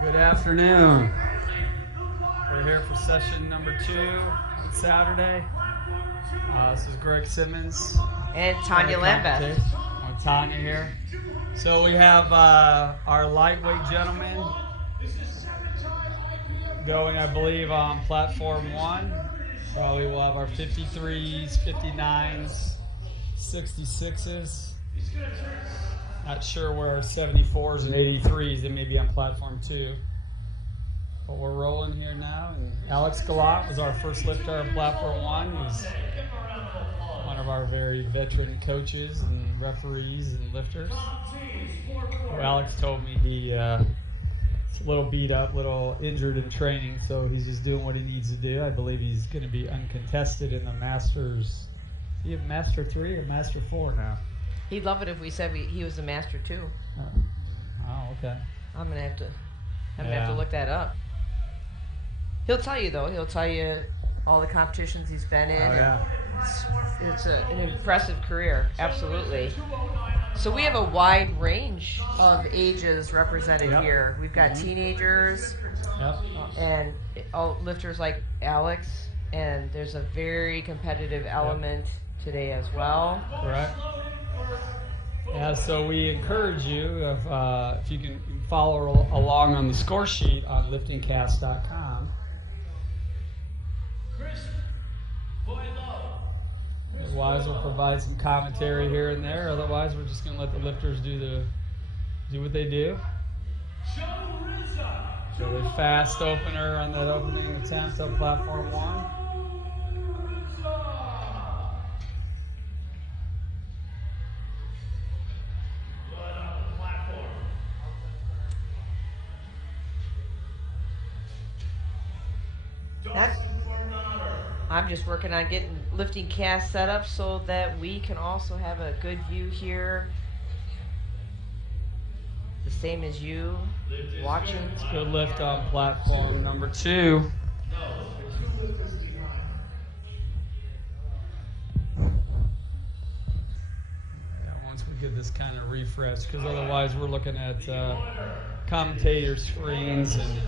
Good afternoon. We're here for session number 2 on Saturday. This is Greg Simmons. And Tanya Lambeth. Tanya here. So we have our lightweight gentlemen going, I believe, on platform 1. Probably we'll have our 53s, 59s, 66s. Not sure where our 74s and 83s, they may be on platform 2. But we're rolling here now. And Alex Galat was our first lifter on platform 1. He's one of our very veteran coaches and referees and lifters. Well, Alex told me he's a little beat up, a little injured in training, so he's just doing what he needs to do. I believe he's going to be uncontested in the Masters. Is he a Master 3 or Master 4 now? He'd love it if we said he was a Master 2. Oh, okay. I'm gonna have to look that up. He'll tell you though. He'll tell you all the competitions he's been in. Oh, yeah. It's an impressive career, absolutely. So we have a wide range of ages represented here. We've got teenagers, and all lifters like Alex, and there's a very competitive element today as well. Correct. Yeah, so we encourage you, if you can follow along on the score sheet on liftingcast.com. Otherwise, we'll provide some commentary here and there. Otherwise, we're just going to let the lifters do what they do. So the fast opener on that opening attempt on platform 1. I'm just working on getting lifting cast set up so that we can also have a good view here. The same as you watching. Good lift on platform number 2. Once we get this kind of refresh, because otherwise we're looking at commentator screens and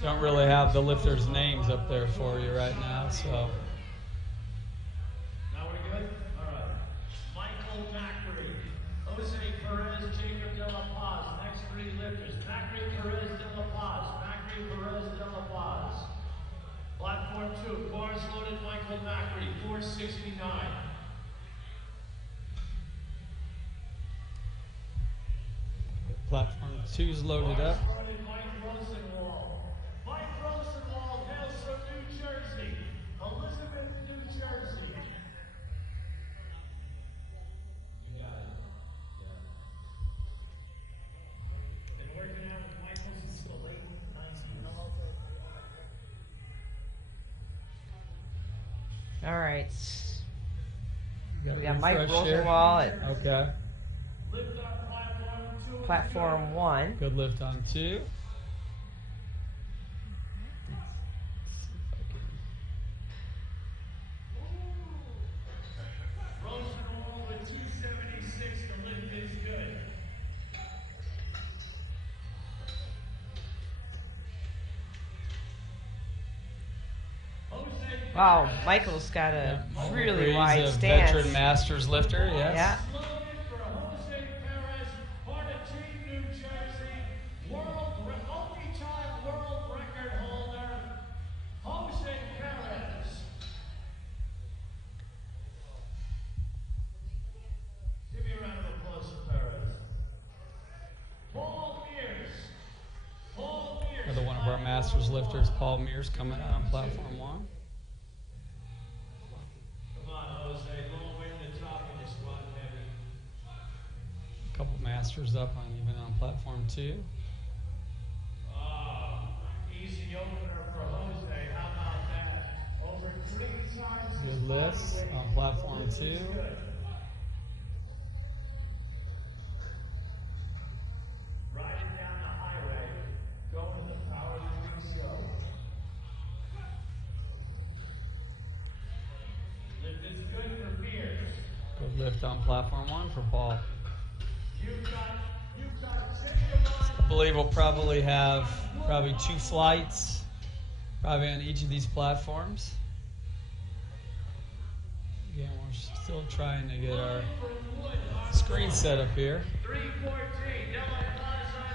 don't really have the lifters' names up there for you right now, so. Now we're good? All right. Michael Macri, Jose Perez, Jacob De La Paz. Next 3 lifters. Macri, Perez, De La Paz. Macri, Perez, De La Paz. Platform 2, bars loaded, Michael Macri, 469. Platform 2's loaded up. All right. We got Mike Mike Rosenwald at Lift on platform 1. Good lift on 2. Rosenwald with 276. The lift is good. Wow, Michael's got a really He's wide a stance. veteran Masters lifter, yes. Yeah. For Jose Perez, Partatine, New Jersey, multi-time world record holder, Jose Perez. Give me a round of applause for Perez. Paul Mears. Paul Mears. Another one of our Masters lifters, Paul Mears, coming out on platform 1. Couple Masters up on even on platform 2. Easy opener for Jose. How about that? Over 3 times. Good lifts on platform 2. Riding down the highway, going the powerlifting show. Lift is good for Mears. Good lift on platform 1 for Paul. You've got Jacob on I believe we'll probably have 2 flights, probably on each of these platforms. Again, we're still trying to get our screen set up here.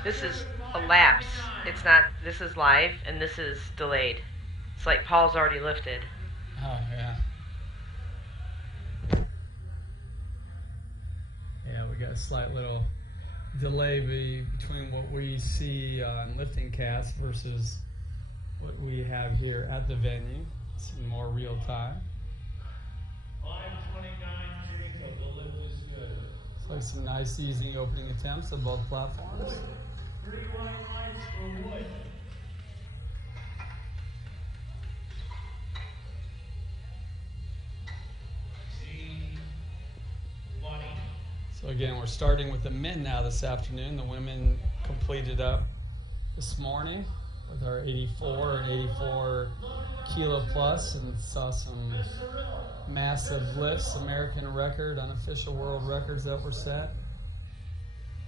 This is a lapse. It's not, this is live and this is delayed. It's like Paul's already lifted. Oh, yeah. Yeah, we got a slight little delay between what we see on lifting cast versus what we have here at the venue. It's in more real time. 5:29, Jacob. The lift is good. It's like some nice, easy opening attempts on both platforms. 3 white lights for Wood. Money. So again, we're starting with the men now this afternoon. The women completed up this morning with our 84 and 84 kilo plus and saw some massive lifts, American record, unofficial world records that were set.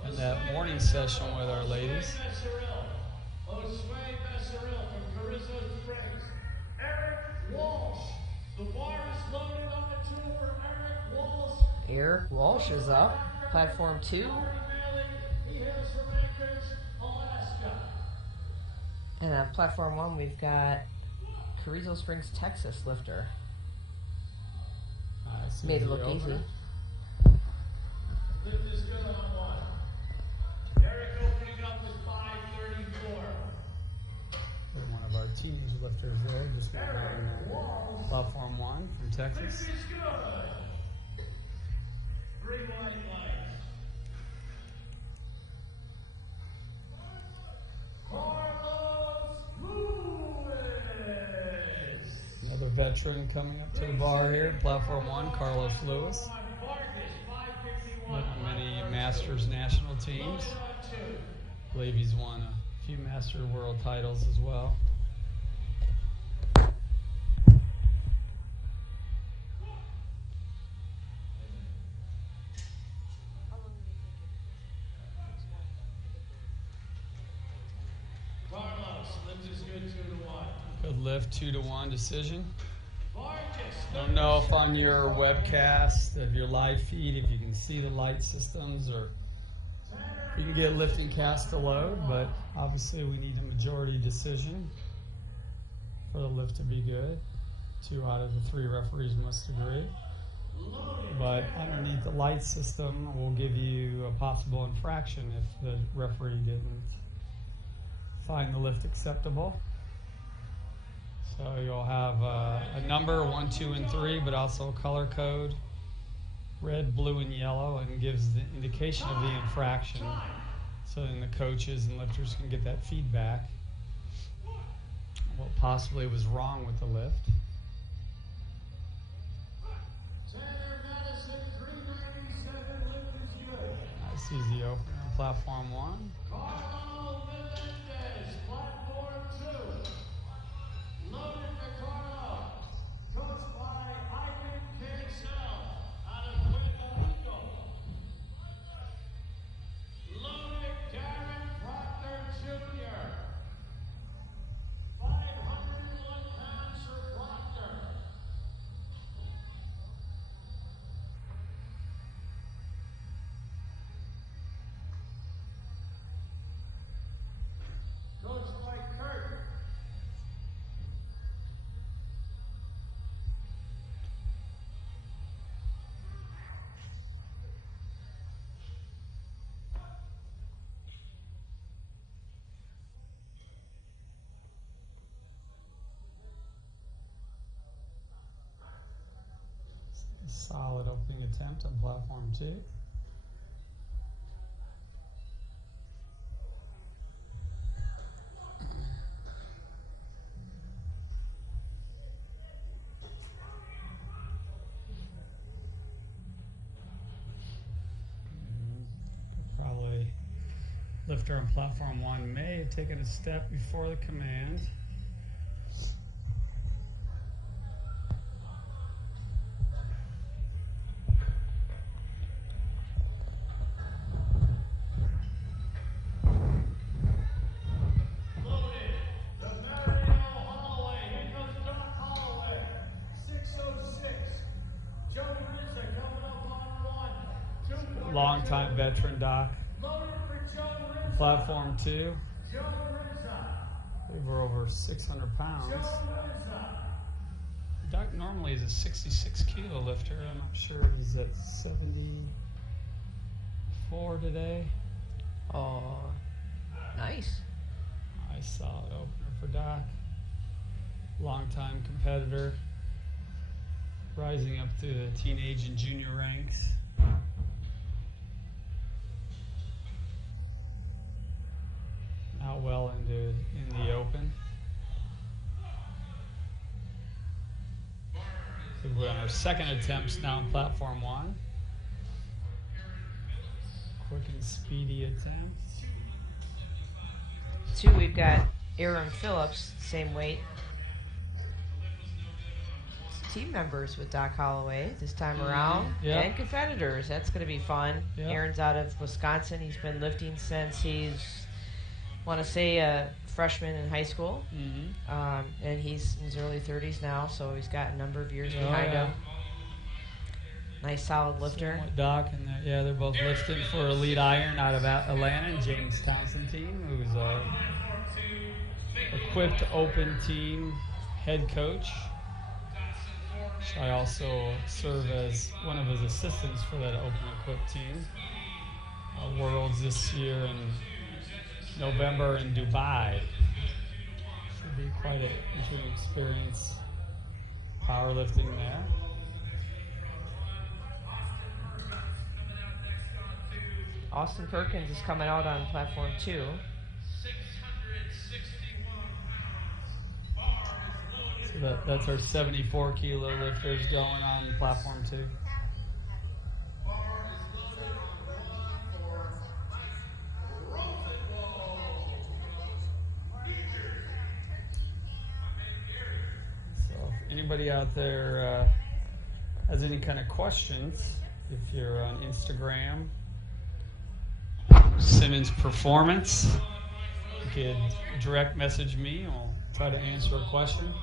And that morning session with our ladies. Osway Besseril from Carrizo Springs. Eric Walsh. The bar is loaded on the tool for Eric Walsh. Eric Walsh is up. Platform 2. He hails from Anchorage, Alaska. And on platform 1, we've got Carrizo Springs, Texas lifter. Made it look easy. Lift is good on 1. Eric opening up is 5:34. One of our teenage lifters there, just went on platform 1 from Texas. Lift is good. 3 white lights. Carlos Lewis. Another veteran coming up to the bar here, platform 1, Carlos Lewis. With many Masters national teams. I believe he's won a few Master World titles as well. Carlos, lift is good 2-1. Good lift, 2-1 decision. Vargas, I don't know if on your webcast of your live feed, if you can see the light systems or if you can get lifting cast to load, but obviously we need a majority decision for the lift to be good. 2 out of the 3 referees must agree. But underneath the light system will give you a possible infraction if the referee didn't find the lift acceptable. So you'll have a number, 1, 2, and 3, but also a color code, red, blue, and yellow, and gives the indication of the infraction. So then the coaches and lifters can get that feedback. What possibly was wrong with the lift. Tanner Madison, 397, lift is good. Nice easy opener on platform 1. Carlo Melendez, platform 2. Loaded for Carlo. Coached by Ivan Cancel out of Puerto Rico. Loaded Darren Proctor Jr. 501 pounds for Proctor. Coached by Kurt. Solid opening attempt on platform 2. Probably lifter on platform 1 may have taken a step before the command. Longtime veteran Doc. Platform 2. They were over 600 pounds. Doc normally is a 66 kilo lifter. I'm not sure he's at 74 today. Oh, nice. Nice solid opener for Doc. Longtime competitor. Rising up through the teenage and junior ranks. Now well in the open. We're on our second attempts now in platform 1. Quick and speedy attempt. 2, we've got Aaron Phillips, same weight. Team members with Doc Holloway this time around. Yep. And competitors. That's going to be fun. Yep. Aaron's out of Wisconsin. He's been lifting since he's, want to say, a freshman in high school. And he's in his early 30s now, so he's got a number of years behind him. Nice solid lifter. Same with Doc, and they're both lifting for Elite Iron out of Atlanta, James Townsend team, who's a equipped open team head coach. I also serve as one of his assistants for that open equipped team. Worlds this year in November in Dubai. Should be quite an interesting experience powerlifting there. Austin Perkins is coming out on platform 2. So that's our 74 kilo lifters going on platform 2. So if anybody out there has any kind of questions, if you're on Instagram, Simmons Performance, you could direct message me and we'll try to answer a question.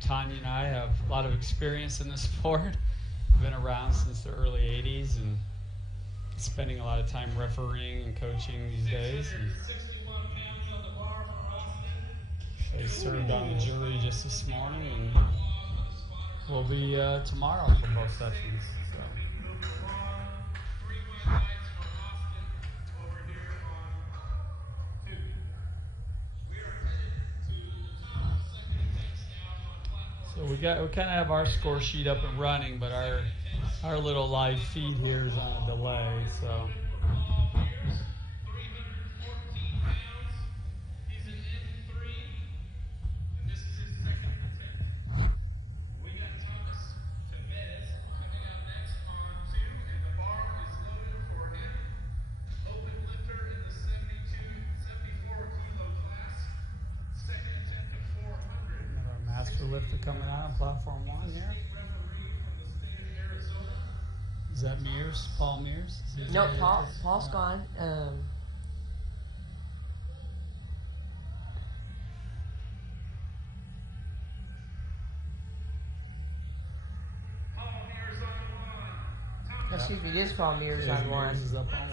Tanya and I have a lot of experience in this sport. We've been around since the early 80s and spending a lot of time refereeing and coaching these days. And I served on the jury just this morning and will be tomorrow for both sessions. So. So we kind of have our score sheet up and running, but our little live feed here is on a delay. So. Lifter coming out on platform 1 here. Is that Mears? Paul Mears? No, Paul's gone. Excuse me, it is Paul Mears on 1. Mears is up on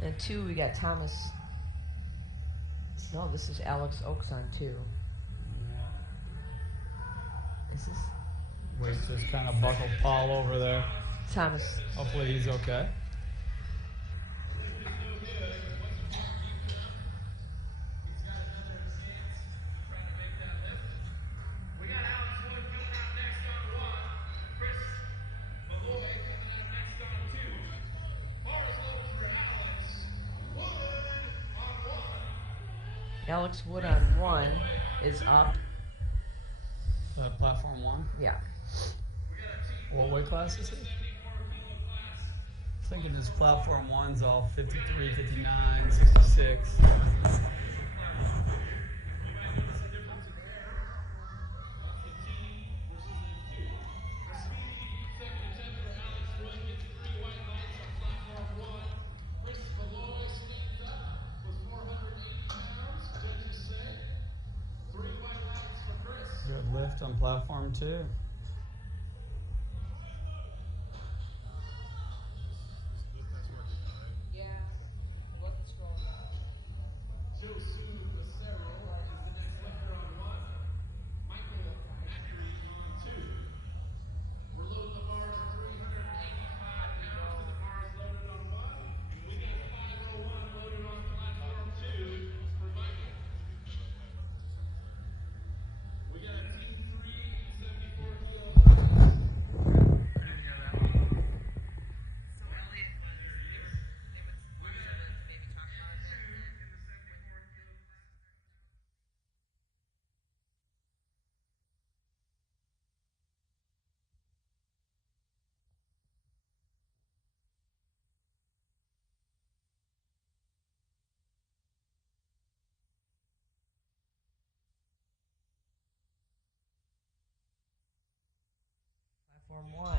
1. And 2, we got Thomas. No, this is Alex Oaks on 2. Is this? Wait, just kind of buckled Paul over there. Thomas. Hopefully he's okay. Alex Wood on 1 is up. Platform 1? Yeah. What weight class is it? I'm thinking this platform 1's all 53, 59, 66. Good lift. Deadlift on platform 2. Platform 1.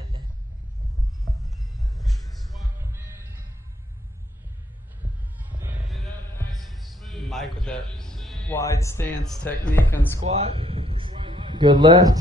Mike with that wide stance technique on squat. Good lift.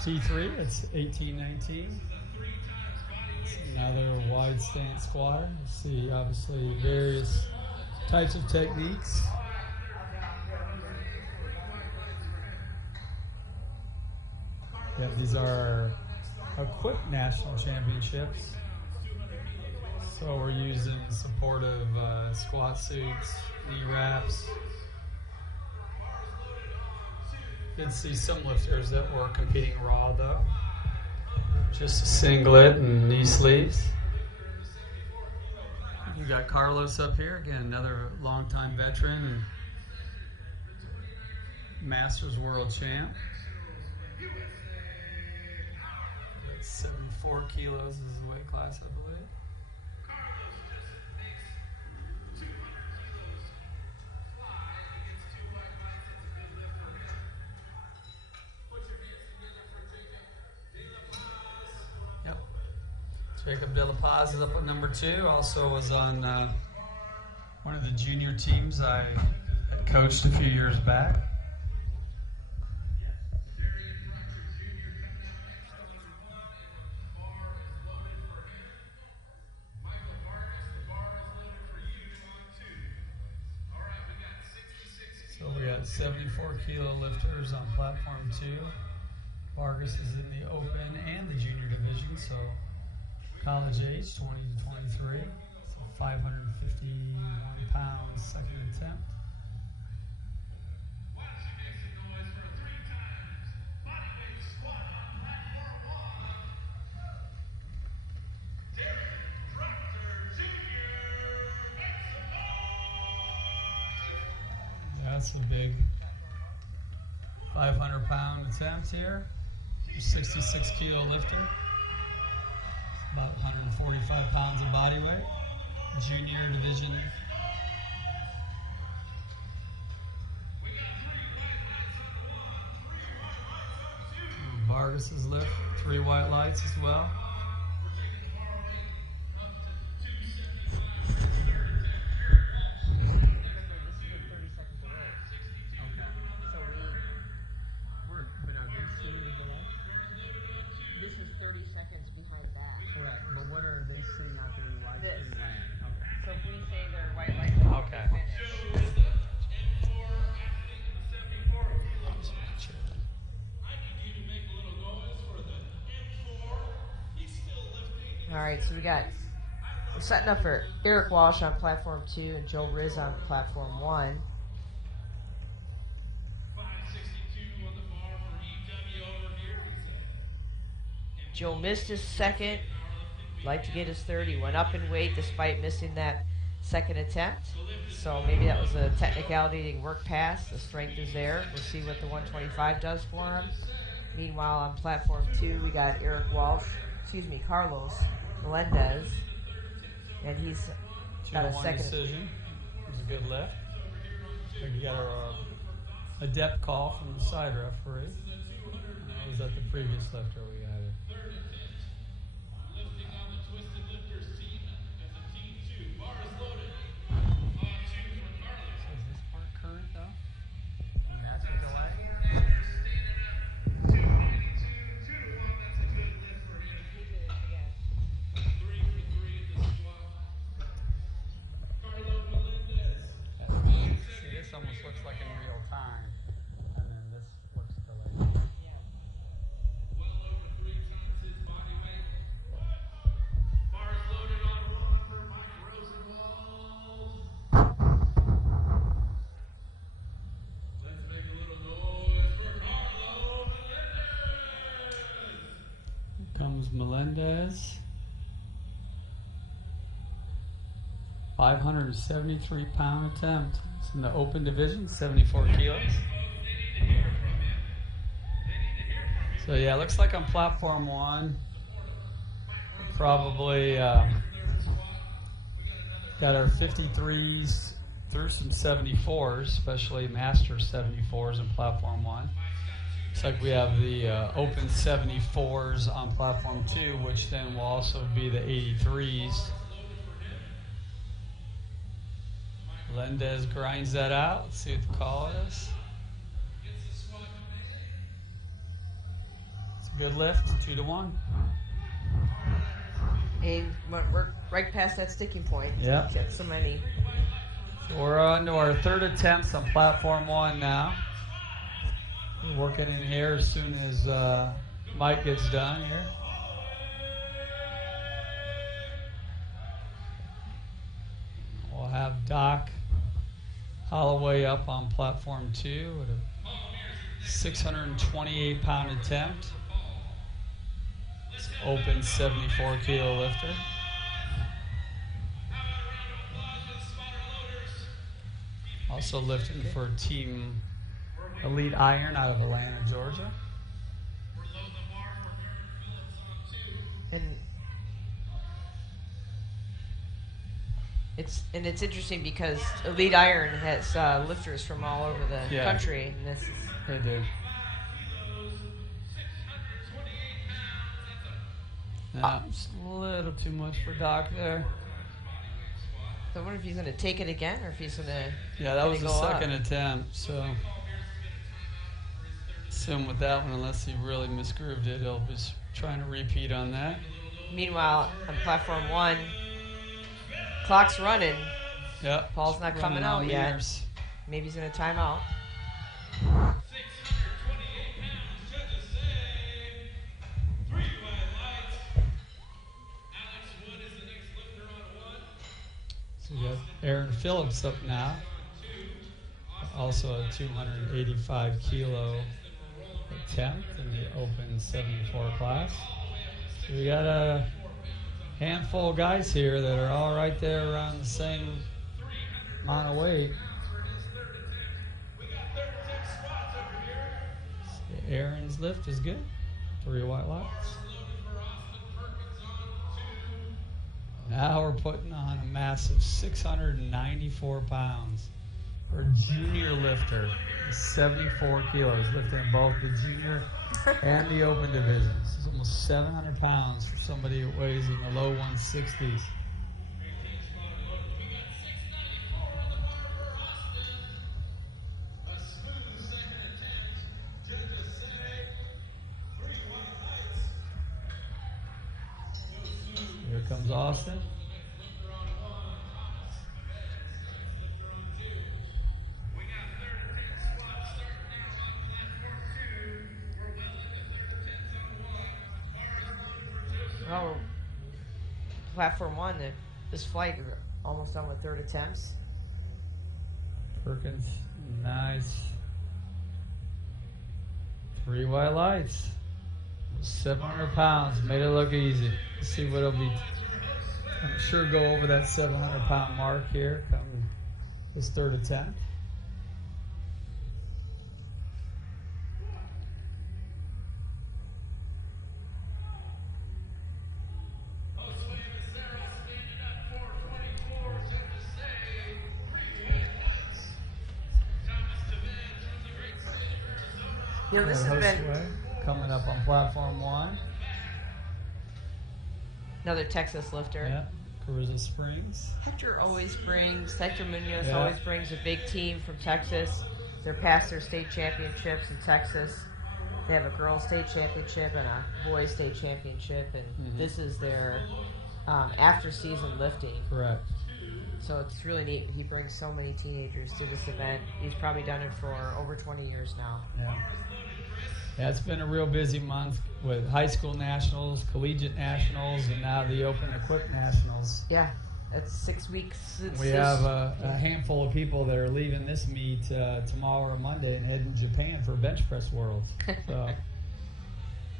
T3, it's 18-19. Another wide stance squatter. You see obviously various types of techniques. Yeah, these are equipped national championships. So we're using supportive squat suits, knee wraps. Did see some lifters that were competing raw though. Just a singlet and knee sleeves. You got Carlos up here, again, another longtime veteran and Masters World Champ. 74 kilos is his weight class, I believe. Jacob De La Paz is up at number 2. Also was on one of the junior teams I had coached a few years back. So we got 74 kilo lifters on platform 2. Vargas is in the open and the junior division, so college age, 20 to 23, so 551 pounds, second attempt. That's a big 500-pound attempt here. 66 kilo lifter. About 145 pounds of body weight. Junior division. Vargas's lift, 3 white lights as well. Alright, so we're setting up for Eric Walsh on platform 2 and Joe Riz on platform 1. Joe missed his second, like to get his third. He went up in weight despite missing that second attempt. So maybe that was a technicality, didn't work past. The strength is there. We'll see what the 125 does for him. Meanwhile, on platform 2, we got Carlos Melendez. And he's got a second decision. It was a good lift. We got a depth call from the side referee. That was at the previous lifter we had it. So is this part current though? And that's a delay? See, this almost looks like in real time, and then this looks delayed. Well over 3 times his body weight. Bars loaded on 1 for Mike Rosenwald. Let's make a little noise for Carlo Melendez. Here comes Melendez. 573-pound attempt. It's in the open division, 74 kilos. So yeah, it looks like on platform 1, probably got our 53s through some 74s, especially master 74s in platform 1. Looks like we have the open 74s on platform 2, which then will also be the 83s. Melendez grinds that out. Let's see what the call is. It's a good lift, 2-1. And we're right past that sticking point. Yeah. Get so many. So we're on to our third attempts on platform 1 now. We're working in here as soon as Mike gets done here. We'll have Doc Holloway up on platform 2 with a 628-pound attempt. It's open 74-kilo lifter. Also lifting for Team Elite Iron out of Atlanta, Georgia. And it's interesting because Elite Iron has lifters from all over the country. And this is they do. It's a little too much for Doc there. So I wonder if he's going to take it again or if he's going to. Yeah, that was the second attempt. So assume with that one, unless he really misgrooved it, he'll be trying to repeat on that. Meanwhile, on platform 1, clock's running. Yep. Paul's not coming out yet. Meters. Maybe he's going to time out. 628 pounds, judges say 3 wide lights. Alex Wood is the next lifter on 1. So we got Aaron Phillips up now. Also a 285-kilo attempt in the open 74 class. So we got a handful of guys here that are all right there around the same amount of weight. So Aaron's lift is good. 3 white lights. Now we're putting on a massive 694 pounds for a junior lifter. 74 kilos, lifting both the junior and the open divisions. It's almost 700 pounds for somebody who weighs in the low 160s. Here comes Austin. Oh, platform 1, this flight is almost done with third attempts. Perkins, nice. 3 white lights. 700 pounds, made it look easy. Let's see what it'll be I'm sure go over that 700-pound mark here come his third attempt. You know, this has been coming up on platform 1. Another Texas lifter. Yeah, Carrizo Springs. Hector Munoz always brings a big team from Texas. They're past their state championships in Texas. They have a girls' state championship and a boys' state championship, and this is their after-season lifting. Correct. So it's really neat. He brings so many teenagers to this event. He's probably done it for over 20 years now. Yeah, it's been a real busy month with high school nationals, collegiate nationals, and now the Open Equip Nationals. Yeah, that's 6 weeks. We have a handful of people that are leaving this meet tomorrow or Monday and heading to Japan for Bench Press Worlds. So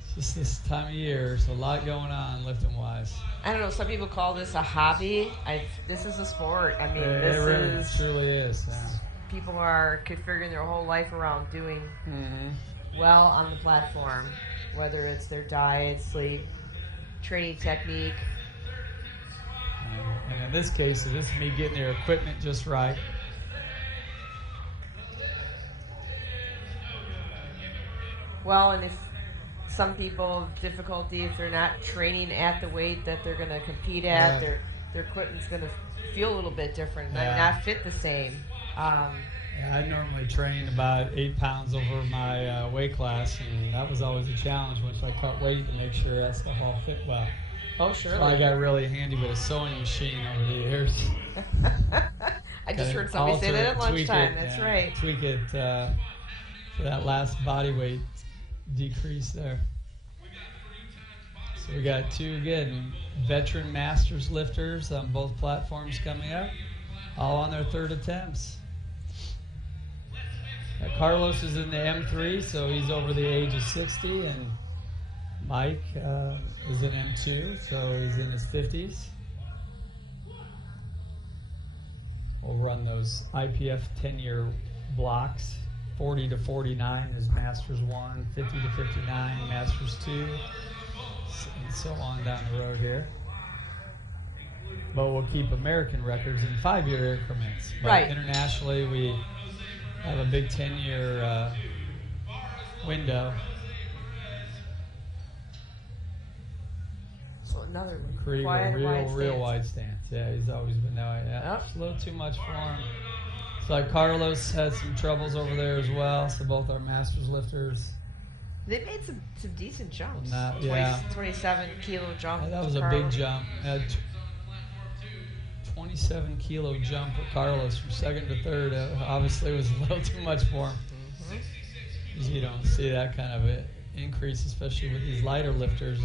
it's just this time of year, so a lot going on lifting-wise. I don't know, some people call this a hobby. This is a sport. I mean, it truly is. Yeah. People are configuring their whole life around doing well on the platform, whether it's their diet, sleep, training technique. And in this case, it is me getting their equipment just right. Well, and if some people have difficulty if they're not training at the weight that they're going to compete at, their equipment's going to feel a little bit different, not fit the same. I normally train about 8 pounds over my weight class, and that was always a challenge once I cut weight to make sure that stuff all fit well. Oh, sure. So I got really handy with a sewing machine over the years. I just heard somebody say that at lunchtime. That's right. Tweak it for that last body weight decrease there. So we got 2 again, veteran masters lifters on both platforms coming up, all on their 3rd attempts. Carlos is in the M3, so he's over the age of 60, and Mike is in M2, so he's in his 50s. We'll run those IPF 10-year blocks. 40 to 49 is Masters 1, 50 to 59, Masters 2, and so on down the road here. But we'll keep American records in 5-year increments. But internationally, we have a big 10-year window. So another real wide stance. Yeah, he's always been that way. Yeah, it's a little too much for him. So like Carlos had some troubles over there as well. So both our masters lifters. They made some decent jumps. 27 kilo jump. Yeah, that was a big jump. 27 kilo jump for Carlos from 2nd to 3rd. Obviously, was a little too much for him. You don't see that kind of an increase, especially with these lighter lifters.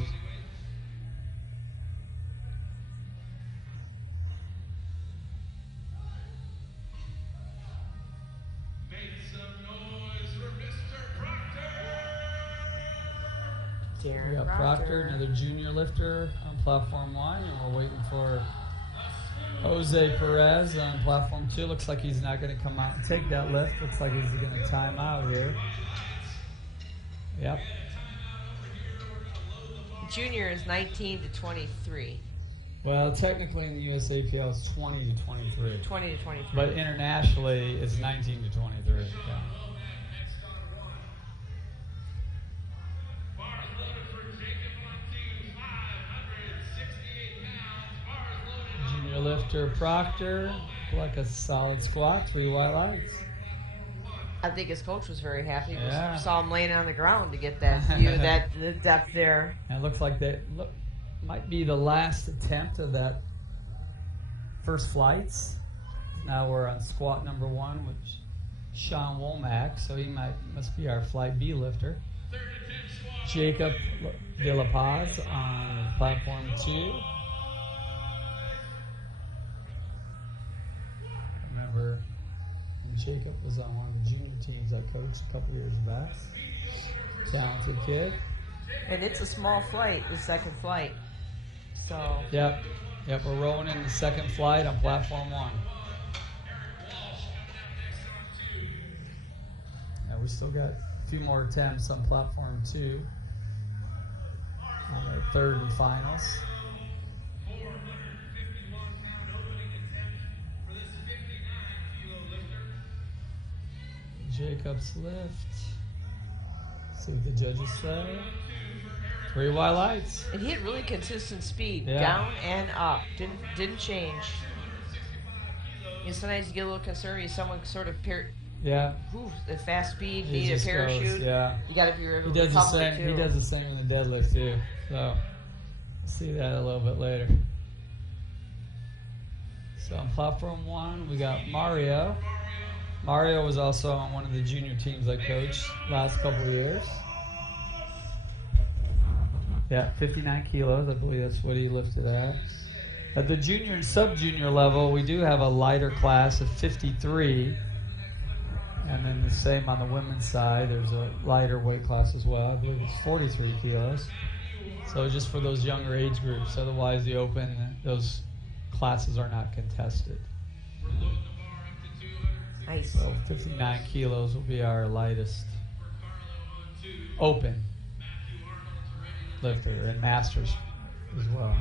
We got Proctor, another junior lifter on platform 1, and we're waiting for Jose Perez on platform 2. Looks like he's not going to come out and take that lift. Looks like he's going to time out here. Yep. Junior is 19 to 23. Well, technically in the USAPL it's 20 to 23. 20 to 23. But internationally it's 19 to 23. Yeah. Junior lifter Proctor, like a solid squat, 3 white lights. I think his coach was very happy. We saw him laying on the ground to get that view, the depth there. And it looks like that might be the last attempt of that first flights. Now we're on squat number 1 with Sean Womack, so he must be our flight B lifter. Jacob De La Paz on platform 2. Remember, Jacob was on one of the junior teams I coached a couple years back. Talented kid. And it's a small flight, the second flight. So. Yep. Yep, we're rolling in the second flight on platform 1. Yeah, we still got a few more attempts on platform 2 on the third and finals. Jacob's lift. See what the judges say. 3 wide lights. And he had really consistent speed, Yeah. down and up. Didn't change. You know, sometimes you get a little concerned if someone sort of Yeah. the fast speed, He need a just parachute. goes, yeah. You got to be able He to does the recover same. too. He does the same in the deadlift too. So we'll see that a little bit later. So on platform 1, we got Mario. Mario was also on one of the junior teams I coached last couple of years. Yeah, 59 kilos. I believe that's what he lifted at. At the junior and sub-junior level, we do have a lighter class of 53. And then the same on the women's side. There's a lighter weight class as well. I believe it's 43 kilos. So just for those younger age groups. Otherwise, the open, those classes are not contested. Nice. So 59 kilos will be our lightest open lifter and masters as well.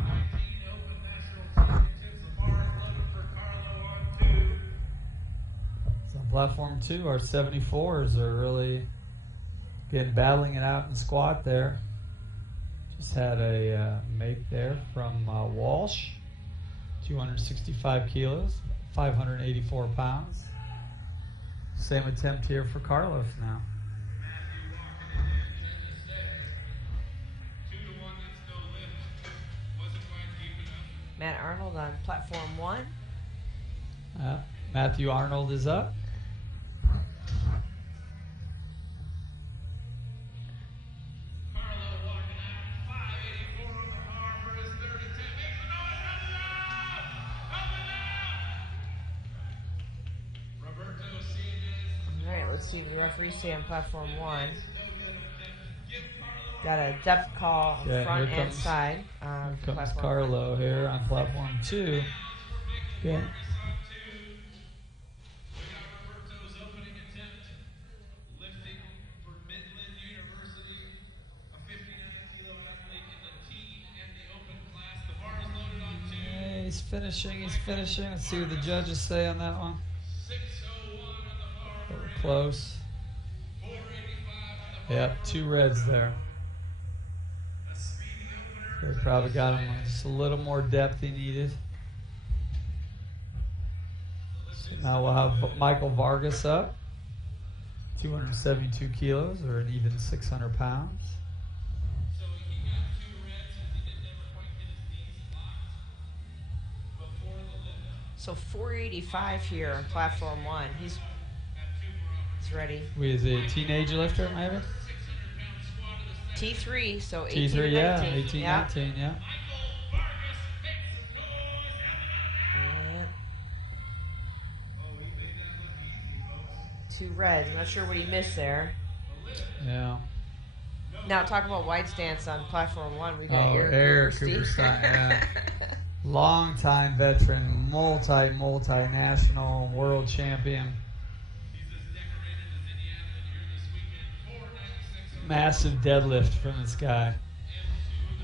So on platform 2, our 74s are really battling it out in squat there. Just had a make there from Walsh, 265 kilos, 584 pounds. Same attempt here for Carlos now. Matt Arnold on platform 1. Matthew Arnold is up. Let's see what the referees say on platform 1. Got a depth call on front and side. Here comes Carlo here on platform 2. Yeah. He's finishing. Let's see what the judges say on that one. Close. Yep, 2 reds there. They probably got him just a little more depth he needed. So now we'll have Michael Vargas up. 272 kilos, or an even 600 pounds. So 485 here on platform 1. He's ready. Is he a teenage lifter, maybe? T3, so 18, T3, 19. yeah, 18, yeah. 19, yeah. Two reds. I'm not sure what he missed there. Yeah. Now, talk about wide stance on platform 1. We got Eric Cooperstein, yeah. Long-time veteran, multinational world champion. Massive deadlift from this guy.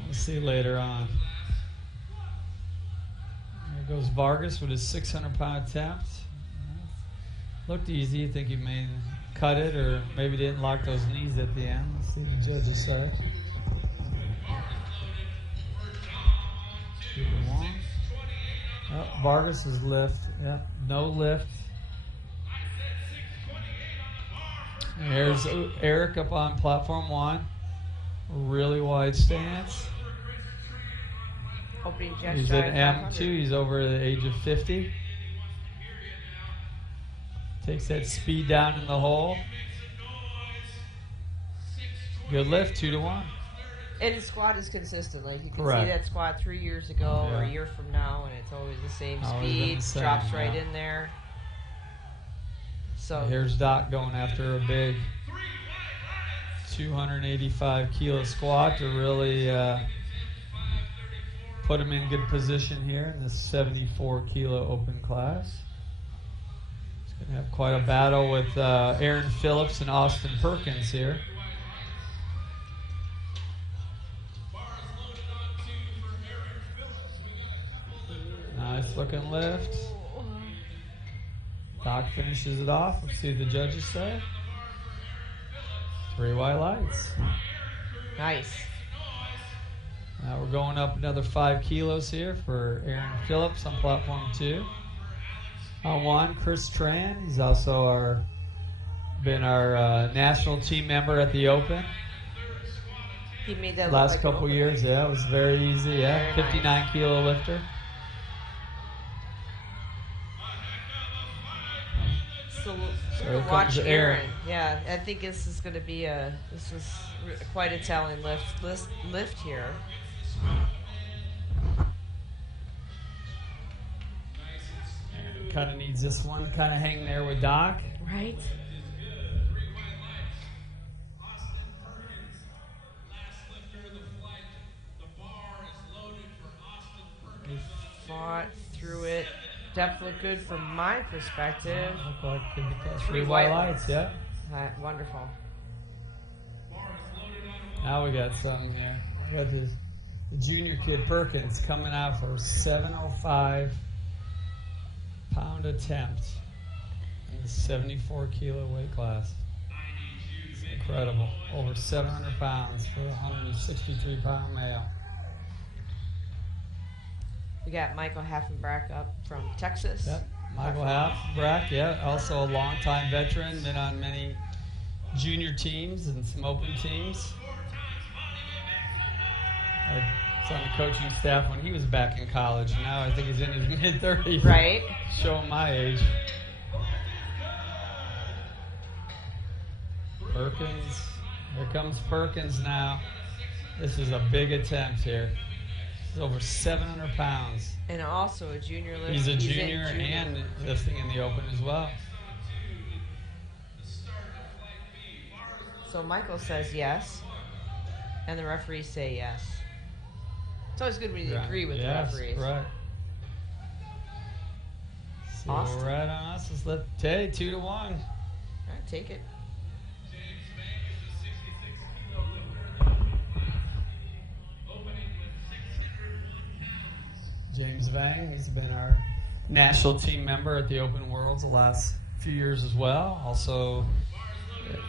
We'll see later on. There goes Vargas with his 600-pound attempt. Looked easy. I think he may cut it or maybe didn't lock those knees at the end. Let's see what the judges say. 2-1. Oh, Vargas' lift. Yeah, no lift. Here's Eric up on platform 1. Really wide stance. Opening jack He's drive at M2. 500. He's over the age of 50. Takes that speed down in the hole. Good lift, 2-1. And his squat is consistent. Like you can Correct. see that squat 3 years ago or a Yeah. year from now, and it's always the same Always been speed. the same, Drops right yeah. in there. So Here's Doc going after a big 285 kilo squat to really put him in good position here in this 74 kilo open class. He's going to have quite a battle with Aaron Phillips and Austin Perkins here. Nice looking lift. Doc finishes it off. Let's see what the judges say. 3 white lights. Nice. Now we're going up another 5 kilos here for Aaron Phillips on platform 2. On 1, Chris Tran. He's also been our national team member at the Open. He made that last like couple years. Yeah, it was very easy. Yeah, very 59 nice. Kilo lifter. So here we'll watch comes Aaron. Aaron. Yeah, I think this is going to be quite a telling lift here. Kind of needs this one. Kind of hang there with Doc. Right. He fought through it. Depth looked good from my perspective. Look like they get that 3 white lights. Yeah. Wonderful. Now we got something here. We got the junior kid Perkins coming out for 705 pound attempt in the 74 kilo weight class. It's incredible. Over 700 pounds for a 163 pound male. We got Michael Haffenbrack up from Texas. Yep. Michael Haffenbrack, yeah, also a longtime veteran, been on many junior teams and some open teams. I was on the coaching staff when he was back in college. Now I think he's in his mid-30s. Right. Showing my age. Perkins. Here comes Perkins now. This is a big attempt here. He's over 700 pounds. And also a junior lift. He's a junior and lifting in the open as well. So Michael says yes, and the referees say yes. It's always good when you agree with the referees. Right. So Austin. we're right on us. Let's let Tay 2-1. All right, take it. James Vang, he's been our national team member at the Open Worlds the last few years as well. Also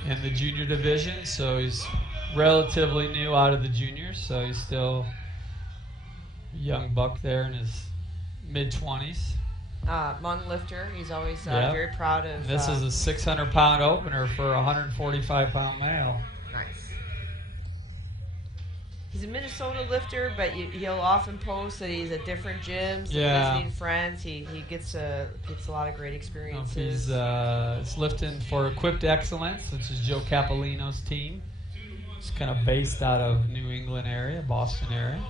in the junior division, so he's relatively new out of the juniors, so he's still a young buck there in his mid-20s. Hmong lifter. He's always very proud of. This is a 600-pound opener for a 145-pound male. Nice. He's a Minnesota lifter, but he'll often post that he's at different gyms, visiting friends. He gets a lot of great experiences. He's lifting for Equipped Excellence, which is Joe Capolino's team. It's kind of based out of New England area, Boston area.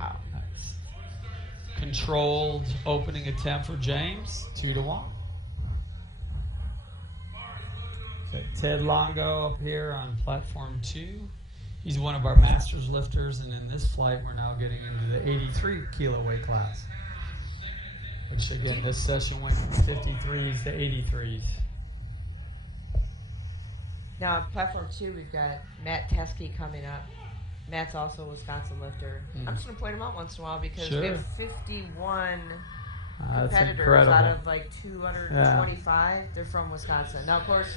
Wow. Nice. Controlled opening attempt for James, 2-1. Ted Longo up here on platform 2. He's one of our masters lifters, and in this flight we're now getting into the 83 kilo weight class. Which again, this session went from 53s to 83s. Now, on platform 2, we've got Matt Teskey coming up. Matt's also a Wisconsin lifter. I'm just going to point him out once in a while because we have 51 competitors out of like 225. They're from Wisconsin. Now, of course,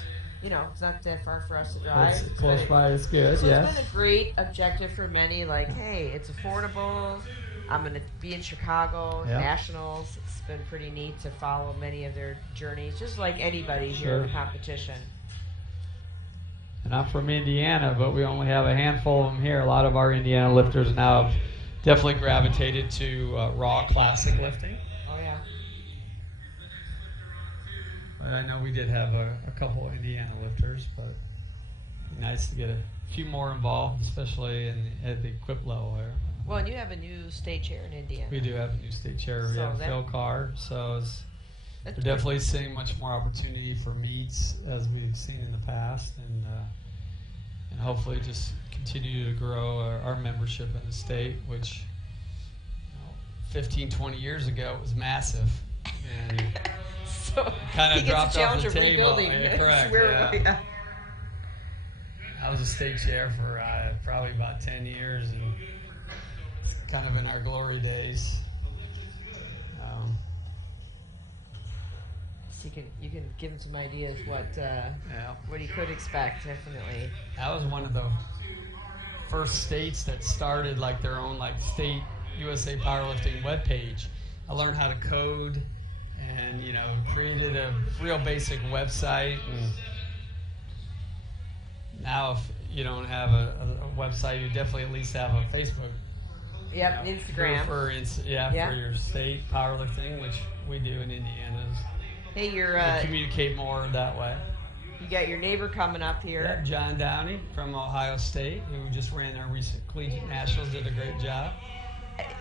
you know, it's not that far for us to drive. It's close by, it's good, so it's been a great objective for many, like, hey, it's affordable. I'm going to be in Chicago, nationals. It's been pretty neat to follow many of their journeys, just like anybody here in the competition. And I'm from Indiana, but we only have a handful of them here. A lot of our Indiana lifters now have definitely gravitated to raw classic lifting. Oh, yeah. I know we did have a couple of Indiana lifters, but it'd be nice to get a few more involved, especially at the equipped level there. Well, and you have a new state chair in Indiana. We do have a new state chair. We have Phil Carr, so we're definitely seeing much more opportunity for meets as we've seen in the past, and and hopefully just continue to grow our membership in the state, which 15, 20 years ago was massive. And so kind of dropped off the table. Rebuilding. Yeah, correct. Yeah. I was a state chair for probably about 10 years, and it's kind of in our glory days. So you can give him some ideas what he could expect. Definitely. That was one of the first states that started like their own like state USA Powerlifting webpage. I learned how to code and created a real basic website. And now if you don't have a website, you definitely at least have a Facebook. Yep, Instagram. For your state powerlifting, which we do in Indiana. Hey, communicate more that way. You got your neighbor coming up here. Yep, John Downey from Ohio State, who just ran our recent collegiate nationals, did a great job.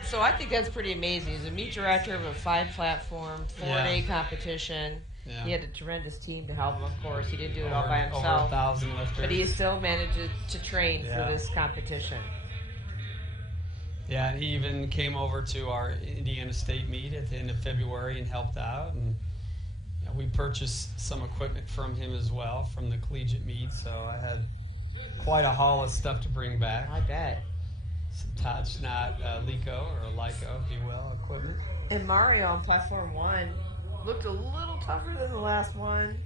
So I think that's pretty amazing. He's a meet director of a 5-platform, 4-day competition. Yeah. He had a tremendous team to help him, of course. He didn't do it all by himself. Over 1,000 lifters. But he still managed to train for this competition. Yeah, and he even came over to our Indiana State meet at the end of February and helped out. And we purchased some equipment from him as well from the collegiate meet, so I had quite a haul of stuff to bring back. I bet. Some Todd Schnott LICO or LICO, if you will, equipment. And Mario on Platform 1 looked a little tougher than the last one,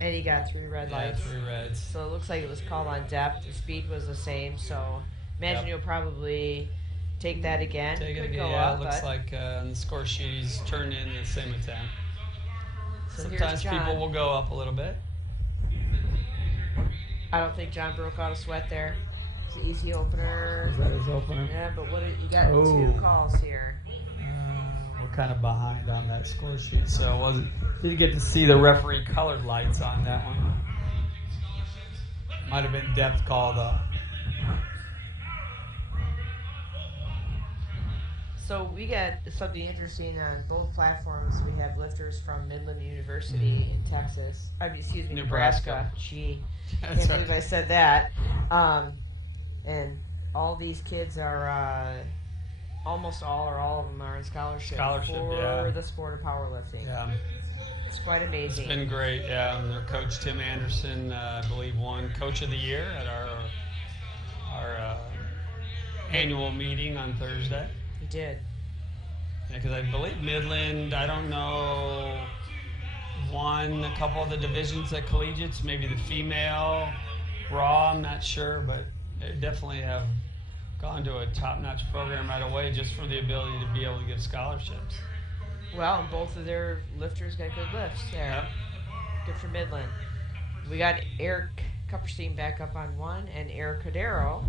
and he got 3 red lights. 3 reds. So it looks like it was called on depth. The speed was the same, so imagine you'll probably take that again. Take it again, it looks like on the score sheet he's turned in the same attempt. So sometimes people will go up a little bit. I don't think John broke out a sweat there. It's an easy opener. Is that his opener? Yeah, but you got 2 calls here. We're kind of behind on that score sheet, so didn't get to see the referee colored lights on that one. Might have been depth call though. So we got something interesting on both platforms. We have lifters from Midland University in Texas. Nebraska. Gee, can't believe I said that. And all these kids are, almost all or all of them are in scholarship for the sport of powerlifting. Yeah. It's quite amazing. It's been great, yeah. And their coach, Tim Anderson, I believe won Coach of the Year at our annual meeting on Thursday. He did. Yeah, because I believe Midland, I don't know, won a couple of the divisions at collegiates, maybe the female raw, I'm not sure, but they definitely have gone to a top-notch program right away just for the ability to be able to give scholarships. Well, both of their lifters got good lifts there. Yep. Good for Midland. We got Eric Kupperstein back up on 1 and Eric Cordero.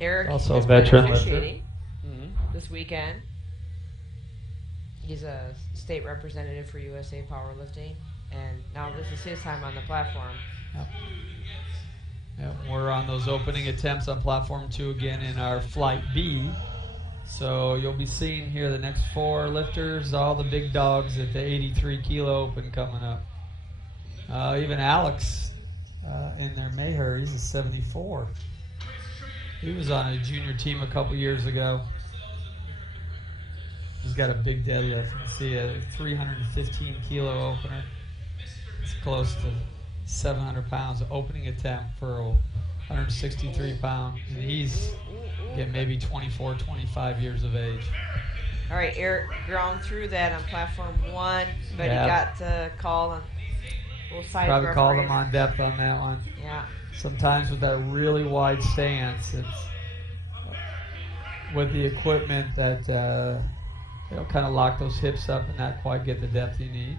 Eric also a veteran lifter this weekend. He's a state representative for USA Powerlifting, and now this is his time on the platform. Yep, we're on those opening attempts on Platform 2 again in our Flight B. So you'll be seeing here the next 4 lifters, all the big dogs at the 83 kilo open coming up. Even Alex in there, Maher, he's a 74. He was on a junior team a couple years ago. He's got a big deadlift. You can see a 315 kilo opener. It's close to 700 pounds opening attempt for a 163 pound. And he's maybe 24, 25 years of age. All right, Eric ground through that on Platform 1, but he got called on both sides. Probably called him on depth on that one. Yeah. Sometimes with that really wide stance, it's with the equipment that they'll kind of lock those hips up and not quite get the depth you need.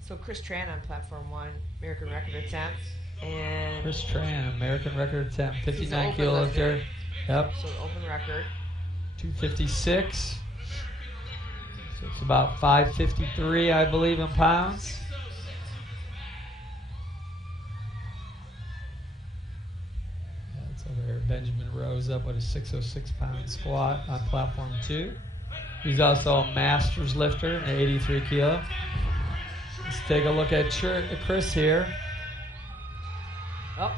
So Chris Tran on Platform 1, American record attempt. And Chris Tran, American record attempt, 59 kilo lifter. Yep. So open record. 256. So it's about 553, I believe, in pounds. Benjamin Rose up with a 606-pound squat on Platform 2. He's also a master's lifter, an 83 kilo. Let's take a look at Chris here. Oh,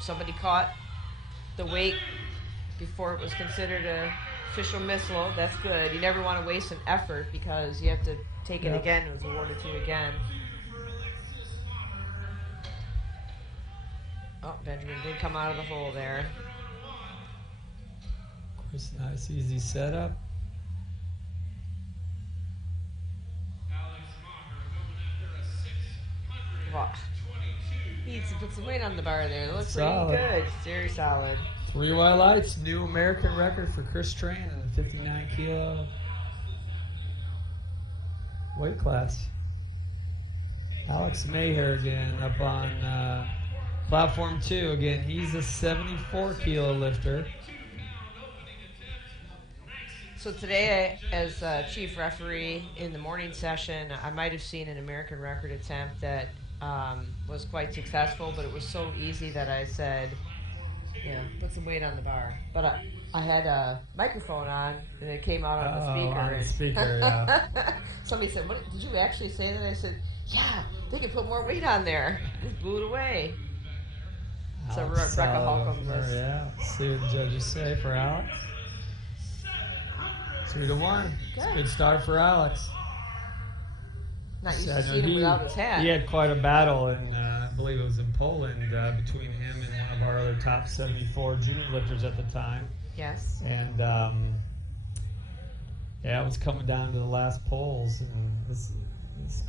somebody caught the weight before it was considered a official missile. That's good. You never want to waste an effort because you have to take it again. It was awarded to you again. Oh, Benjamin did come out of the hole there. Of course, nice, easy setup. Wow. He needs to put some weight on the bar there. It looks Solid. pretty good. Very solid. 3 white lights, new American record for Chris Tran in the 59 kilo weight class. Alex Maher again up on platform 2. Again, he's a 74 kilo lifter. So today, as chief referee in the morning session, I might have seen an American record attempt that was quite successful, but it was so easy that I said, yeah, put some weight on the bar. But I had a microphone on, and it came out on the speaker. On the speaker, yeah. Somebody said, "What, did you actually say that?" I said, "Yeah, they could put more weight on there." Just blew it away. So Rebecca Holcomb was. Yeah, let's see what the judges say for Alex. 2-1. It's a good start for Alex. Not used to seeing him without his hat. He had quite a battle, and I believe it was in Poland, between him and one of our other top 74 junior lifters at the time. Yes. And yeah, it was coming down to the last polls, and this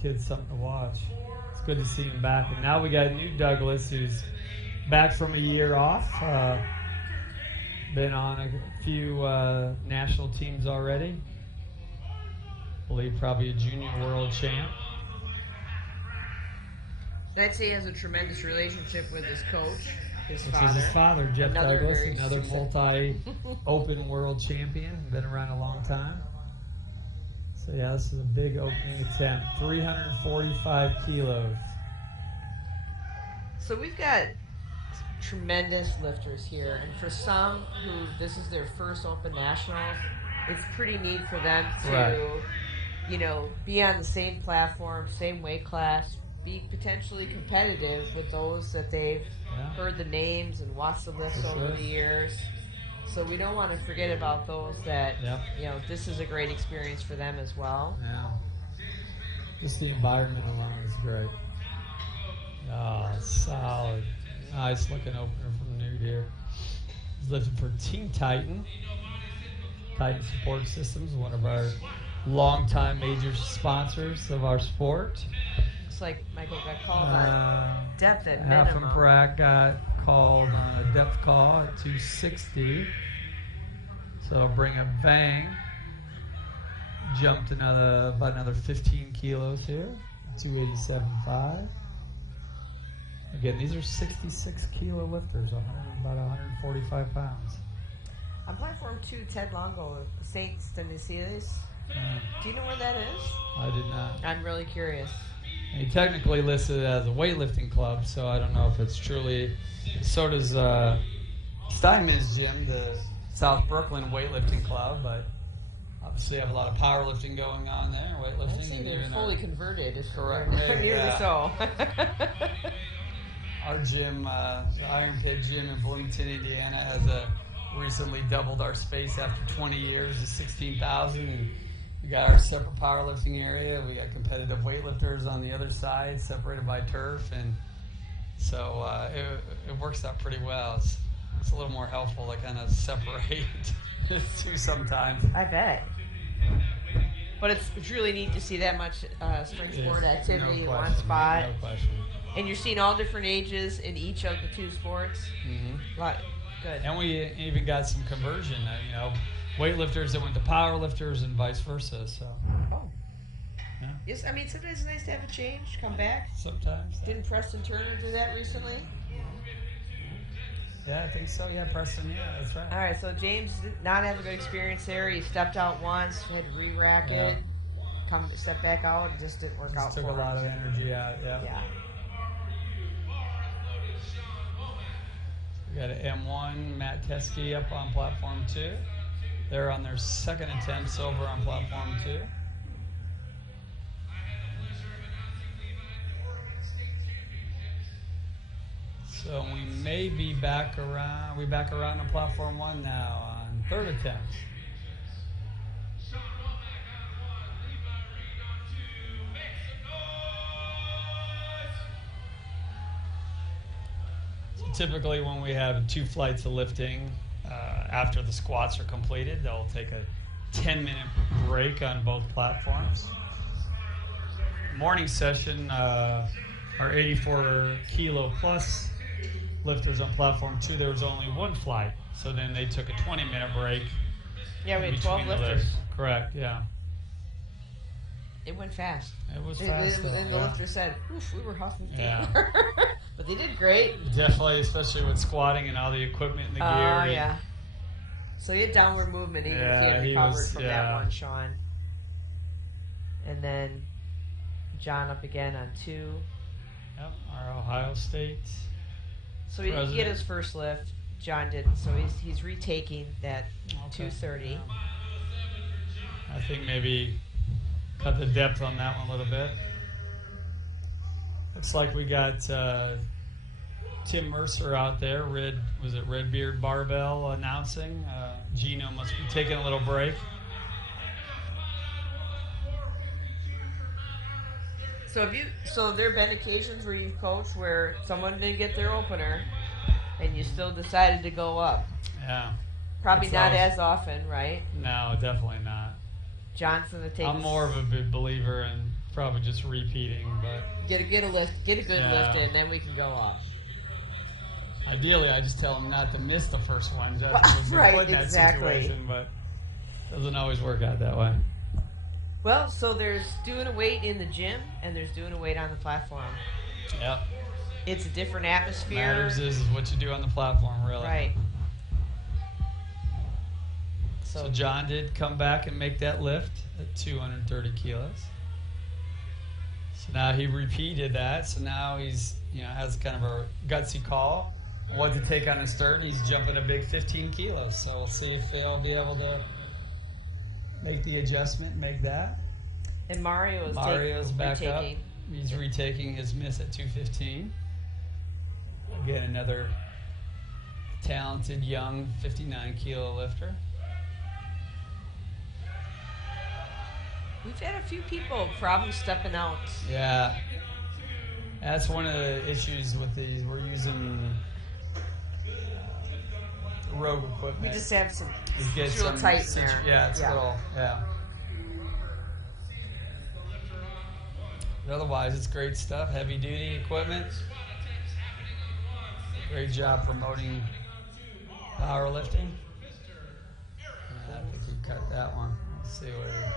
kid's something to watch. It's good to see him back. And now we got new Douglas, who's back from a year off. Been on a few national teams already. I believe probably a junior world champ. I'd say he has a tremendous relationship with his coach, his Which father. is his father, Jeff Douglas, another successful. multi-open world champion, been around a long time. So yeah, this is a big opening attempt, 345 kilos. So we've got tremendous lifters here, and for some who this is their first open nationals, it's pretty neat for them to, you know, be on the same platform, same weight class, be potentially competitive with those that they've heard the names and watched the lifts over the years. So we don't want to forget about those that, you know, this is a great experience for them as well. Yeah. Just the environment alone is great. Oh, solid. Nice looking opener from Nude here. He's lifting for Team Titan. Titan Support Systems, one of our longtime major sponsors of our sport. Looks like Michael got called on depth at Half minimum. and Pratt got called on a depth call at 260. So bring a bang. Jumped about another 15 kilos here. 287.5. Again, these are 66 kilo lifters, about 145 pounds. On platform 2, Ted Longo, St. Stanislas. Do you know where that is? I did not. I'm really curious. He technically listed it as a weightlifting club, so I don't know if it's truly. So does Steinman's Gym, the South Brooklyn Weightlifting Club, but obviously have a lot of powerlifting going on there, weightlifting. I think they're fully converted. Is correct. Nearly so. Our gym, the Iron Pit Gym in Bloomington, Indiana, has recently doubled our space after 20 years to 16,000. We got our separate powerlifting area. We got competitive weightlifters on the other side, separated by turf, and so it works out pretty well. It's a little more helpful to kind of separate the two sometimes. I bet. But it's really neat to see that much strength sport activity in one spot. No question. And you're seeing all different ages in each of the two sports. Mm-hmm. Good. And we even got some conversion, you know, weightlifters that went to powerlifters and vice versa. So. Oh. Yeah. Yes, I mean sometimes it's nice to have a change, come back. Sometimes. Didn't Preston Turner do that recently? Yeah, I think so. Yeah, Preston. Yeah, that's right. All right, so James did not have a good experience there. He stepped out once, had to re-rack it, step back out, it just didn't work out for him. Took a lot of energy out. Yeah. We got an M1, Matt Teskey up on platform 2. They're on their second attempt silver on platform 2. So we may be back around. We back around on platform 1 now on third attempt. So typically, when we have 2 flights of lifting, after the squats are completed, they'll take a 10-minute break on both platforms. Morning session, our 84 kilo plus lifters on platform 2, there was only 1 flight. So then they took a 20-minute break. Yeah, we had 12 between the lifters. lifts. Correct, yeah. It went fast. It was fast. And the lifter said, oof, we were huffing paper. Yeah. But they did great. Definitely, especially with squatting and all the equipment and the gear. Oh, yeah. So he had downward movement even if he had recovered from that one, Sean. And then John up again on 2. Yep, our Ohio State. So he didn't get his first lift. John didn't. So he's retaking that 230. Yeah. I think maybe cut the depth on that one a little bit. Looks like we got Tim Mercer out there. Redbeard Barbell announcing. Gino must be taking a little break. So there have been occasions where you've coached where someone didn't get their opener, and you still decided to go up. Yeah. Probably not as often, right? No, definitely not. John's gonna take. I'm more of a big believer in probably just repeating, but get a good lift in, then we can go up. Ideally, I just tell them not to miss the first one. That's right, exactly. Situation, but it doesn't always work out that way. Well, so there's doing a weight in the gym, and there's doing a weight on the platform. Yep. It's a different atmosphere. Matters is what you do on the platform, really. Right. So John did come back and make that lift at 230 kilos. So now he repeated that. So now he's, has kind of a gutsy call. What to take on his third. He's jumping a big 15 kilos. So we'll see if they'll be able to make the adjustment, make that. And Mario's back retaking. up. He's retaking his miss at 215. Again, another talented young 59 kilo lifter. We've had a few people probably stepping out. Yeah. That's one of the issues with these. We're using rogue equipment. We just have some real tight in there. Yeah, it's a little, But otherwise, it's great stuff. Heavy duty equipment. Great job promoting powerlifting. I think he cut that one. Let's see what the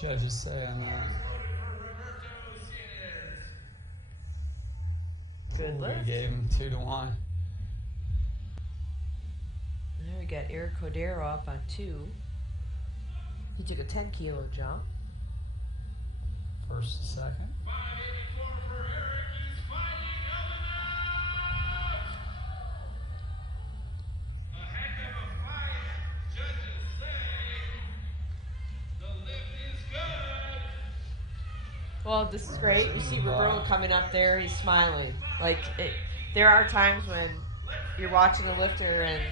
judges say on that. Good lift. We gave him 2-1. And then we got Eric Cordero up on 2. He took a 10 kilo jump. First to second. 584 for Eric. He's fighting Elena. A heck of a fight. Judges say the lift is good. Well, this is great. You see Roberto coming up there. He's smiling. There are times when you're watching a lifter and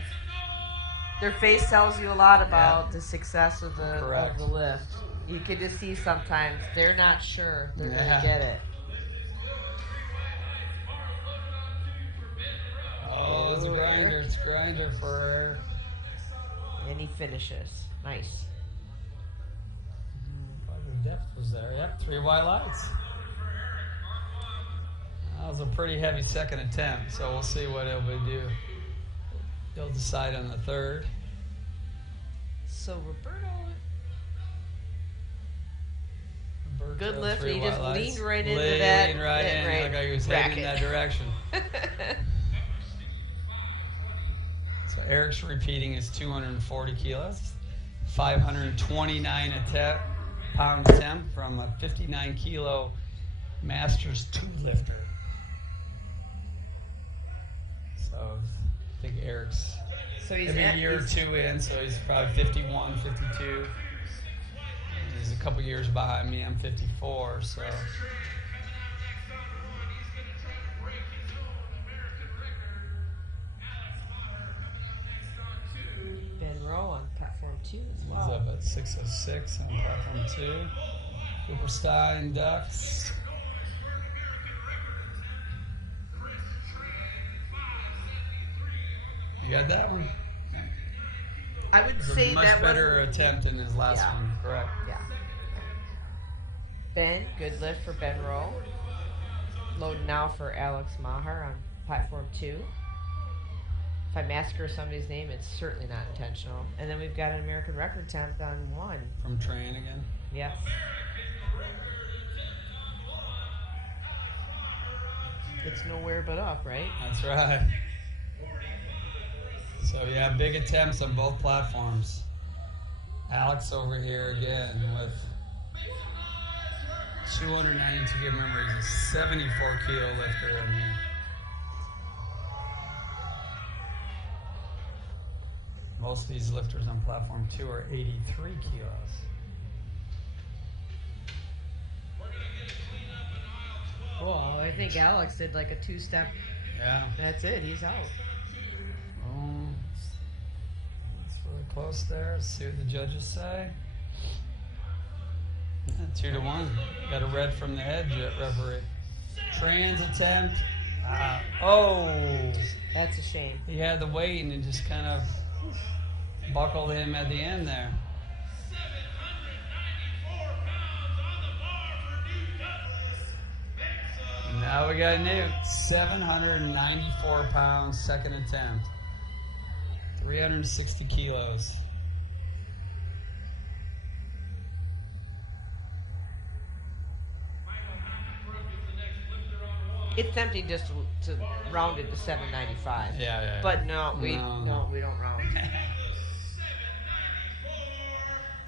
their face tells you a lot about the success of the lift. You can just see sometimes they're not sure they're going to get it. Oh, it's a grinder. It's a grinder for... And he finishes. Nice. The depth was there. Yep, 3 white lights. That was a pretty heavy second attempt, so we'll see what he'll do. He'll decide on the third. So Roberto, good lift. He just leaned right into that. Leaned right in, like he was heading in that direction. So Eric's repeating his 240 kilos, 529 pound attempt from a 59 kilo Masters 2 lifter. So I think Eric's maybe a year or 2 in, so he's probably 51, 52. He's a couple years behind me. I'm 54, so. 2 as He's well. up at 606 on platform 2. Cooperstein ducks. You got that one? I would It's say a much that better was attempt than his last Yeah. one, correct? Yeah. Ben, good lift for Ben Rowe. Loading now for Alex Maher on platform 2. If I massacre somebody's name, it's certainly not intentional. And then we've got an American record attempt on 1. From Tran again. Yes. It's nowhere but up, right? That's right. So yeah, big attempts on both platforms. Alex over here again with 292 good memories. He's a 74 kilo lifter in here. Most of these lifters on platform 2 are 83 kilos. Well, I think Alex did like a 2-step. Yeah. That's it. He's out. It's really close there. Let's see what the judges say. Yeah, 2-1. Got a red from the edge, referee. Trans attempt. That's a shame. He had the weight and it just kind of buckled him at the end there. 794 pounds on the bar for Newt. Now we got Newt. 794 pounds, second attempt. 360 kilos. It's tempting just to round it to 795. Yeah. But no, we don't round.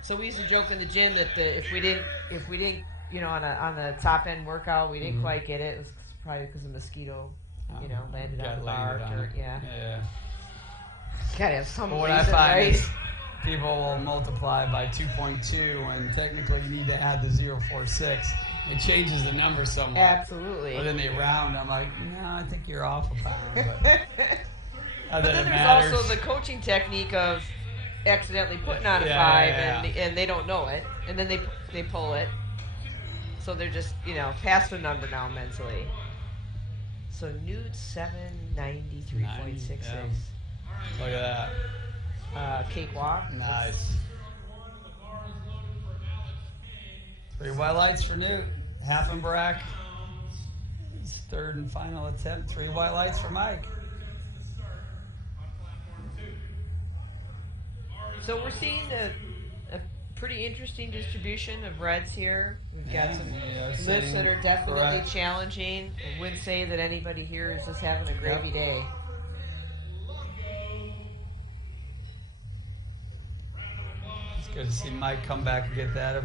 So we used to joke in the gym that if we didn't, on the top end workout, we didn't quite get it. It was probably because a mosquito, landed on the bar. Yeah. Gotta have some But what reason, I find right? is people will multiply by 2.2 when technically you need to add the 0.46. It changes the number somewhat. Absolutely. But then they round. I'm like, no, I think you're off a pound. But then there's also the coaching technique of accidentally putting on a 5 and they don't know it, and then they pull it. So they're just past the number now mentally. So Newt 793.66. Yeah. Look at that. Cakewalk. Nice. 3 white lights for Newt. Haffenbrack. His third and final attempt. 3 white lights for Mike. So we're seeing a pretty interesting distribution of reds here. We've got some lifts that are definitely challenging. I wouldn't say that anybody here is just having a gravy day. It's good to see Mike come back and get that of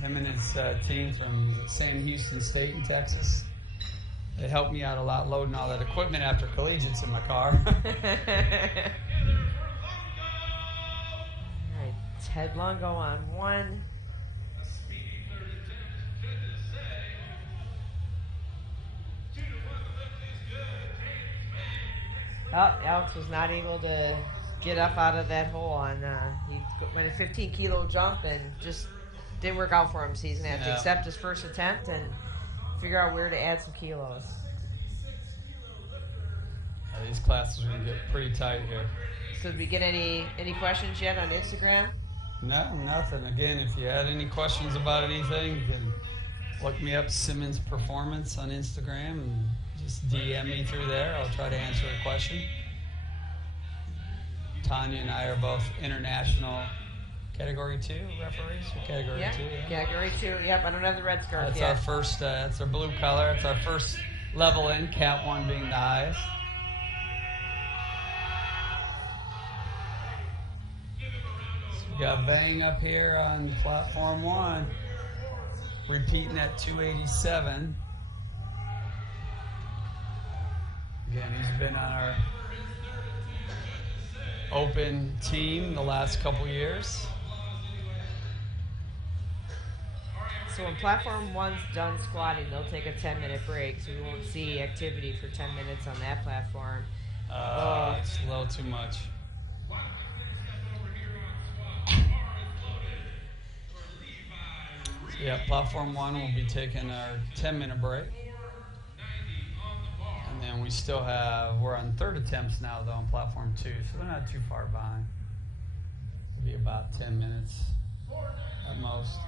him and his team from San Houston State in Texas. It helped me out a lot loading all that equipment after collegiates in my car. Ted Longo on 1. Alex was not able to get up out of that hole on. He went a 15-kilo jump and just didn't work out for him. So he's going to have to accept his first attempt and figure out where to add some kilos. These classes are going to get pretty tight here. So did we get any questions yet on Instagram? No, nothing. Again, if you had any questions about anything, you can look me up, Simmons Performance, on Instagram, and just DM me through there. I'll try to answer a question. Tanya and I are both international Category 2 referees. Or Category 2, yeah. Category 2, yep. I don't have the red scarf That's yet. our first, that's our blue color. It's our first level in, Cat 1 being the highest. We got Bang up here on platform 1, repeating at 287. Again, he's been on our open team the last couple years. So when platform 1's done squatting, they'll take a 10-minute break, so we won't see activity for 10 minutes on that platform. It's a little too much. Yeah, platform 1 will be taking our 10-minute break. And then we still have, we're on third attempts now though on platform 2, so they're not too far behind. It'll be about 10 minutes at most.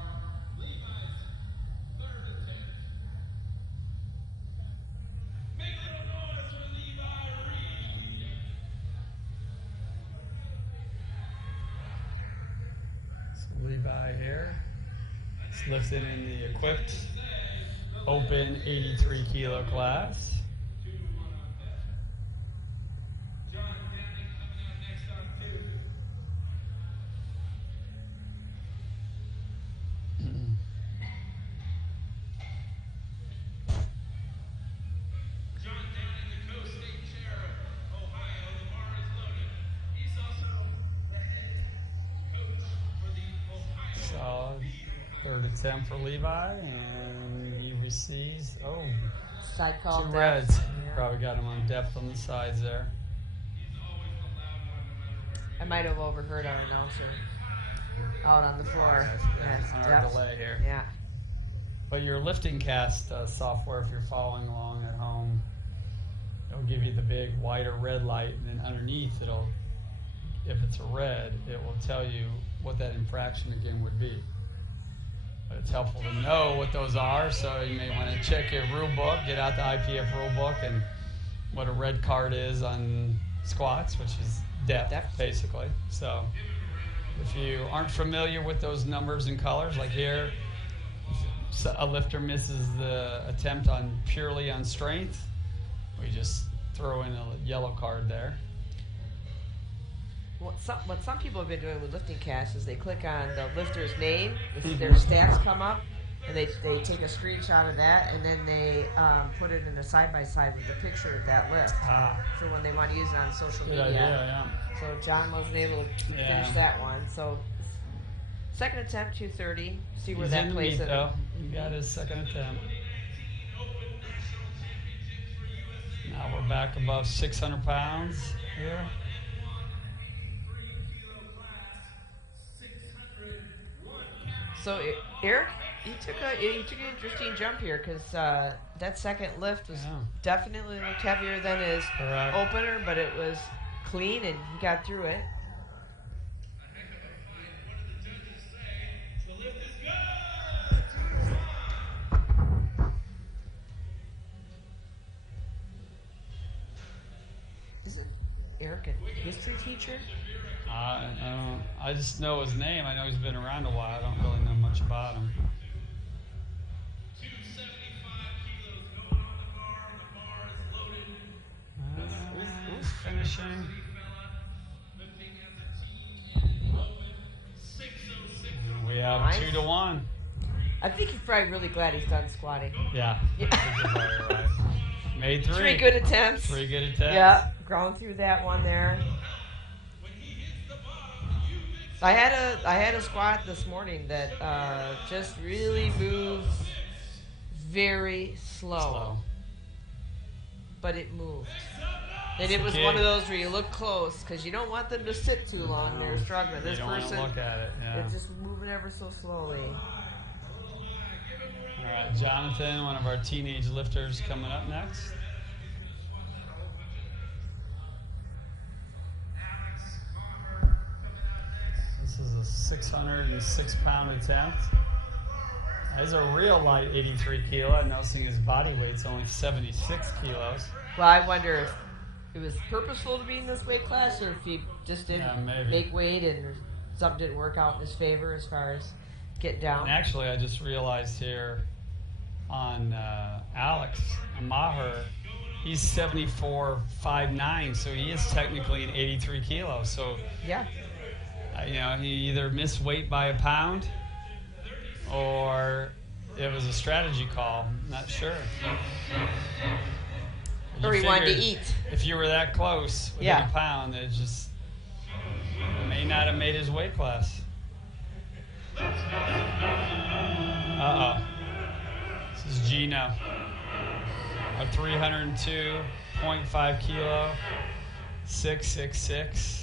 So Levi here. It's lifting in the equipped open 83 kilo class. Solid third attempt for Levi, and he receives, Side call 2 depth. reds. Yeah. Probably got him on depth on the sides there. I might have overheard our announcer out on the floor. Yes, On our depth. delay here. Yeah. But your lifting cast software, if you're following along at home, it'll give you the big white or red light, and then underneath it'll, if it's a red, it will tell you what that infraction again would be. But it's helpful to know what those are, so you may want to check your rule book, get out the IPF rule book, and what a red card is on squats, which is depth. Basically. So if you aren't familiar with those numbers and colors, like here, if a lifter misses the attempt on purely on strength, we just throw in a yellow card there. What some people have been doing with lifting casts is they click on the lifter's name, their stats come up, and they take a screenshot of that, and then they put it in a side-by-side with the picture of that lift. So when they want to use it on social Good media. idea, yeah. So John wasn't able to finish that one. So second attempt, 230. See where He's that in the places meat, it. though. He got his second attempt. Now we're back above 600 pounds here. So Eric, you took an interesting jump here because that second lift was definitely looked heavier than his opener, but it was clean and he got through it. Isn't Eric a history teacher? I just know his name. I know he's been around a while. I don't really know much about him. 275 kilos going on the bar. The bar is loaded. Finishing. Lifting as a team in open 606. We have Nice. 2-1. I think he's probably really glad he's done squatting. Yeah. Yeah. I think you're probably right. Made 3. 3 good attempts. 3 good attempts. Yeah, ground through that one there. I had a squat this morning that just really moves very slow. But it moved. And it was one of those where you look close because you don't want them to sit too long. They're struggling. This you don't person, want to look at it. Yeah. it's just moving ever so slowly. All right, Jonathan, one of our teenage lifters, coming up next. This is a 606-pound attempt. He's a real light 83 kilo. I'm noticing his body weight's only 76 kilos. Well, I wonder if it was purposeful to be in this weight class or if he just didn't make weight and something didn't work out in his favor as far as getting down. And actually, I just realized here on Alex Maher, he's 74.59, so he is technically an 83 kilos. So yeah. He either missed weight by a pound or it was a strategy call. I'm not sure. Or he wanted to eat. If you were that close within a pound, it just may not have made his weight class. Uh-oh. This is Gino. A 302.5 kilo, 666.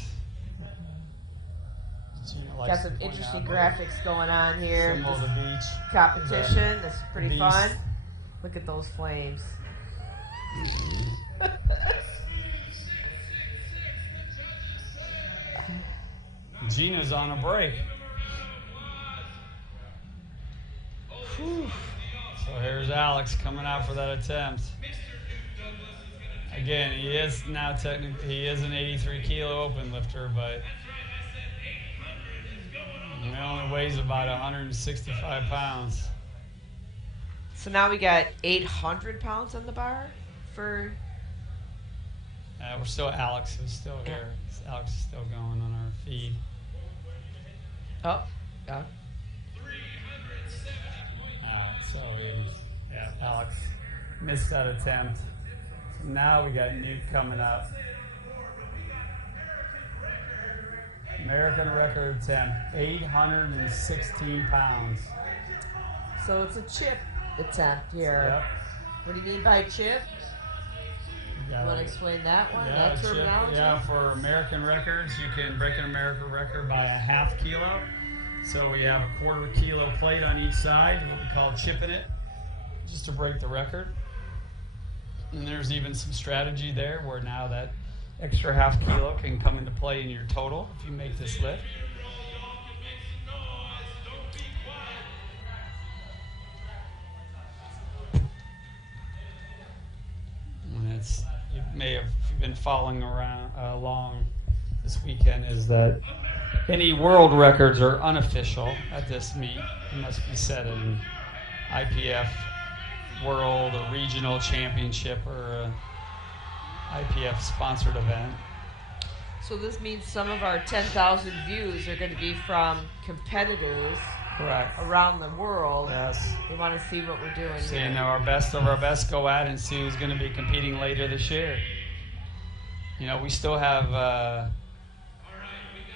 Gina likes Got to some point interesting out. graphics going on here. Symbol of the beach. Competition. This is pretty beast. fun. Look at those flames. Gina's on a break. Whew. So here's Alex coming out for that attempt. Again, he is now technically, he is an 83 kilo open lifter, but he only weighs about 165 pounds. So now we got 800 pounds on the bar for. We're still, Alex is still here. Alex is still going on our feed. Oh, yeah. So Alex missed that attempt. So now we got Newt coming up. American record attempt, 816 pounds. So it's a chip attempt here. Yep. What do you mean by chip? You want to explain that one? That terminology? Yeah, for American records, you can break an American record by a ½ kilo. So we have a quarter kilo plate on each side, what we call chipping it, just to break the record. And there's even some strategy there where now that extra ½ kilo can come into play in your total if you make this lift. And it's, you may have, if you've been following along this weekend, is that any world records are unofficial at this meet. It must be set in IPF World or Regional Championship or IPF sponsored event. So this means some of our 10,000 views are going to be from competitors Correct. around the world. Yes. They want to see what we're doing So here. you know, our best of our best go out and see who's going to be competing later this year. You know, we still have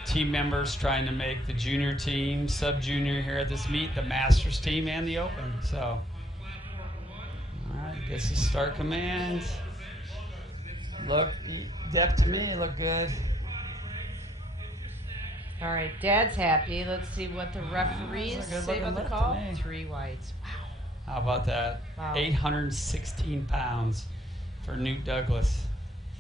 team members trying to make the junior team, sub-junior here at this meet, the Masters team, and the Open. So, all right, gets the start command. Look, depth to me, look good. All right, Dad's happy. Let's see what the referees That's a good say about the looking call. lift to me. 3 whites. Wow. How about that? Wow. 816 pounds for Newt Douglas.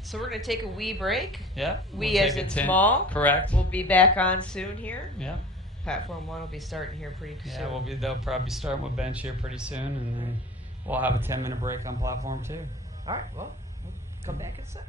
So we're going to take a wee break. Yeah. We as in small. Correct. We'll be back on soon here. Yeah. Platform 1 will be starting here pretty soon. Yeah, they'll probably be starting with bench here pretty soon, and then we'll have a 10-minute break on platform 2. All right, well, we'll come back in a sec.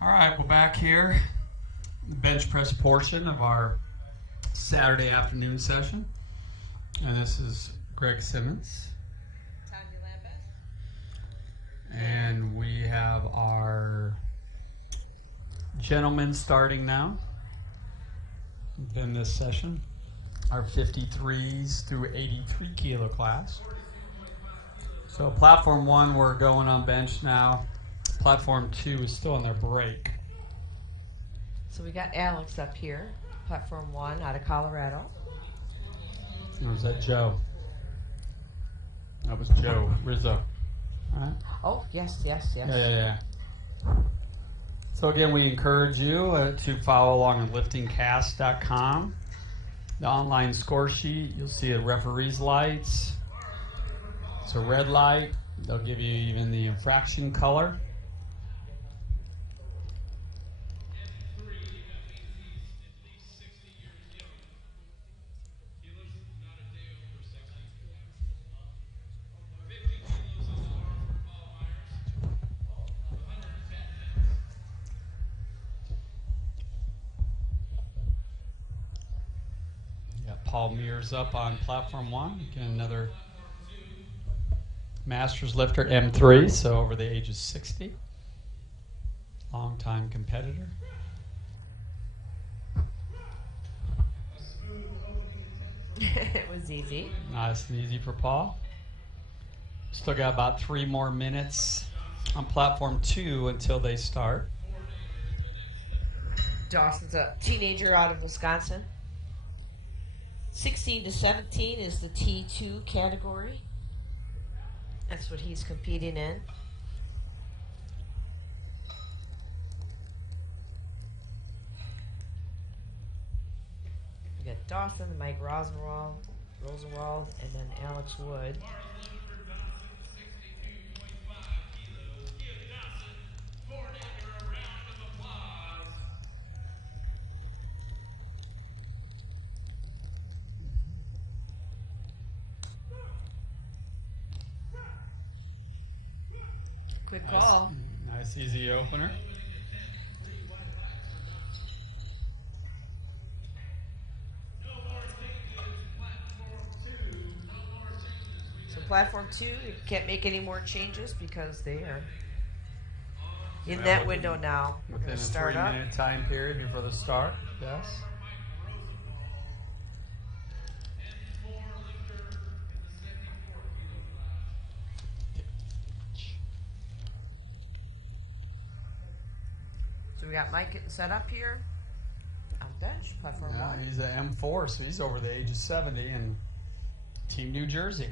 All right, we're back here, the bench press portion of our Saturday afternoon session. And this is Greg Simmons. And we have our gentlemen starting now in this session, our 53s through 83 kilo class. So platform 1, we're going on bench now. Platform 2 is still on their break. So we got Alex up here, platform 1 out of Colorado. Or was that Joe? That was Joe Rizzo. All right. Oh, yes. Yeah. So again, we encourage you to follow along on liftingcast.com. The online score sheet, you'll see a referee's lights. It's a red light. They'll give you even the infraction color. Paul Mears up on platform 1. Again, another Masters lifter, M3, so over the age of 60. Long-time competitor. It was easy. Nice and easy for Paul. Still got about 3 more minutes on platform 2 until they start. Dawson's a teenager out of Wisconsin. 16 to 17 is the T2 category. That's what he's competing in. We got Dawson, Mike Rosenwald, and then Alex Wood. Quick call. Nice easy opener. So platform 2, you can't make any more changes because they are in that window now. We're Within going a to start up. 3-minute time period before the start. Yes. So we got Mike getting set up here on bench, platform 1. He's an M4, so he's over the age of 70 and Team New Jersey.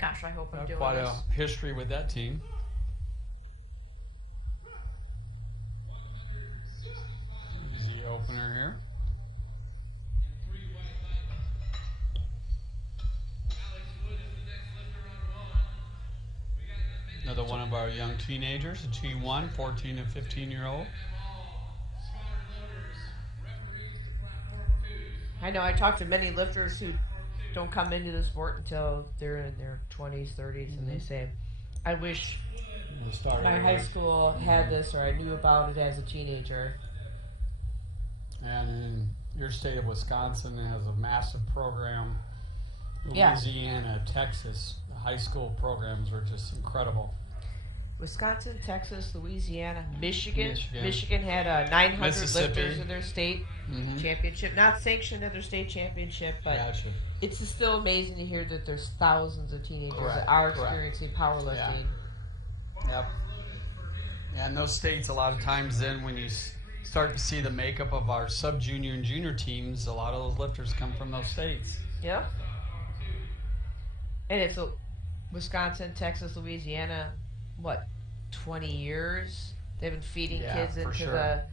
Gosh, I hope I'm doing Quite this. a history with that team. Easy opener here. Another one of our young teenagers, a T1, 14 and 15-year-old. I know, I talked to many lifters who don't come into the sport until they're in their 20s, 30s, and they say, I wish my high school had this or I knew about it as a teenager. And in your state of Wisconsin, it has a massive program. Yeah. Louisiana, Texas, the high school programs are just incredible. Wisconsin, Texas, Louisiana, Michigan. Michigan. Michigan had 900 Mississippi. lifters in their state championship. Not sanctioned at their state championship, but Gotcha. it's just still amazing to hear that there's thousands of teenagers Correct, that are correct. experiencing powerlifting. Yep. Yeah, in those states, a lot of times then when you start to see the makeup of our sub-junior and junior teams, a lot of those lifters come from those states. Yep. And it's Wisconsin, Texas, Louisiana, what, 20 years? They've been feeding kids for into sure.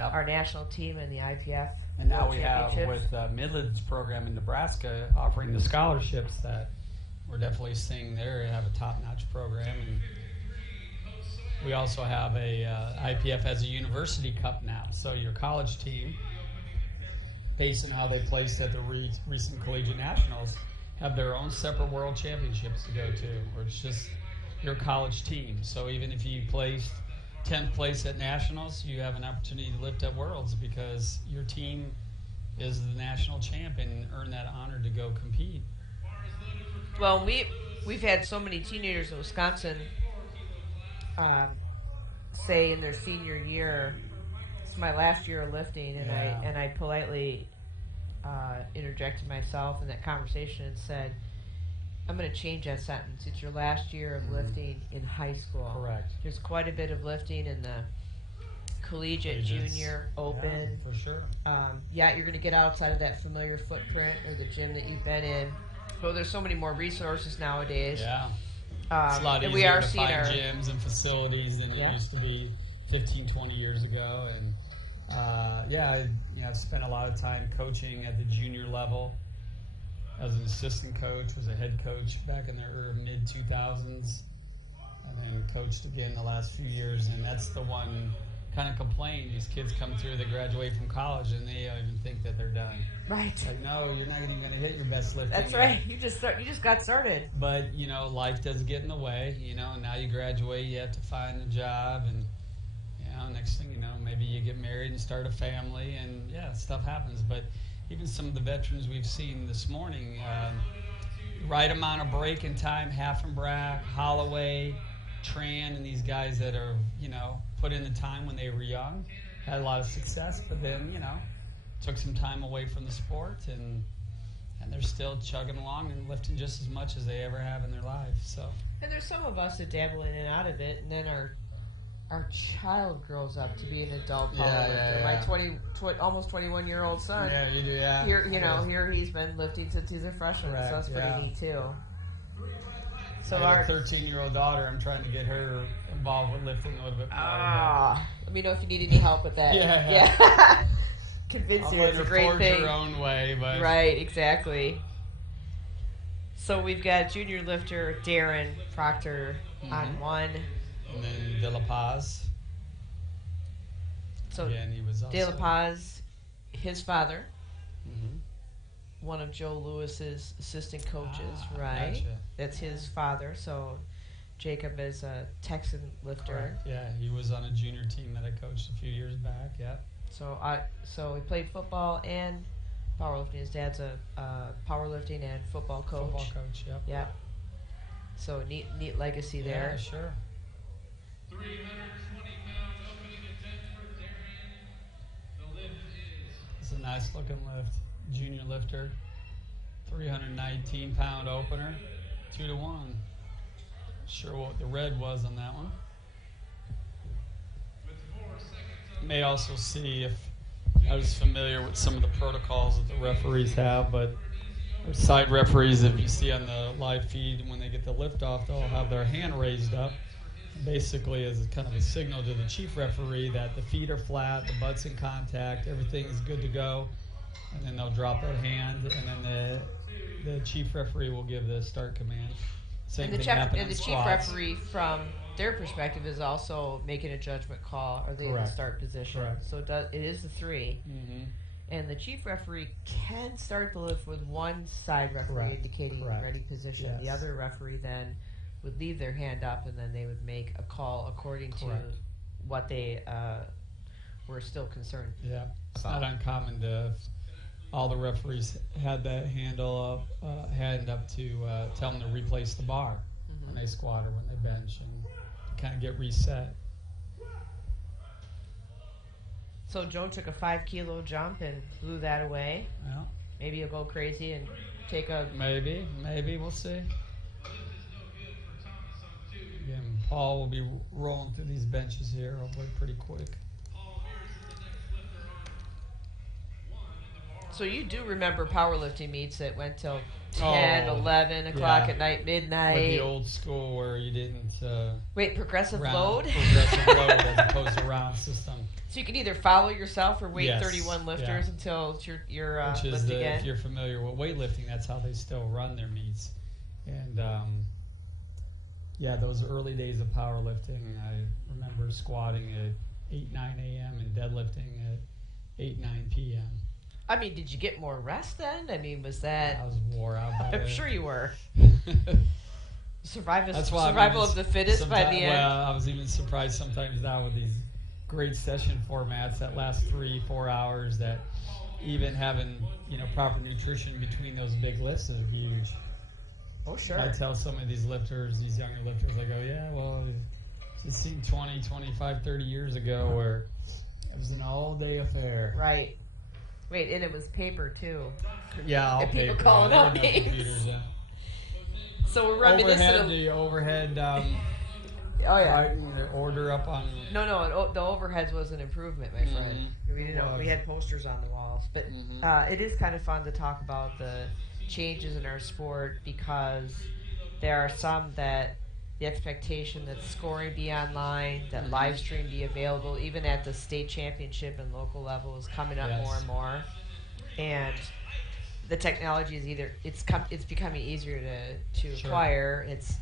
our national team and the IPF. And now World we have Championships. with Midland's program in Nebraska offering the scholarships that we're definitely seeing there. They have a top-notch program. And we also have a IPF as a university cup now. So your college team, based on how they placed at the recent collegiate nationals, have their own separate world championships to go to, where it's just your college team. So even if you placed 10th place at nationals, you have an opportunity to lift at worlds because your team is the national champ and earn that honor to go compete. Well, we've had so many teenagers in Wisconsin say in their senior year, it's my last year of lifting, and I politely interjected myself in that conversation and said, I'm going to change that sentence. It's your last year of lifting in high school. Correct. There's quite a bit of lifting in the collegiate, junior, open. Yeah, for sure. Yeah, you're going to get outside of that familiar footprint or the gym that you've been in. But there's so many more resources nowadays. Yeah. It's a lot easier to find gyms and facilities than it used to be 15, 20 years ago. And I've spent a lot of time coaching at the junior level as an assistant coach, was a head coach back in the mid-2000s, and then coached again the last few years. And that's the one kind of complaint. These kids come through, they graduate from college, and they don't even think that they're done. Right. Like, no, you're not even going to hit your best lifting. That's right. You just got started. But, life does get in the way, and now you graduate, you have to find a job, and, next thing you know, maybe you get married and start a family, and, stuff happens. But even some of the veterans we've seen this morning, right amount of break in time, Haffenbrack, Holloway, Tran, and these guys that are, put in the time when they were young, had a lot of success, but then, took some time away from the sport, and they're still chugging along and lifting just as much as they ever have in their life. So. And there's some of us that dabble in and out of it, and then our child grows up to be an adult powerlifter. My almost 21-year-old son. Yeah, you do. Yeah. Here he's been lifting since he's a freshman, so that's pretty neat too. So I have a 13-year-old daughter. I'm trying to get her involved with lifting a little bit more. Let me know if you need any help with that. Yeah. Convince you it's a great thing. Her own way, but right, exactly. So we've got junior lifter Darren Proctor on one. And then De La Paz. So again, he was also De La Paz, his father, one of Joe Lewis's assistant coaches, right? Gotcha. That's his father. So Jacob is a Texan lifter. Correct. Yeah, he was on a junior team that I coached a few years back. Yeah. So he played football and powerlifting. His dad's a powerlifting and football coach. Football coach. Yep. Yep. So neat legacy there. Yeah, sure. 320-pound opening attempt for Darren. The lift is. It's a nice looking lift. Junior lifter. 319-pound opener. 2-1. Sure what the red was on that one. You may also see if I was familiar with some of the protocols that the referees have, but side referees, if you see on the live feed, when they get the lift off, they'll have their hand raised up, basically as kind of a signal to the chief referee that the feet are flat, the butt's in contact, everything is good to go, and then they'll drop their hand, and then the chief referee will give the start command. Same thing happens and the chief referee, from their perspective, is also making a judgment call. Are they in the start position? Correct. So it is the three. Mm-hmm. And the chief referee can start the lift with one side referee indicating ready position. Yes. The other referee then would leave their hand up, and then they would make a call according to what they were still concerned. Yeah, it's not uncommon to all the referees had that hand up to tell them to replace the bar when they squat or when they bench and kind of get reset. So Joan took a 5-kilo jump and blew that away. Well, maybe he'll go crazy and take a... Maybe, we'll see. Again, Paul will be rolling through these benches here hopefully pretty quick. So you do remember powerlifting meets that went till 10, 11 o'clock at night, midnight. Like the old school where you didn't... Wait, progressive load? Progressive load as opposed to round system. So you can either follow yourself or wait 31 lifters until you're lift again? If you're familiar with weightlifting, that's how they still run their meets. And those early days of powerlifting, I remember squatting at 8, 9 a.m. and deadlifting at 8, 9 p.m. I mean, did you get more rest then? I mean, was that... I was wore out by I'm sure you were. Survival of the fittest by the end. Well, I was even surprised sometimes now with these great session formats that last 3-4 hours, that even having proper nutrition between those big lifts is huge. Oh, sure. I tell some of these lifters, these younger lifters, I go, yeah, well, it's seen 20, 25, 30 years ago where it was an all-day affair. Right. Wait, and it was paper, too. Yeah, all and people paper. calling out No names. computers, yeah. So we're reminiscent The overhead. oh, yeah. Writing the order up on. No, the overheads was an improvement, my friend. We didn't know we had posters on the walls, but it is kind of fun to talk about the changes in our sport, because there are some that the expectation that scoring be online, that live stream be available, even at the state championship and local level, is coming up more and more, and the technology is it's becoming easier to acquire. It's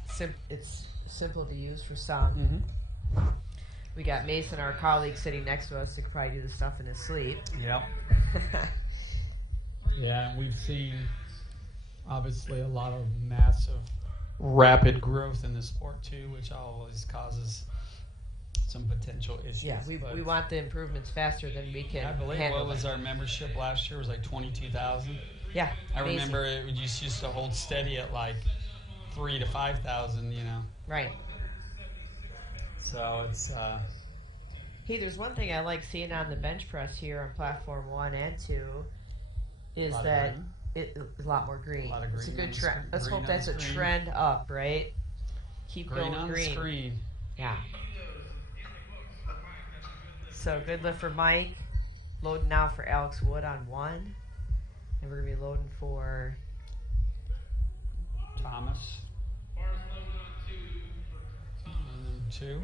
simple to use for some. We got Mason, our colleague, sitting next to us, who could probably do the stuff in his sleep. Yep. Yeah, and we've seen obviously a lot of massive, rapid growth in the sport too, which always causes some potential issues. Yeah, we want the improvements faster than we can. I believe handle what was our membership last year was like 22,000. Yeah, I remember it just used to hold steady at like 3,000 to 5,000. Right. So it's. Hey, there's one thing I like seeing on the bench press here on platform 1 and 2, is that it's a lot more green. A lot of green. It's a good trend. Let's hope that's a trend up, right? Keep green going on green. The screen. Yeah. So good lift for Mike. Loading now for Alex Wood on 1. And we're going to be loading for Thomas. And then 2.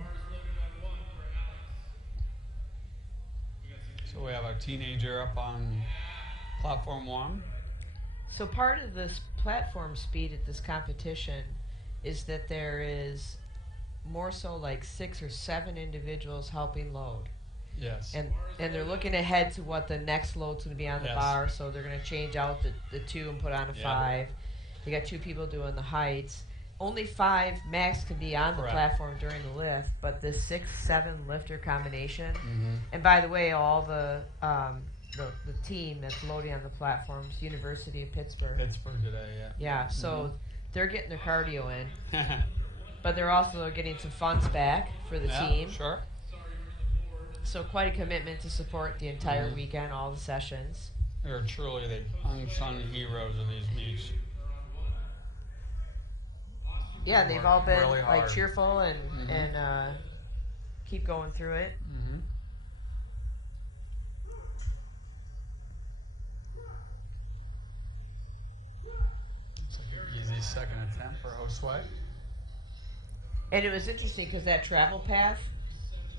So we have our teenager up on platform 1. So part of this platform speed at this competition is that there is more so like 6 or 7 individuals helping load. Yes. And they're looking ahead to what the next load's going to be on the bar, so they're going to change out the 2 and put on a 5. You got 2 people doing the heights. Only 5 max can be on the platform during the lift, but this 6-7 lifter combination. And by the way, all the team that's loading on the platforms, University of Pittsburgh. Pittsburgh today, yeah. Yeah, so they're getting their cardio in, but they're also getting some funds back for the team. Sure. So quite a commitment to support the entire weekend, all the sessions. They're truly the unsung heroes of these meets. Yeah, they've all been really like cheerful and keep going through it. It's like an easy second attempt for Josue. And it was interesting because that travel path,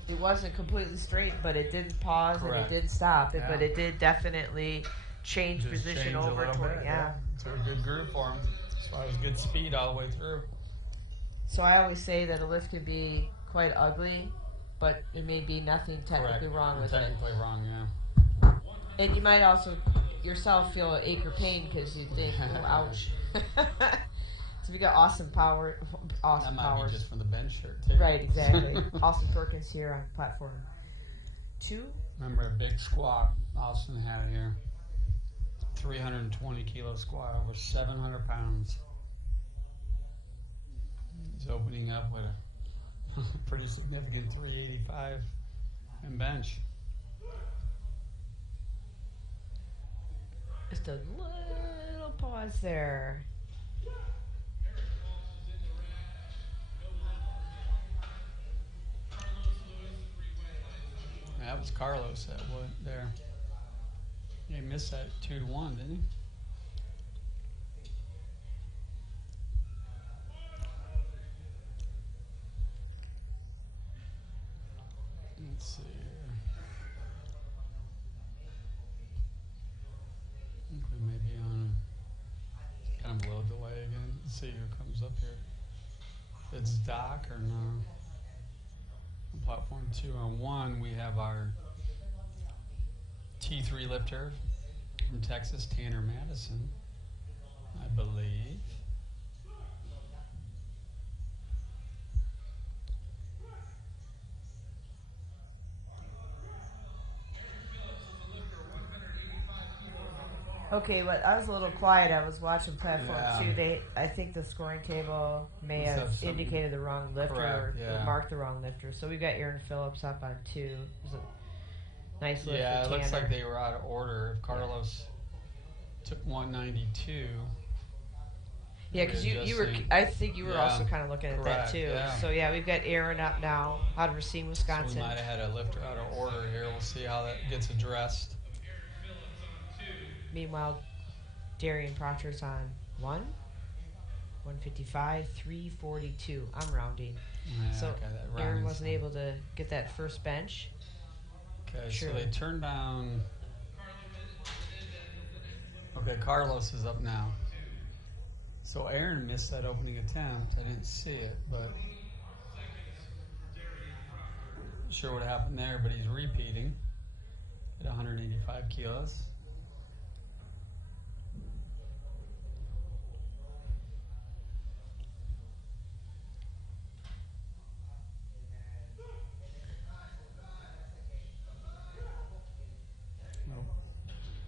it wasn't completely straight, but it didn't pause and it didn't stop. But it did definitely change position over toward. It's a good groove for him. That's why it was good speed all the way through. So I always say that a lift can be quite ugly, but there may be nothing technically wrong with technically it. Wrong, yeah. And you might also yourself feel an ache or pain because you think, oh, ouch. So we got awesome powers. That might be just from the bench shirt, too. Right, exactly. Austin Perkins here on platform 2. Remember a big squat Austin had here. 320 kilo squat, over 700 pounds. He's opening up with a pretty significant 385 in bench. Just a little pause there. That was Carlos that went there. He missed that 2-1, didn't he? Let's see here. I think we may be on kind of a little delay again. Let's see who comes up here. If it's Doc or no. On platform 2 on 1, we have our T3 lifter from Texas, Tanner Madison, I believe. Okay, but I was a little quiet. I was watching platform Yeah. 2. I think the scoring table may Must have have some- indicated the wrong lifter correct, or yeah. marked the wrong lifter. So we've got Aaron Phillips up on 2. It was a nice lift Yeah, for it looks Tanner. like they were out of order. If Carlos took 192. Yeah, because you were. I think you were also kind of looking at that correct, too. yeah. So yeah, we've got Aaron up now out of Racine, So we Wisconsin. might have had a lifter out of order here. We'll see how that gets addressed. Meanwhile, Darian Proctor's on 155, 342. I'm rounding. Yeah, So okay, that Aaron rounding's wasn't fine. able to get that first bench. Okay, Sure. so they turned down. Okay, Carlos is up now. So Aaron missed that opening attempt. I didn't see it, but not sure what happened there. But he's repeating at 185 kilos.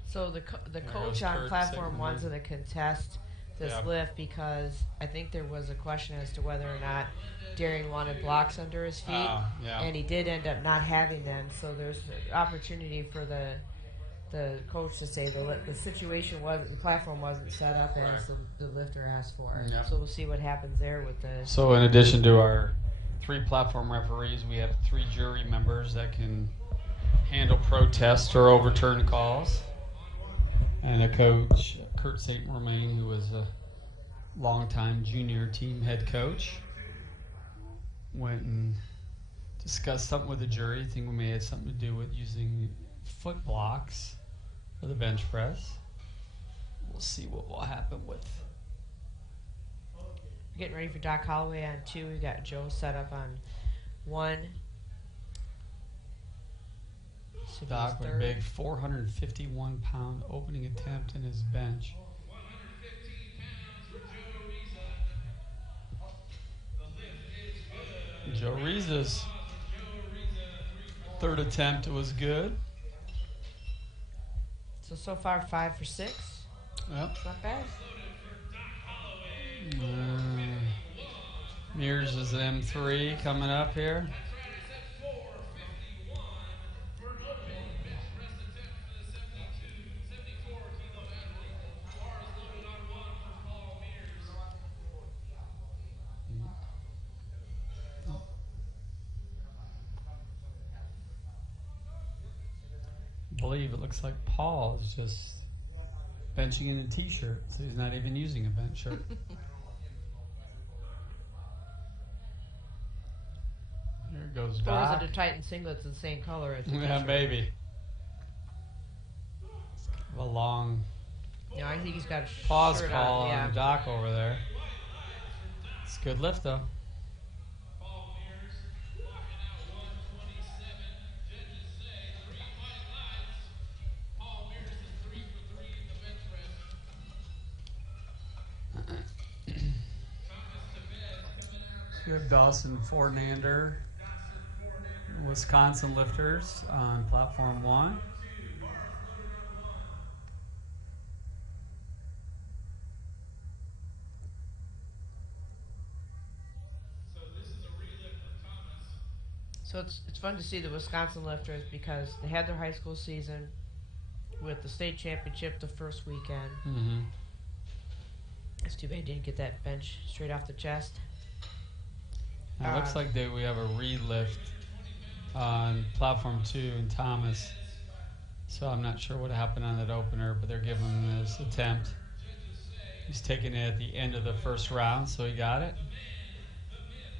So the coach goes on Kurt platform Sigmund. 1's going to contest this Yep. lift because I think there was a question as to whether or not Darian wanted blocks under his feet, Yeah. and he did end up not having them. So there's an opportunity for the coach to say the situation wasn't, the platform wasn't set up as the lifter asked for. Yep. So we'll see what happens there with the. So in addition to our 3 platform referees, we have 3 jury members that can handle protest or overturn calls. And a coach, Kurt St. Romain, who was a longtime junior team head coach, went and discussed something with the jury. I think we may have something to do with using foot blocks for the bench press. We'll see what will happen with. Getting ready for Doc Holloway on 2. We got Joe set up on 1. Doc with a big 451-pound opening attempt in his bench. 115 pounds for Joe Reza. Joe Reza's third attempt was good. So far 5 for 6. Yep. It's not bad. Mears is an M3 coming up here. I believe it looks like Paul is just benching in a t-shirt, so he's not even using a bench shirt. There goes Doc. Or is it a Titan singlet's the same color as the Yeah, t-shirt? maybe. It's kind of a long No, I think he's got a pause shirt call on. Yeah. on Doc over there. It's a good lift, though. We have Dawson Fornander, Wisconsin lifters on platform 1. So it's fun to see the Wisconsin lifters because they had their high school season with the state championship the first weekend. Mm-hmm. It's too bad they didn't get that bench straight off the chest. It looks like we have a re-lift on platform 2 in Thomas. So I'm not sure what happened on that opener, but they're giving him this attempt. He's taking it at the end of the first round, so he got it.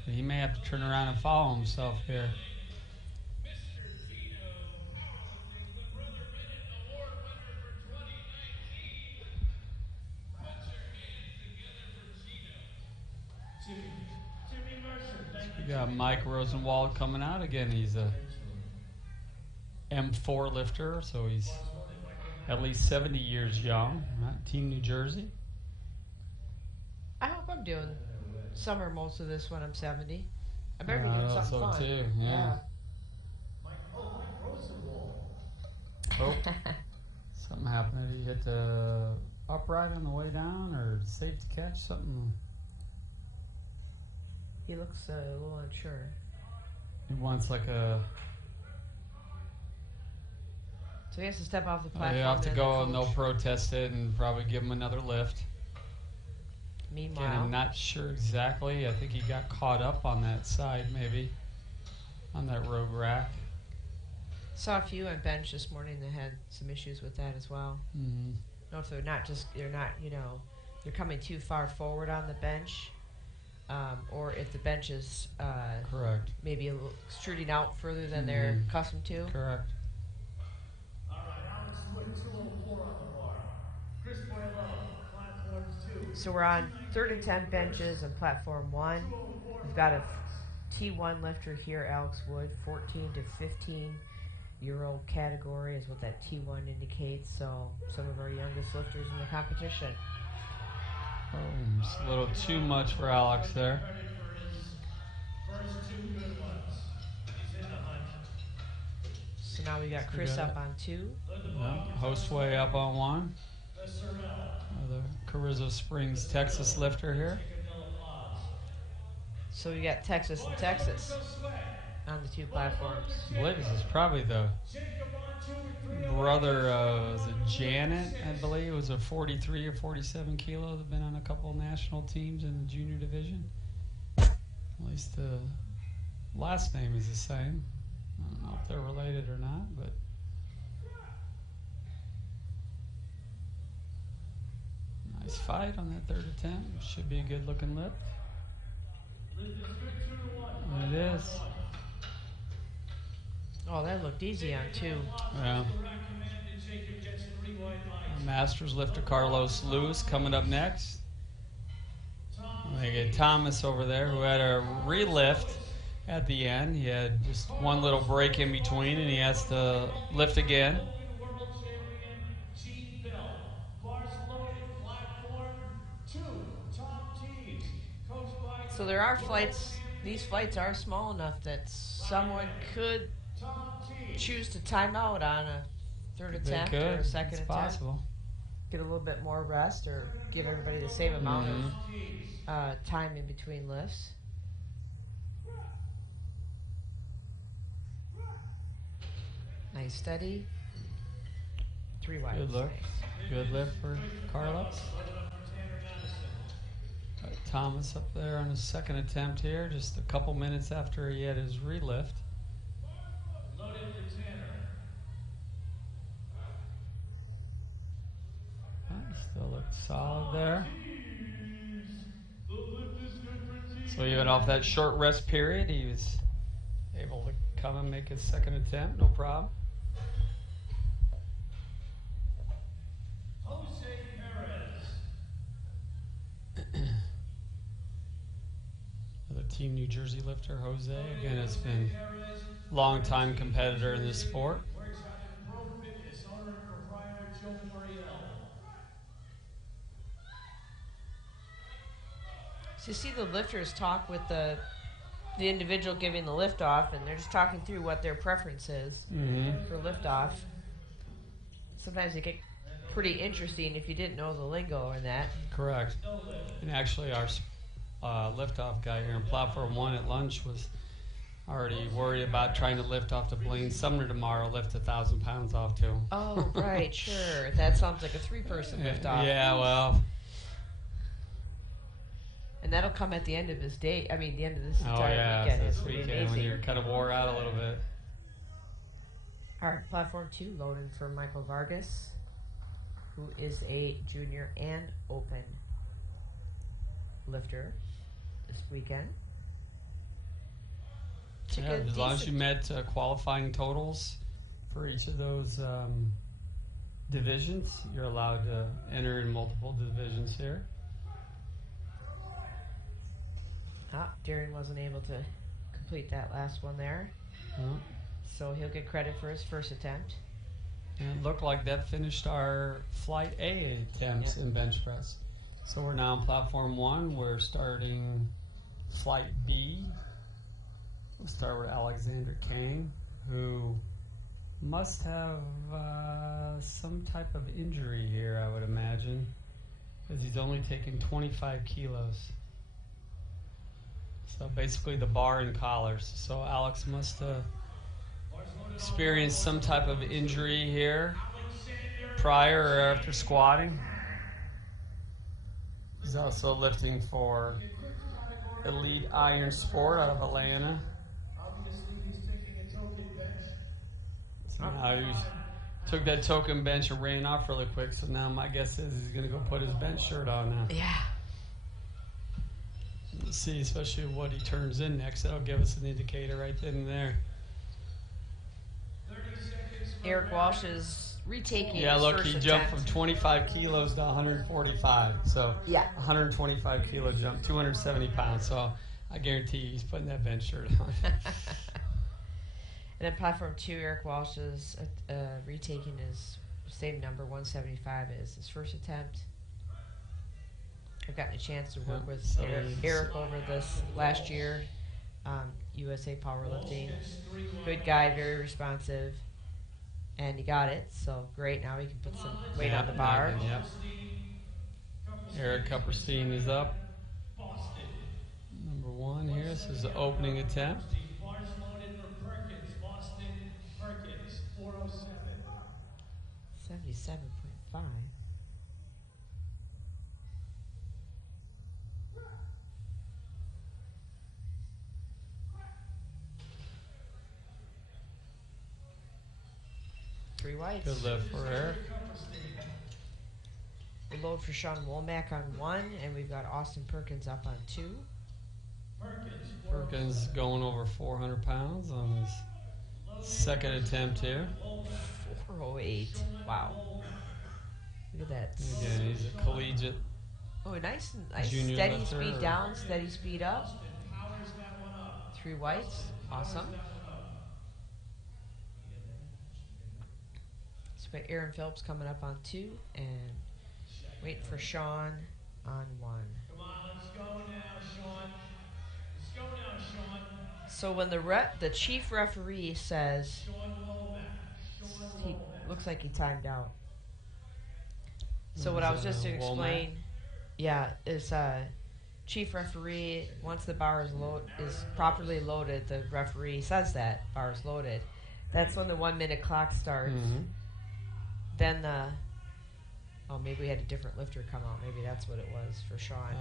But he may have to turn around and follow himself here. We got Mike Rosenwald coming out again. He's a M4 lifter, so he's at least 70 years young. Right? Team New Jersey. I hope I'm doing summer most of this when I'm 70. I better be I doing hope something so fun. too. Yeah. Oh, Something happened. Did he hit the upright on the way down, or safe to catch? Something. He looks a little unsure. He wants like a. So he has to step off the platform. You have to and go the and they'll coach- protest it and probably give him another lift. Again, Meanwhile, I'm not sure exactly. I think he got caught up on that side, maybe, on that rogue rack. saw a few on bench this morning that had some issues with that as well. Mm-hmm. No, if they're not, they're coming too far forward on the bench, or if the bench is Correct. maybe a little extruding out further than they're accustomed to. Correct. All right, Alex Wood, 204 on the bar. Chris Boyello, platform 2. So we're on 3rd and 10 benches on platform 1. We've got a T1 lifter here, Alex Wood, 14 to 15 year old category is what that T1 indicates. So some of our youngest lifters in the competition. Oh, just a little too much for Alex there. Credit for his first 2 good ones. He's in the hunt. So now we got Chris up on 2. Hostway up on 1. The Sorrell. The Carrizo Springs, Texas lifter here. So we got Texas and Texas on the 2 platforms. I believe this is probably the brother of Janet, I believe. It was a 43 or 47 kilo. They've been on a couple national teams in the junior division. At least the last name is the same. I don't know if they're related or not, but nice fight on that 3rd attempt. Should be a good looking lift. And it is. Oh, that looked easy on 2. Yeah. Masters lifter Carlos Lewis coming up next. They get Thomas over there, who had a relift at the end. He had just one little break in between, and he has to lift again. So there are flights, these flights are small enough that someone could choose to time out on a 3rd attempt or a 2nd It's attempt. possible. Get a little bit more rest or give everybody the same amount of time in between lifts. Nice steady. 3 wide. Good look. Good lift for Carlos. Got Thomas up there on his 2nd attempt here, just a couple minutes after he had his relift. Loaded for Tanner. Still looks solid there. The lift is good for T. So even off that short rest period, he was able to come and make his 2nd attempt, no problem. Jose Perez. The Team New Jersey lifter, Jose, again, has been a long-time competitor in this sport. Works out at Pro Fitness, owner and proprietor Joe Moriel. So you see the lifters talk with the individual giving the lift off, and they're just talking through what their preference is for lift off. Sometimes it get pretty interesting if you didn't know the lingo in that. Correct. And actually, our lift-off guy here in Platform 1 at lunch was already worried about trying to lift off to Blaine Sumner tomorrow, lift 1,000 pounds off to him. Oh, right, sure. That sounds like a 3-person lift off. Yeah, well. And that'll come at the end of his day. I mean, the end of this Oh, entire yeah, weekend. this It's pretty weekend when amazing. you're kind of wore out a little bit. All right, platform 2 loaded for Michael Vargas, who is a junior and open lifter this weekend. Took Yeah, a as long as you decent- met qualifying totals for each of those divisions, you're allowed to enter in multiple divisions here. Darren wasn't able to complete that last one there, so he'll get credit for his first attempt. And it looked like that finished our Flight A attempts in bench press. So we're now on Platform 1. We're starting Flight B. We'll start with Alexander Kane, who Must have some type of injury here, I would imagine, because he's only taking 25 kilos. So basically the bar and collars. So Alex must have experienced some type of injury here prior or after squatting. He's also lifting for Elite Iron Sport out of Atlanta. So now he took that token bench and ran off really quick. So now my guess is he's going to go put his bench shirt on now. Yeah. Let's see, especially what he turns in next. That'll give us an indicator right then and there. Eric Walsh is retaking Yeah, his look, first he jumped attempt. from 25 kilos to 145. So Yeah. 125 kilo jump, 270 pounds. So I guarantee he's putting that bench shirt on. And then platform 2, Eric Walsh is retaking his same number, 175, is his first attempt. I've gotten a chance to work with so Eric over this last year, USA Powerlifting. Good guy, very responsive, and he got it, so great. Now he can put some weight on the bar. Yep. Eric Kupperstein is up. Number 1 here. This is the opening attempt. 77.5. Three whites. Good lift for Eric. We load for Sean Womack on 1, and we've got Austin Perkins up on 2. Perkins going over 400 pounds on his second attempt here. 408. Wow. Look at that. Again, he's a collegiate. Oh, nice Junior steady lifter, speed or- down, steady speed up. 3 whites. Awesome. So we got Aaron Phillips coming up on 2, and waiting for Sean on 1. Come on, let's go now, Sean. Let's go now, Sean. So when the chief referee says Sean Womack. Sean he Womack. looks like he timed out. So What what is I was that, just to Womack? explain, yeah, is chief referee, once the bar is properly loaded, the referee says that bar is loaded. That's when the 1 minute clock starts. Mhm. Then maybe we had a different lifter come out. Maybe that's what it was for Sean.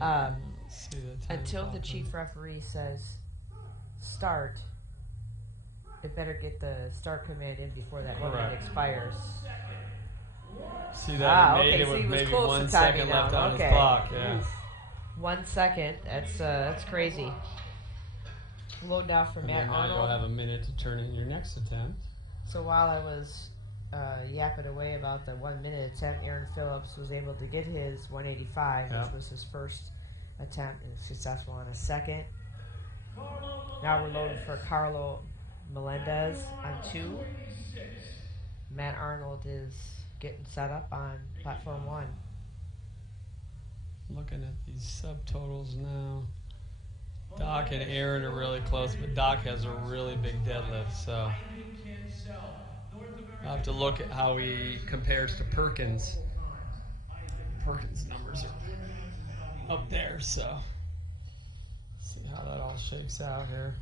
Let's see the time Until the clock. chief referee says start, it better get the start command in before that 1 minute Correct. expires. See that he made okay, it so with he was maybe close 1 to timing second left out. on Okay. his clock. Yeah. Oof. 1 second. That's crazy. Load now for And Matt then now you'll Arnold. have a minute to turn in your next attempt. So while I was yapping away about the 1 minute attempt, Aaron Phillips was able to get his 185, Yeah. which was his first attempt, and successful on a second. Now we're loading for Carlo Melendez on 2. Matt Arnold is getting set up on platform 1. Looking at these subtotals now. Doc and Aaron are really close, but Doc has a really big deadlift, so I'll have to look at how he compares to Perkins. Perkins' numbers are up there, so see how that all shakes out here.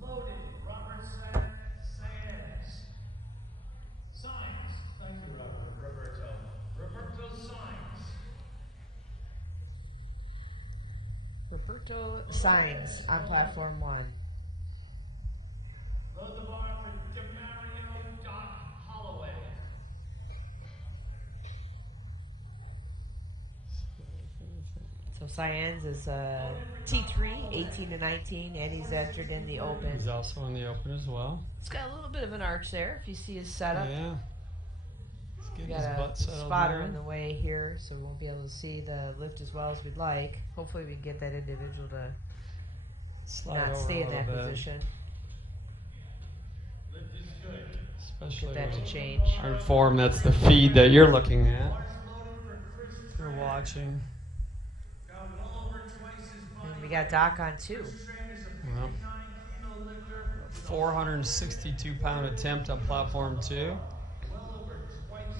Loaded. Robert Sands. Signs. Thank you, Roberto. Roberto Signs. Roberto Signs on platform 1. Load the bar for Demario Doc Holloway. So Cyan's is T3, 18 to 19, and he's entered in the open. He's also in the open as well. It's got a little bit of an arch there, if you see his setup. Yeah. He's We getting got his a butt settled spotter down. in the way here, so we won't be able to see the lift as well as we'd like. Hopefully we can get that individual to Slide not over stay a in that little bit. position. Lift is good. Especially Get that to when change. our form, that's the feed that you're looking at. Bars loaded for Chris If you're watching. Got well over twice his got Doc on 2. Well, 462-pound attempt on platform 2.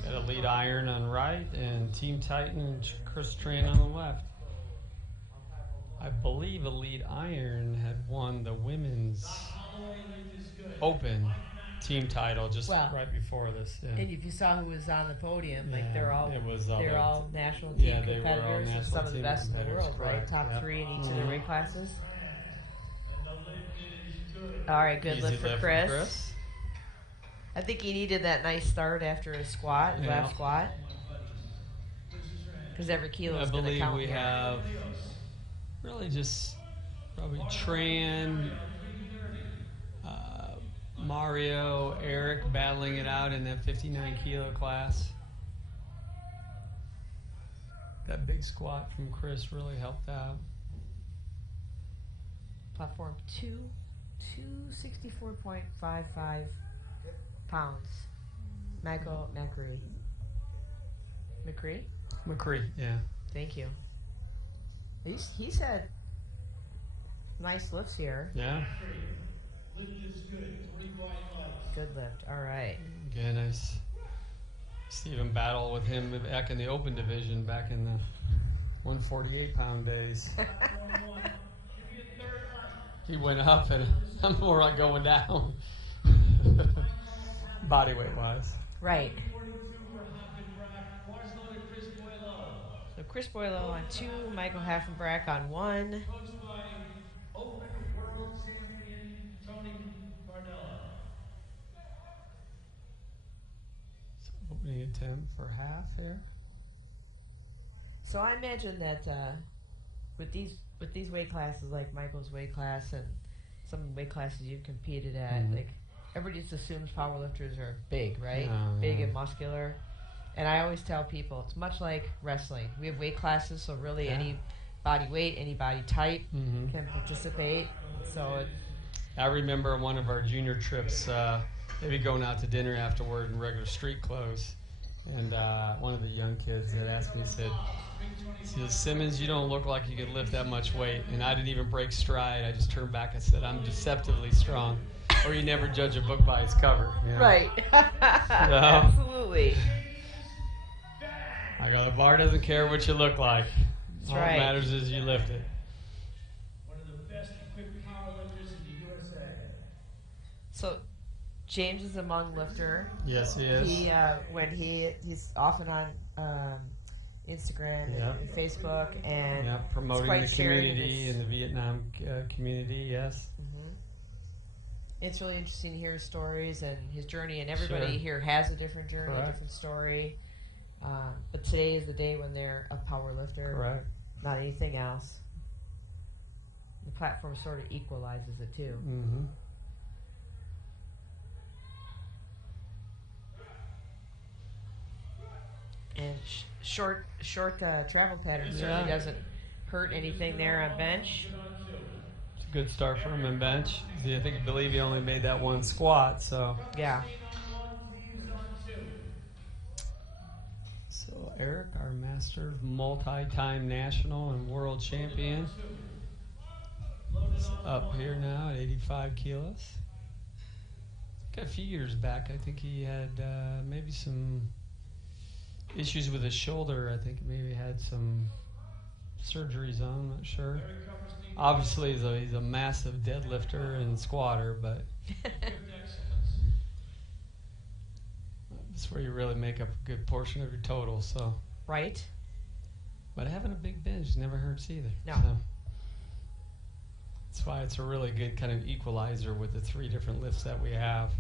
Got a lead iron on right and Team Titan and Chris Tran on the left. I believe a lead iron had won the women's open team title just right before this. Yeah. And if you saw who was on the podium, like they're all national team competitors and some of the best in the world, right? Top 3 in each of their weight classes. All right, good Easy lift for Chris. I think he needed that nice start after his squat, last squat. Because every kilo is going to count. I believe we have really just probably Tran, Mario, Eric battling it out in that 59-kilo class. That big squat from Chris really helped out. Platform 2, 264.55 pounds. Michael McCree? McCree, yeah. Thank you. He's had nice lifts here. Yeah. Good lift. All right. Yeah, nice. Stephen battled with him back in the open division back in the 148-pound days. He went up and I'm more like going down. Body weight wise. Right. So Chris Boileau on 2, Michael Haffenbrack on 1. Opening attempt for half here. So I imagine that with these weight classes, like Michael's weight class and some weight classes you've competed at, like everybody just assumes powerlifters are big, right? Big and muscular. And I always tell people it's much like wrestling. We have weight classes, so really any body weight, any body type can participate. So I remember one of our junior trips, maybe going out to dinner afterward in regular street clothes, and one of the young kids had asked me, said, Simmons, you don't look like you could lift that much weight. And I didn't even break stride. I just turned back and said, I'm deceptively strong. Or you never judge a book by its cover. You know? Right. Absolutely. I got the bar doesn't care what you look like. That's All right. that matters is you lift it. One of the best equipped powerlifters in the USA. So James is a Hmong lifter. Yes, he is. He's often on Instagram and Facebook and promoting the community and the Vietnam community. Yes. It's really interesting to hear his stories and his journey, and everybody here has a different journey, a different story. But today is the day when they're a power lifter, not anything else. The platform sort of equalizes it too. And short travel pattern certainly doesn't hurt anything there on bench. It's a good start for him in bench. I believe he only made that one squat, so. Yeah. So Eric, our master multi-time national and world champion, is up here now at 85 kilos. A few years back, I think he had maybe some issues with his shoulder. I think maybe had some surgeries on. I'm not sure. Obviously, he's a massive deadlifter and squatter, but that's where you really make up a good portion of your total. So Right. But having a big bench never hurts either. No. So that's why it's a really good kind of equalizer with the 3 different lifts that we have.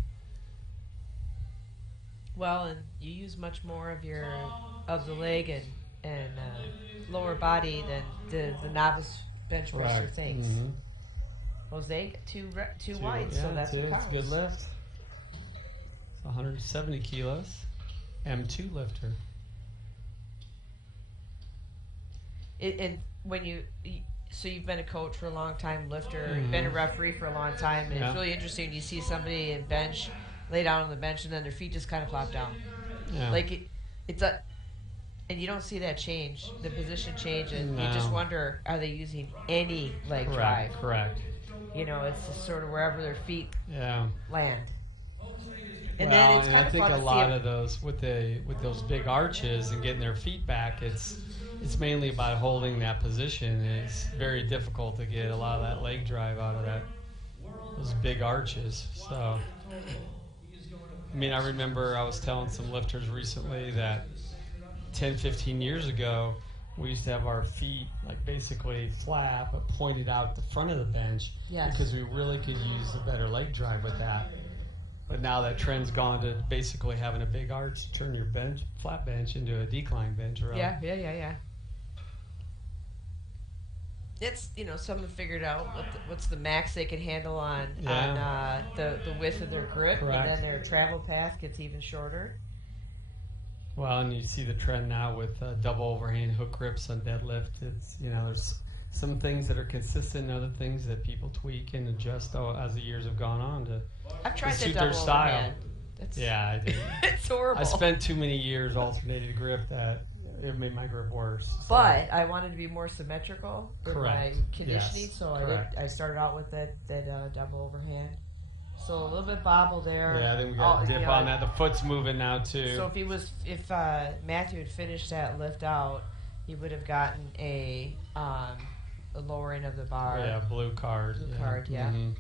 Well, and you use much more of the leg and lower body than the novice bench presser thinks. Jose too wide, so that's what counts. It's a good lift. It's 170 kilos. M2 lifter. And when so you've been a coach for a long time, lifter, you've been a referee for a long time, and it's really interesting when you see somebody in bench lay down on the bench and then their feet just kind of flop down. Yeah. Like it's And you don't see that change, the position change, and No. you just wonder, are they using any leg drive? Correct. You know, it's just sort of wherever their feet Yeah. land. And well, then it's and kind I of think fun a to see lot them. of those with those big arches and getting their feet back, it's mainly about holding that position. It's very difficult to get a lot of that leg drive out of those big arches. So, I mean, I remember I was telling some lifters recently that 10, 15 years ago, we used to have our feet like basically flat but pointed out the front of the bench because we really could use a better leg drive with that. But now that trend's gone to basically having a big arch to turn your flat bench into a decline bench. Really. Yeah. It's, someone figured out what's the max they can handle on the width of their grip, Correct. and then their travel path gets even shorter. Well, and you see the trend now with double overhand hook grips on deadlift. It's there's some things that are consistent, and other things that people tweak and adjust as the years have gone on to I've tried suit the their double style. overhand. Yeah, I did. It's horrible. I spent too many years alternating grip that it made my grip worse. So. But I wanted to be more symmetrical with my Correct. conditioning, Yes. so Correct. I started out with that double overhand. So a little bit bobble there. Yeah, then we got to dip on that. The foot's moving now too. So if Matthew had finished that lift out, he would have gotten a lowering of the bar. Yeah, blue card. Blue card, yeah. Mm-hmm.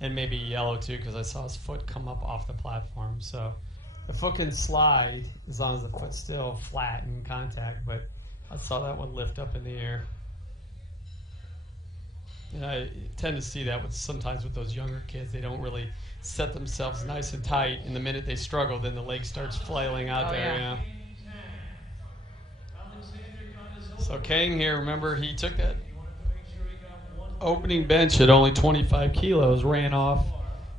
And maybe yellow too, because I saw his foot come up off the platform. So the foot can slide as long as the foot's still flat in contact, but I saw that one lift up in the air. And I tend to see that sometimes with those younger kids. They don't really set themselves nice and tight, and the minute they struggle, then the leg starts flailing out there. Yeah. So Kang here, remember, he took that opening bench at only 25 kilos, ran off,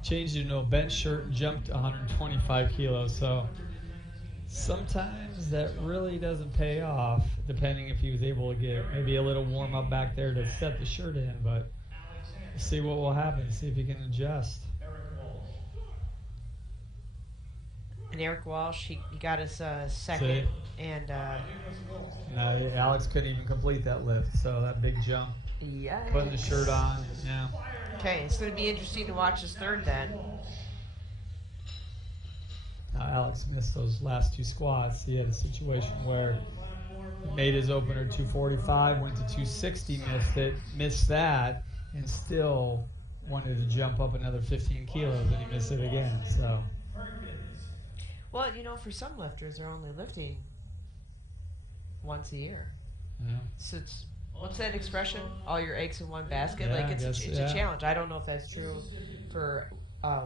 changed into a bench shirt, and jumped 125 kilos. So sometimes that really doesn't pay off, depending if he was able to get maybe a little warm up back there to set the shirt in. But we'll see what will happen, see if he can adjust. And Eric Walsh, he got his second. And Alex couldn't even complete that lift, so that big jump. yeah. Putting the shirt on, yeah. Okay, it's going to be interesting to watch his third then. Now Alex missed those last two squats. He had a situation where he made his opener 245, went to 260, missed that, and still wanted to jump up another 15 kilos, and he missed it again. So. Well, for some lifters, they're only lifting once a year. Yeah. So what's that expression? All your eggs in one basket? Yeah, like it's I guess, a challenge. I don't know if that's true for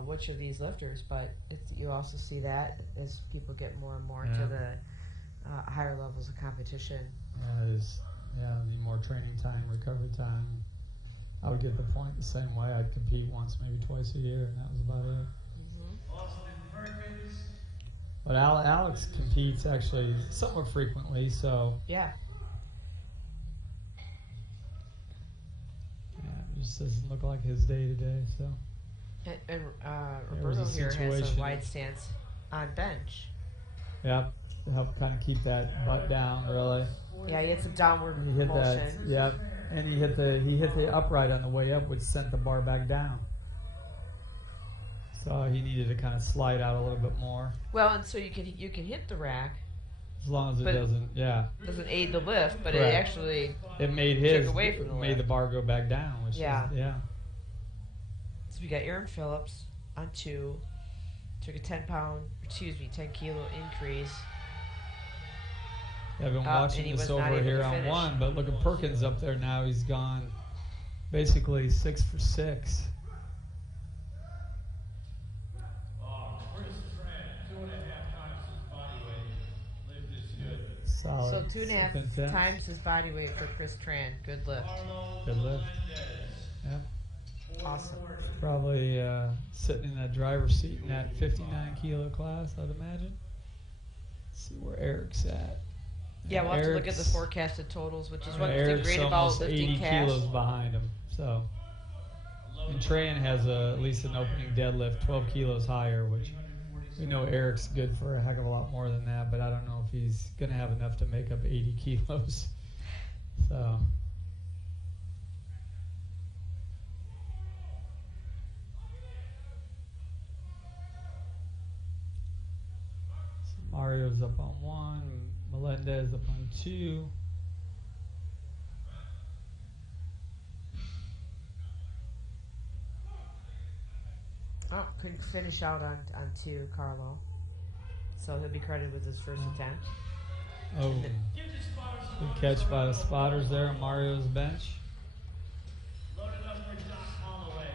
which of these lifters, but you also see that as people get more and more into the higher levels of competition. Need more training time, recovery time. I would get the point the same way. I'd compete once, maybe twice a year, and that was about it. But Alex competes actually somewhat frequently, so Yeah. it just doesn't look like his day to day. So And was Roberto a here has a situation. wide stance on bench. to help kind of keep that butt down really. Yeah, he hit some downward And he hit motion. that, and he hit the upright on the way up, which sent the bar back down. So he needed to kind of slide out a little bit more, Well, and so you can hit the rack. as long as it But- doesn't Doesn't aid the lift, but Correct. it actually It made took away from the made lift. the bar go back down, which Yeah. is, So we got Aaron Phillips on 2. Took a 10 kilo increase. I've been and watching he this was not over able here to on finish. 1, but look at Perkins up there now. He's gone basically 6 for 6. Chris Tran, 2.5 times his body weight. Lift is good. Solid. So 2.5 intense. times his body weight for Chris Tran. Good lift. Good lift. Yeah. Awesome. Probably sitting in that driver's seat in that 59 kilo class, I'd imagine. Let's see where Eric's at. Yeah, we'll have to look at the Eric's- forecasted totals, which is one thing Eric's great about almost lifting 80 cash. kilos behind him. So, and Tran has at least an opening deadlift 12 kilos higher, which We know Eric's good for a heck of a lot more than that, but I don't know if he's going to have enough to make up 80 kilos. So. Mario's up on 1, Melendez up on 2. Oh, couldn't finish out on 2, Carlo. So he'll be credited with his first attempt. Oh, good catch by the spotters there on Mario's bench. Loaded up for Doc Holloway.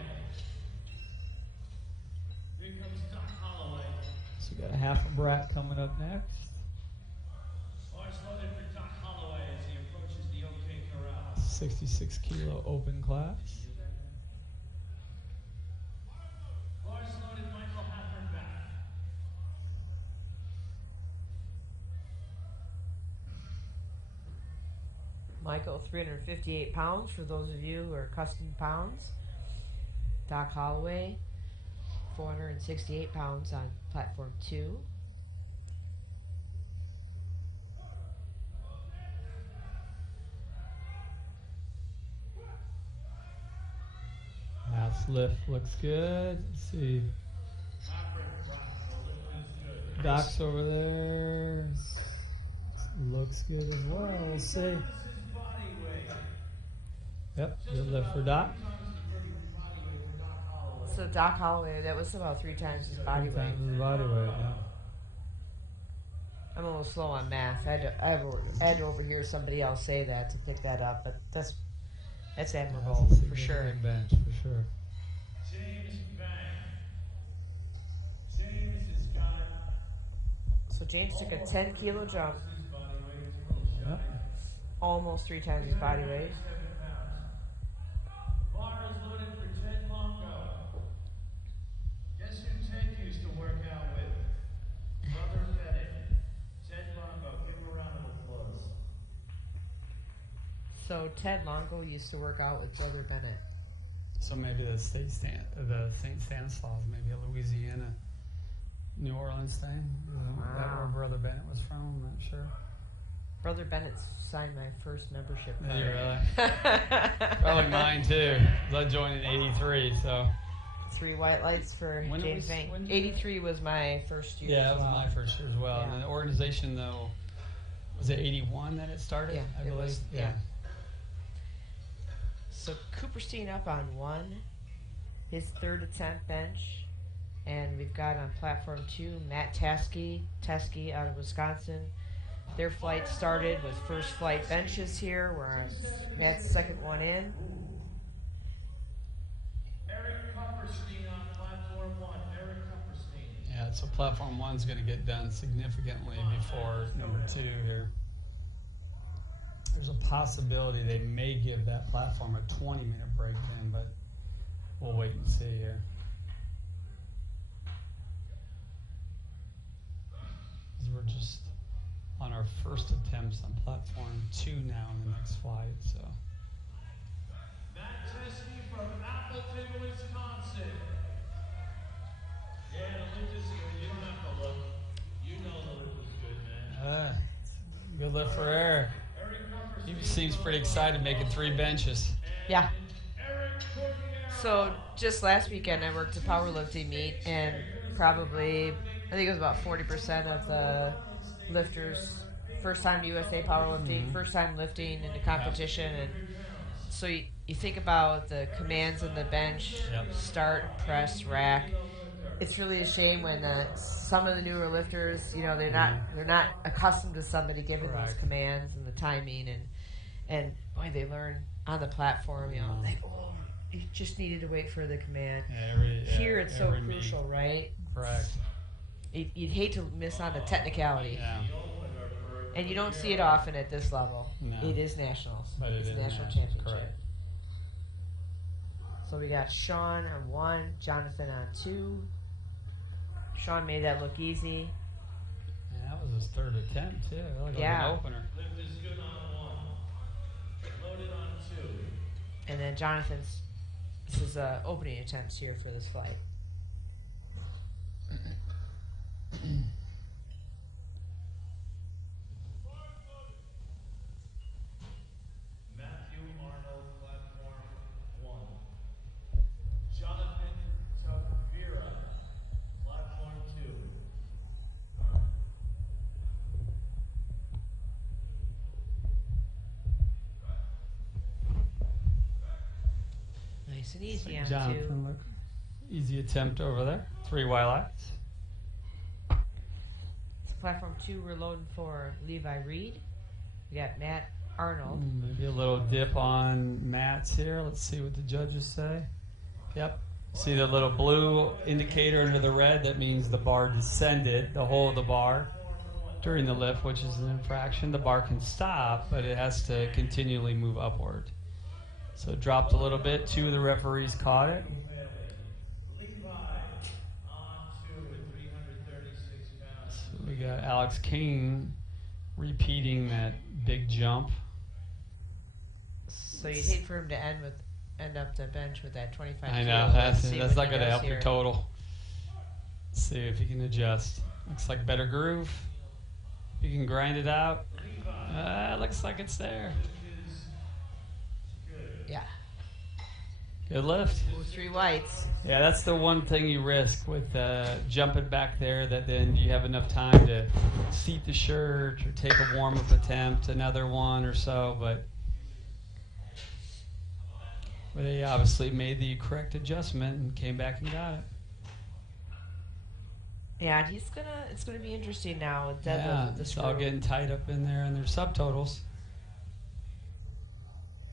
Here comes Doc Holloway. So we got a half a brat coming up next. Bars loaded for Doc Holloway as he approaches the OK Corral. 66 kilo open class. Bars loaded, Michael Hafford back. Michael, 358 pounds for those of you who are accustomed pounds. Doc Holloway, 468 pounds on platform 2. Last lift looks good. Let's see. Doc's over there. Looks good as well. We'll see. Yep, good lift for Doc. So Doc Holloway, that was about 3 times his body weight. 3 times his body weight, yeah. I'm a little slow on math. I had to overhear somebody else say that to pick that up, but that's admirable That's a for sure. significant bench, for sure. James Bang. James has got. So James took a 10 kilo jump, His body weight is a little shy. Yep. almost 3 times his body weight. 7 pounds. Bar is loaded for Ted Longo. Guess who Ted used to work out with? Brother Bennett. Ted Longo. Give him a round of applause. So Ted Longo used to work out with Brother Bennett. So maybe the St. Stanislaus, maybe a Louisiana, New Orleans thing. Is that where Brother Bennett was from? I'm not sure. Brother Bennett signed my first membership Did card. you really? Probably mine too. 'Cause I joined in '83, so. 3 white lights for When James was- Vang. when- 83 was my first year. Yeah, that as was well. my first year as well. Yeah. And the organization, though, was it '81 that it started? Yeah, I it believe. was, yeah. So Cooperstein up on 1, his 3rd attempt bench. And we've got on platform 2, Matt Teskey out of Wisconsin. Their flight started with first flight benches here. We're on Matt's second one in. Eric Kupperstein on platform 1. Eric Kupperstein. Yeah, so platform 1's going to get done significantly before number 2 here. There's a possibility they may give that platform a 20-minute break then, but we'll wait and see here. As we're just on our first attempts on platform 2 now in the next flight, so. Matt Teskey from Appleton, Wisconsin. Yeah, the lift is good. You don't have to look. You know the lift is good, man. Good lift for Eric. Eric Kupperstein. He seems pretty excited making 3 benches. Yeah. Eric Cordero. So just last weekend I worked a powerlifting meet, and probably, I think it was about 40% of the lifters, first time USA powerlifting, first time lifting in the competition. And so you think about the commands in the bench, Yep. start, press, rack. It's really a shame when some of the newer lifters, you know, they're not accustomed to somebody giving those Correct. commands and the timing, and boy, they learn on the platform, you know, like, oh, you just needed to wait for the command. Here it's so every meet. crucial, right? Correct. You'd hate to miss on a technicality. Yeah. And you don't see it often at this level. No. It is nationals. But it it's is national nationals, championship. correct. So we got Sean on 1, Jonathan on 2. Sean made that look easy. Yeah, that was his 3rd attempt too. Like Yeah. an opener. Lift is good on 1. Loaded on 2. And then Jonathan's, this is opening attempts here for this flight. Nice and easy on Jonathan, two. look. Easy attempt over there. 3 wildlights. It's platform 2. We're loading for Levi Reed. We got Matt Arnold. Maybe a little dip on Matt's here. Let's see what the judges say. Yep. See the little blue indicator under the red? That means the bar descended, the whole of the bar, during the lift, which is an infraction. The bar can stop, but it has to continually move upward. So it dropped a little bit. 2 of the referees caught it. So we got Alex Kane repeating that big jump. So you'd hate for him to end up the bench with that 25 I know, kilo. that's See not what going he to does help here. your total. See if he can adjust. Looks like better groove. You can grind it out. Looks like it's there. Yeah. Good lift. Ooh, 3 whites. Yeah, that's the one thing you risk with jumping back there, that then you have enough time to seat the shirt or take a warm-up attempt, another one or so, but they obviously made the correct adjustment and came back and got it. Yeah, and it's gonna be interesting now with deadlift Yeah, with this it's all group. getting tied up in there and their subtotals.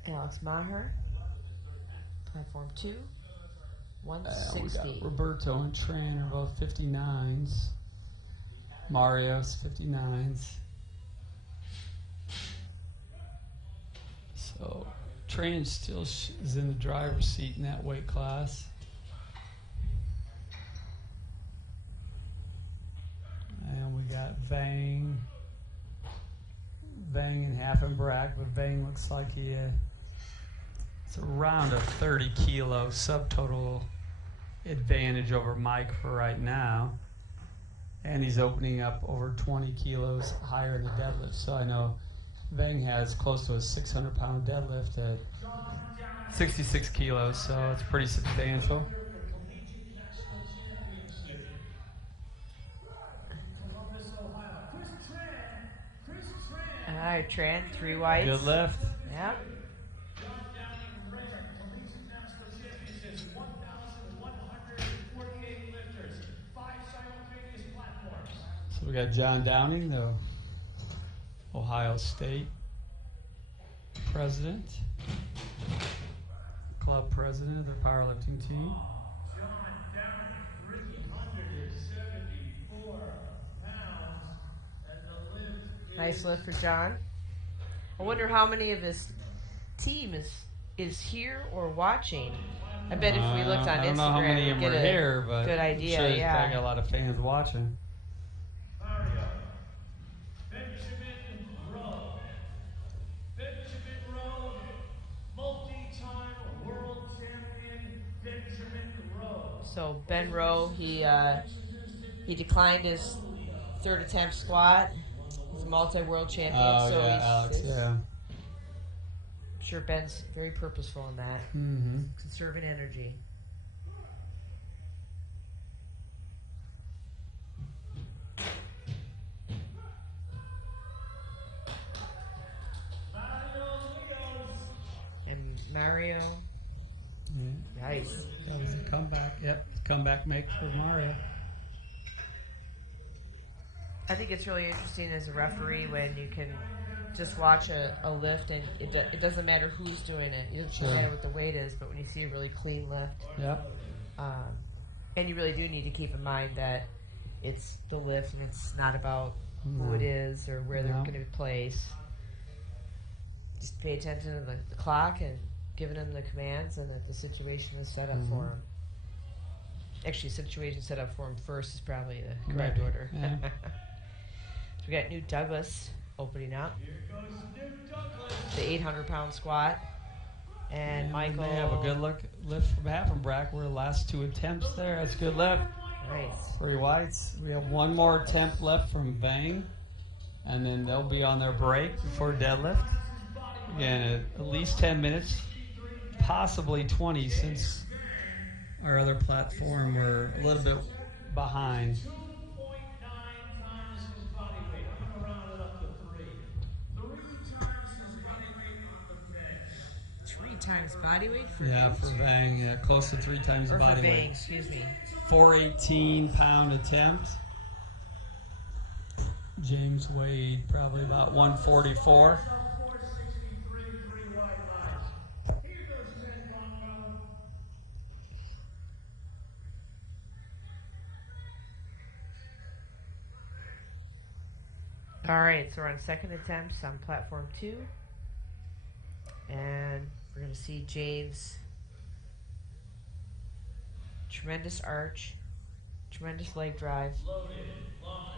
Alex Maher, platform 2, We 160. got Roberto and Tran are both 59s. Mario's 59s. So Tran still is in the driver's seat in that weight class. And we got Vang and Haffenbrack, but Vang looks like it's around a 30 kilo subtotal advantage over Mike for right now. And he's opening up over 20 kilos higher in the deadlift. So I know Vang has close to a 600 pound deadlift at 66 kilos, so it's pretty substantial. All right, Tran, 3 whites. Good lift. Yeah. So we got John Downing, the Ohio State president, club president of the powerlifting team. John Downing, 374 pounds, and the lift is Nice lift for John. I wonder how many of his team is here or watching. I bet if we looked on I don't know how many Instagram, of we'd them get are a here, but good I'm idea. sure there's Yeah. probably a lot of fans watching. Mario. Benjamin Rowe. Benjamin Rowe, multi-time world champion Benjamin Rowe. So Ben Rowe, he declined his 3rd attempt squat. He's a multi-world champion, Oh, so yeah, he's Alex, yeah. I'm sure Ben's very purposeful in that, Mm-hmm. conserving energy. And Mario, nice. That was a comeback. Yep, comeback make for Mario. I think it's really interesting as a referee when you can just watch a lift and it doesn't matter who's doing it. It doesn't Sure. matter what the weight is, but when you see a really clean lift, Yep. and you really do need to keep in mind that it's the lift and it's not about who No. it is or where they're No. going to be placed. Just pay attention to the clock and giving them the commands and that the situation is set up for them. Actually, situation set up for them first is probably the correct Maybe, order. yeah. So we got Newt Douglas opening up, Here goes Newt Douglas. the 800-pound squat. And Michael. They have a good lift from Haffenbrack. We're the last 2 attempts there. That's a good lift. Nice. 3 whites. We have 1 more attempt left from Vang, and then they'll be on their break before deadlift. Again, at least 10 minutes, possibly 20, since our other platform we're a little bit behind. 2.9 times his body weight. I'm going to round it up to 3. 3 times his body weight on the bench. 3 times body weight for Yeah, for Vang, yeah, close to 3 times or body for Vang, weight. excuse me. 418-pound attempt. James weighed probably about 144. All right, so we're on second attempts on platform 2. And we're going to see James. Tremendous arch. Tremendous leg drive. Loaded, long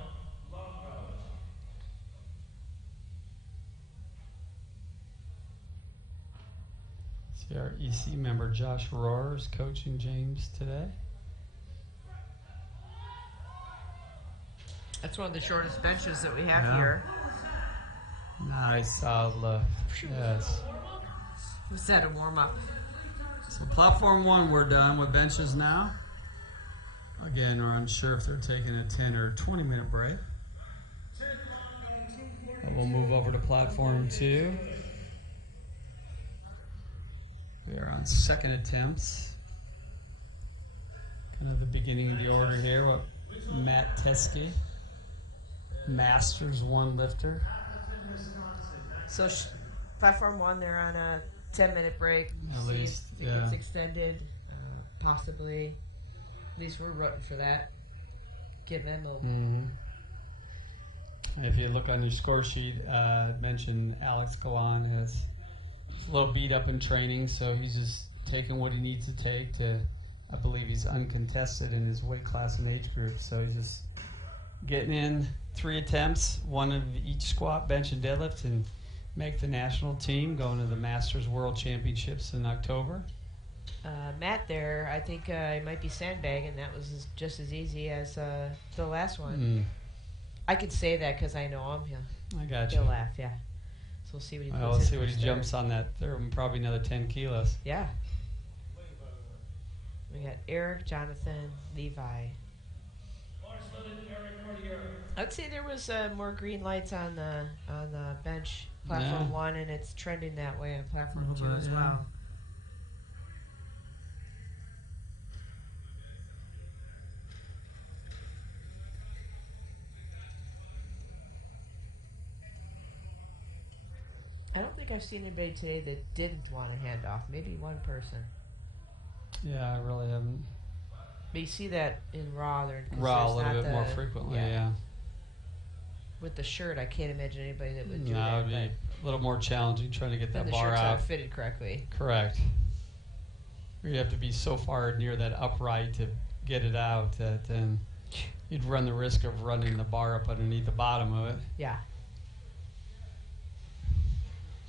rows. See our EC member Josh Rohr is coaching James today. That's one of the shortest benches that we have Yeah. here. Nice solid lift. Yes. Was that a warm-up? So platform 1, we're done with benches now. Again, we're unsure if they're taking a 10 or 20-minute break. But we'll move over to platform 2. We are on second attempts. Kind of the beginning of the order here with Matt Teskey, Masters 1 lifter. So platform 1, they're on a 10-minute break. At See least, if it yeah. gets extended, possibly. At least we're rooting for that. Give them a... Mm-hmm. If you look on your score sheet, mentioned Alex Galan has a little beat up in training, so he's just taking what he needs to take to, I believe he's uncontested in his weight class and age group, so he's just getting in 3 attempts, 1 of each squat, bench, and deadlift, and make the national team, going to the Masters World Championships in October. Matt there, I think he might be sandbagging. That was just as easy as the last one. I could say that because I know him. I got you. He'll laugh, yeah. So we'll see what he puts Well, in let's see what first he there. jumps on that third, probably another 10 kilos. Yeah. We got Eric, Jonathan, Levi. I'd say there was more green lights on the bench, platform 1, and it's trending that way on platform 2 as well. I don't think I've seen anybody today that didn't want a handoff. Maybe one person. Yeah, I really haven't. But you see that in Raw. Raw a little bit more frequently, yeah. With the shirt, I can't imagine anybody that would do No, that. it would be a little more challenging trying to get that the bar shirt's out. not fitted correctly. Correct. You have to be so far near that upright to get it out that then you'd run the risk of running the bar up underneath the bottom of it. Yeah.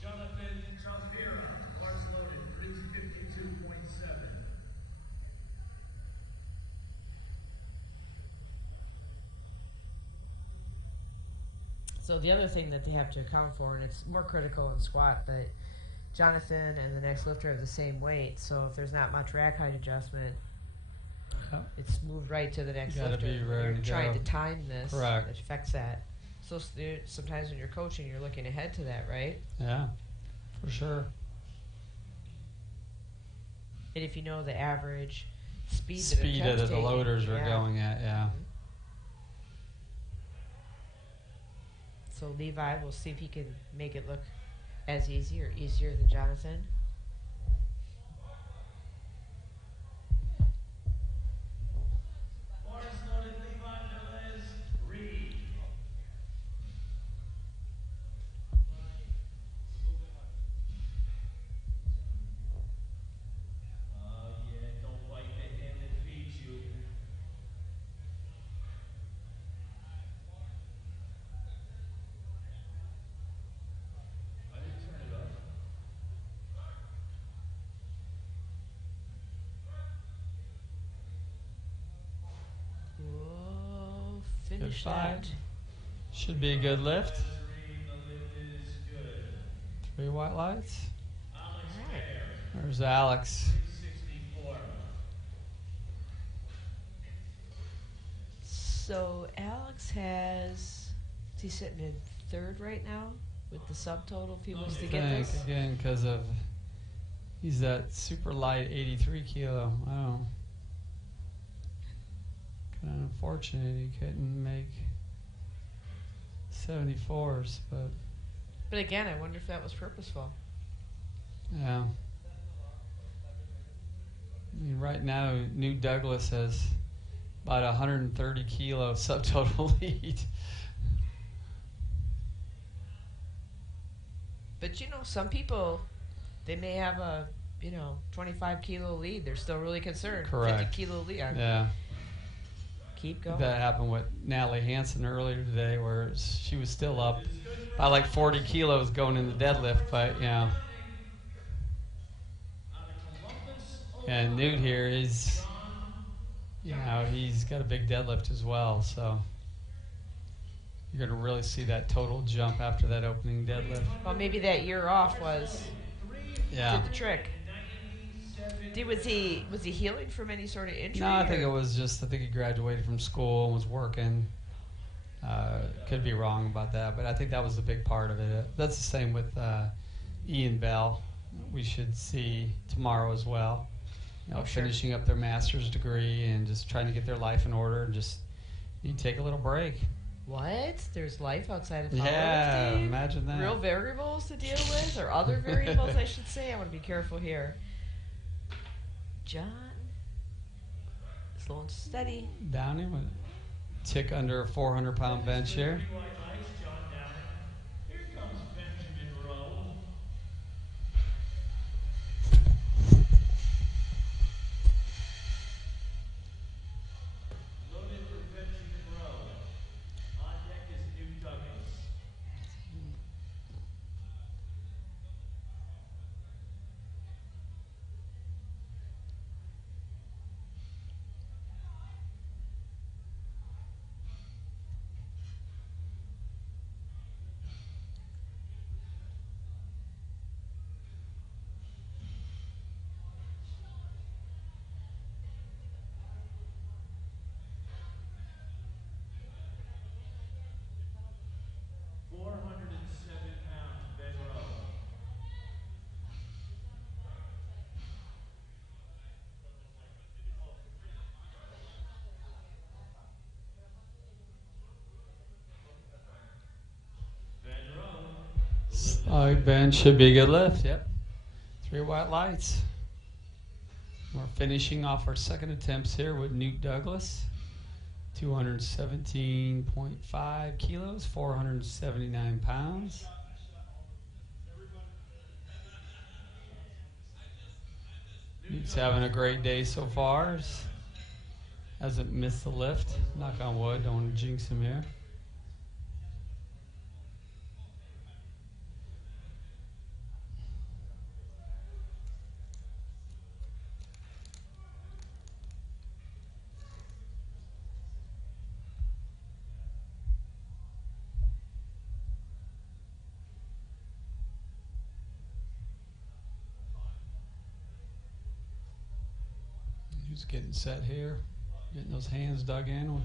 Jonathan Champira, bars loaded, 352.7. So the other thing that they have to account for, and it's more critical in squat, but Jonathan and the next lifter have the same weight, so if there's not much rack height adjustment, it's moved right to the next Gotta lifter. be ready You're to trying go. to time this. Correct. It affects that. So sometimes when you're coaching, you're looking ahead to that, right? Yeah, for sure. And if you know the average speed Speed that the loaders are yeah. going at, yeah. So Levi, we'll see if he can make it look as easy or easier than Jonathan. Bars loaded, Levi Velez, Reed. Oh yeah, don't bite the hand that feeds you. I didn't turn it up. Whoa, finish Good fight. that. Should be a good lift. Reed, the lift is good. 3 white lights. Alex Alright. Fair, There's Alex. 664. So Alex is he sitting in third right now with the subtotal if he was to get Think, this? again, because of He's that super light 83 kilo. Oh. Kind of unfortunate he couldn't make 74s, but. But again, I wonder if that was purposeful. Yeah. I mean, right now, New Douglas has about 130 kilo subtotal lead. But you know, some people, they may have a 25 kilo lead. They're still really concerned. Correct. 50 kilo lead. Yeah. Keep going. That happened with Natalie Hansen earlier today, where she was still up by like 40 kilos going in the deadlift, but And Newt here is, he's got a big deadlift as well, so you're going to really see that total jump after that opening deadlift. Well, maybe that year off did the trick. Was he healing from any sort of injury? No, I think he graduated from school and was working. Could be wrong about that, but I think that was a big part of it. That's the same with Ian Bell. We should see tomorrow as well. Finishing up their master's degree and just trying to get their life in order and just need to take a little break. What? There's life outside of powerlifting? Yeah, imagine that. Real variables to deal with, or other variables, I should say. I want to be careful here. John, slow and steady. Downing with a tick under a 400-pound bench here. Slide bench should be a good lift. Yep. 3 white lights. We're finishing off our second attempts here with Newt Douglas. 217.5 kilos, 479 pounds. Newt's having a great day so far. Hasn't missed the lift. Knock on wood, don't want to jinx him here. Just getting set here, getting those hands dug in.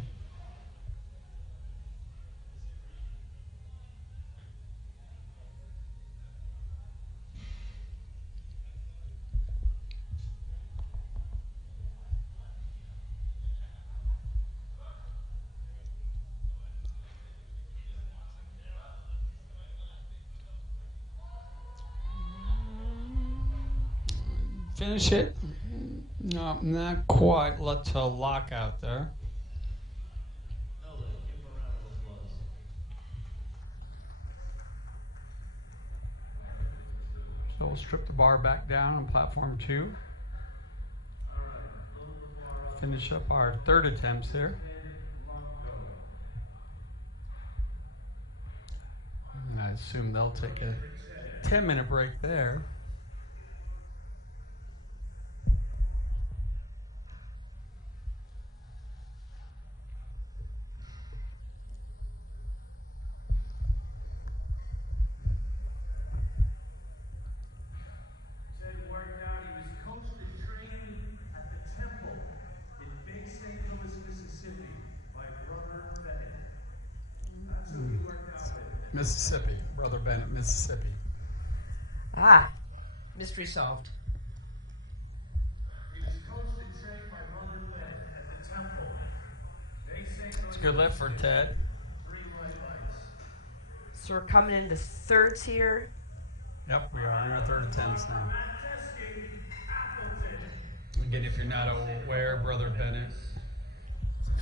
Finish it. No, not quite. Let's lock out there. So we'll strip the bar back down on platform 2. Finish up our third attempts here. And I assume they'll take a 10-minute break there. Mississippi, Brother Bennett, Mississippi. Ah, mystery solved. It's a good lift for Ted. So we're coming into thirds here. Yep, we are in our third attempts now. Again, if you're not aware, Brother Bennett,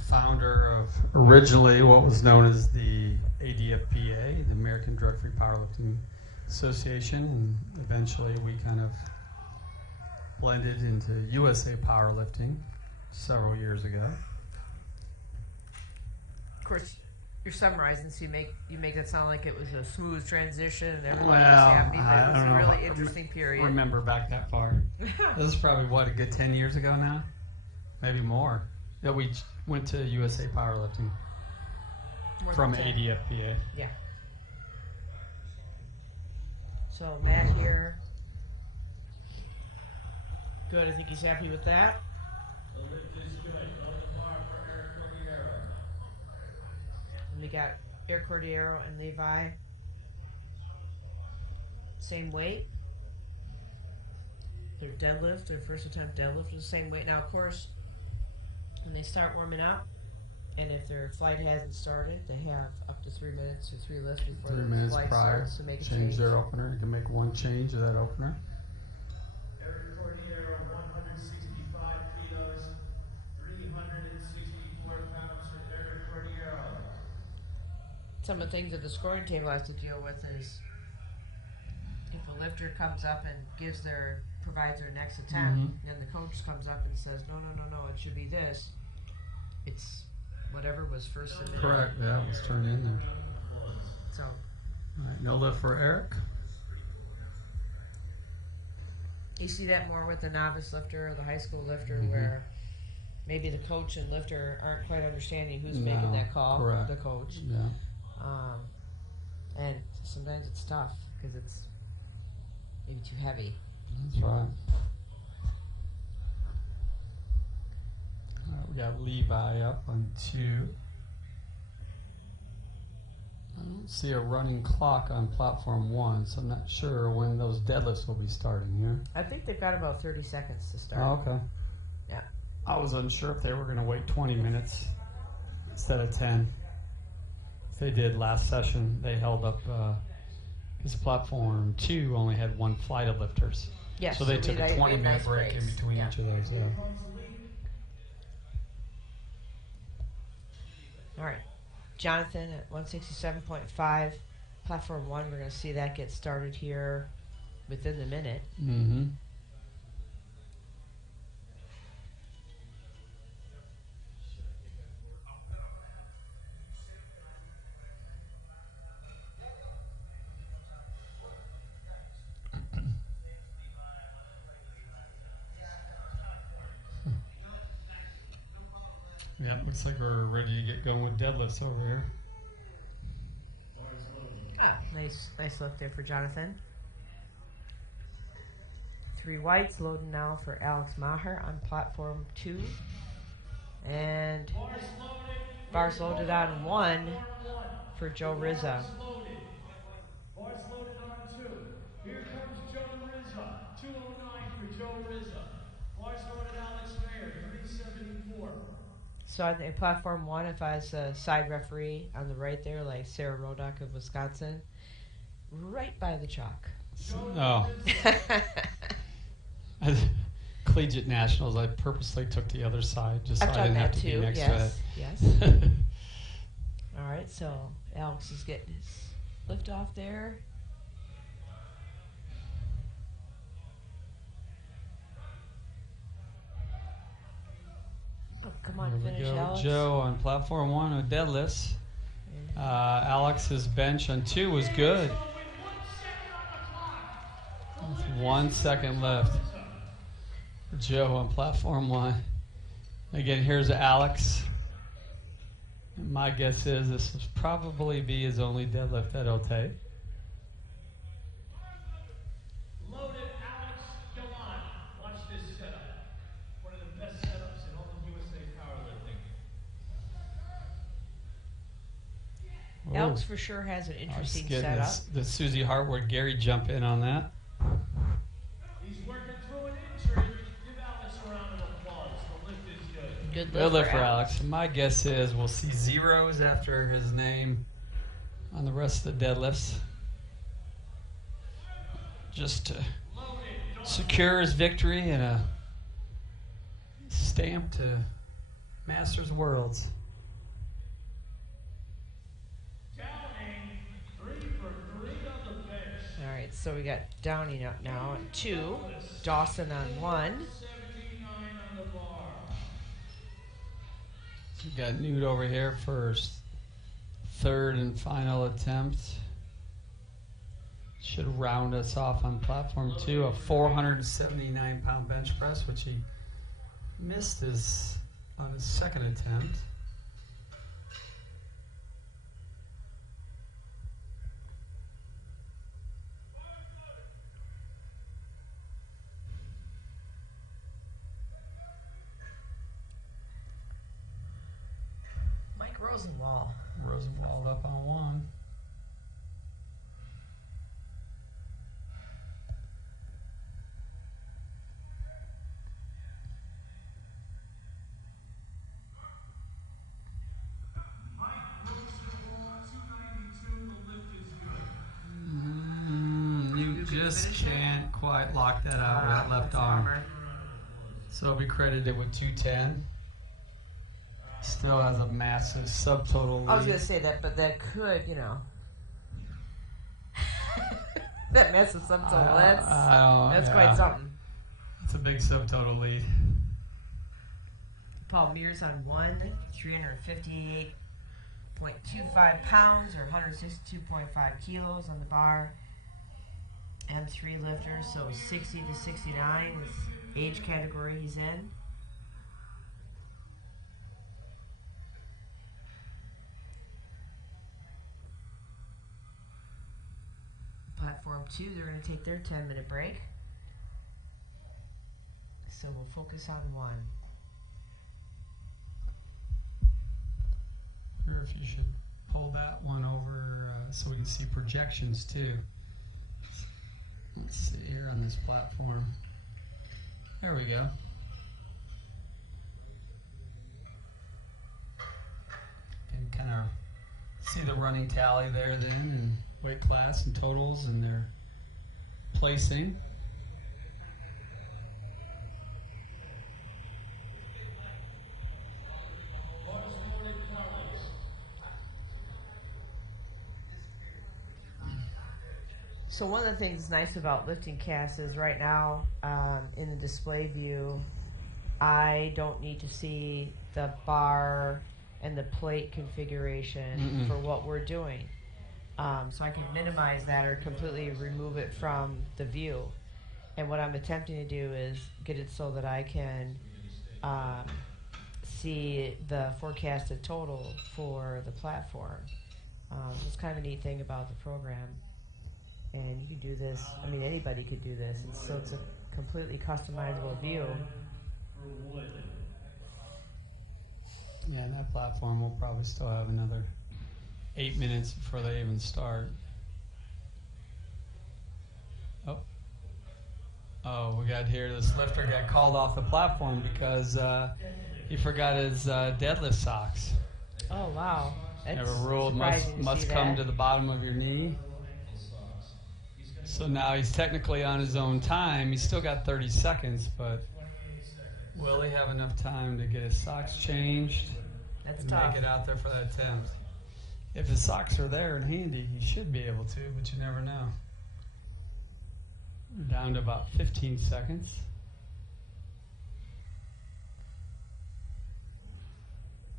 founder of originally what was known as the ADFPA, the American Drug Free Powerlifting Association, and eventually we kind of blended into USA Powerlifting several years ago. Of course, you're summarizing, so you make that sound like it was a smooth transition and everything was Well, happy, but it was I a don't really know. interesting period. Remember back that far. This is probably, what, a good 10 years ago now? Maybe more. That we went to USA Powerlifting More from than 10. ADFPA. Yeah. So Matt here. Good, I think he's happy with that. The lift is good. Hold the bar for Eric Cordillero. And we got Eric Cordillero and Levi. Same weight. Their deadlift, their first attempt deadlift is the same weight. Now, of course, when they start warming up, and if their flight hasn't started, they have up to 3 minutes or 3 lifts before 3 the minutes flight prior, starts to make a change their opener. You can make one change of that opener. Eric Cordillero, 165 kilos, 364 pounds for Eric Cordillero. Some of the things that the scoring table has to deal with is if a lifter comes up and provides their next attempt, then the coach comes up and says, no, it should be this. It's whatever was first submitted. Correct, yeah, it was turned in there. So, All right, no lift for Eric. you see that more with the novice lifter or the high school lifter where maybe the coach and lifter aren't quite understanding who's making that call. Correct. The coach. Yeah. And sometimes it's tough because it's maybe too heavy. That's right. We got Levi up on 2. I don't see a running clock on platform 1, so I'm not sure when those deadlifts will be starting here. I think they've got about 30 seconds to start. Oh, okay. Yeah. I was unsure if they were going to wait 20 minutes instead of 10. If they did last session, they held up because platform 2 only had 1 flight of lifters. Yes, so they so took a they 20-minute nice break in breaks. between Yeah. each of those. Yeah. All right. Jonathan at 167.5. Platform 1, we're going to see that get started here within the minute. Mm-hmm. Yeah, looks like we're ready to get going with deadlifts over here. Ah, nice lift there for Jonathan. 3 whites loading now for Alex Maher on platform 2. And bars loaded on 1 for Joe Rizza. Bars loaded on 2. Here comes Joe Rizza. 209 for Joe Rizza. Bars loaded Alex Mayer, 374. So on the platform 1, if I was a side referee on the right there, like Sarah Rodock of Wisconsin, right by the chalk. Oh. Collegiate Nationals, I purposely took the other side just so I've I done didn't have that to be too. next Yes. to Yes. it. All right. So Alex is getting his lift off there. Oh, come on, Here we finish, go. Alex. Joe on platform 1 with deadlifts. Alex's bench on 2 was good. With 1 second left. Joe on platform 1. Again, here's Alex. My guess is this will probably be his only deadlift that he'll take. Loaded Alex Galan. Watch this setup. One of the best setups in all of USA powerlifting. Alex for sure has an interesting Getting setup. the Susie Hartwood Gary jump in on that. He's working through an injury. Give Alex a round of applause. The lift is good. Good Good lift lift for Alex. My guess is we'll see zeros after his name on the rest of the deadlifts, just to secure his victory and a stamp to Masters Worlds. All right, so we got Downing up now at 2, Dawson on 1. So we got Newt over here for his third and final attempt. Should round us off on platform 2, a 479-pound bench press, which he missed on his second attempt. Mike Rosenwald. Rosenwald up on 1. You just can't quite lock that out with that left arm. So he'll be credited with 210. Still has a massive subtotal lead. I was going to say that, but that could, that massive subtotal, that's quite something. It's a big subtotal lead. Paul Mears on 1, 358.25 pounds or 162.5 kilos on the bar. M3 lifter, so 60 to 69 is age category he's in. Platform 2, they're going to take their 10-minute break. So we'll focus on 1. I wonder if you should pull that one over so we can see projections too. Let's see here on this platform. There we go. Can kind of see the running tally there then, and weight class and totals and their placing. So one of the things that's nice about lifting cast is right now in the display view, I don't need to see the bar and the plate configuration for what we're doing. So I can minimize that or completely remove it from the view. And what I'm attempting to do is get it so that I can see the forecasted total for the platform. It's kind of a neat thing about the program. And you can do this, I mean, anybody could do this. So it's a completely customizable view. Yeah, and that platform will probably still have another 8 minutes before they even start. Oh, we got here, this lifter got called off the platform because he forgot his deadlift socks. Oh, wow. They have a rule, must come to the bottom of your knee. So now he's technically on his own time. He's still got 30 seconds, but will he have enough time to get his socks changed and make it out there for that attempt? If his socks are there and handy, he should be able to, but you never know. We're down to about 15 seconds.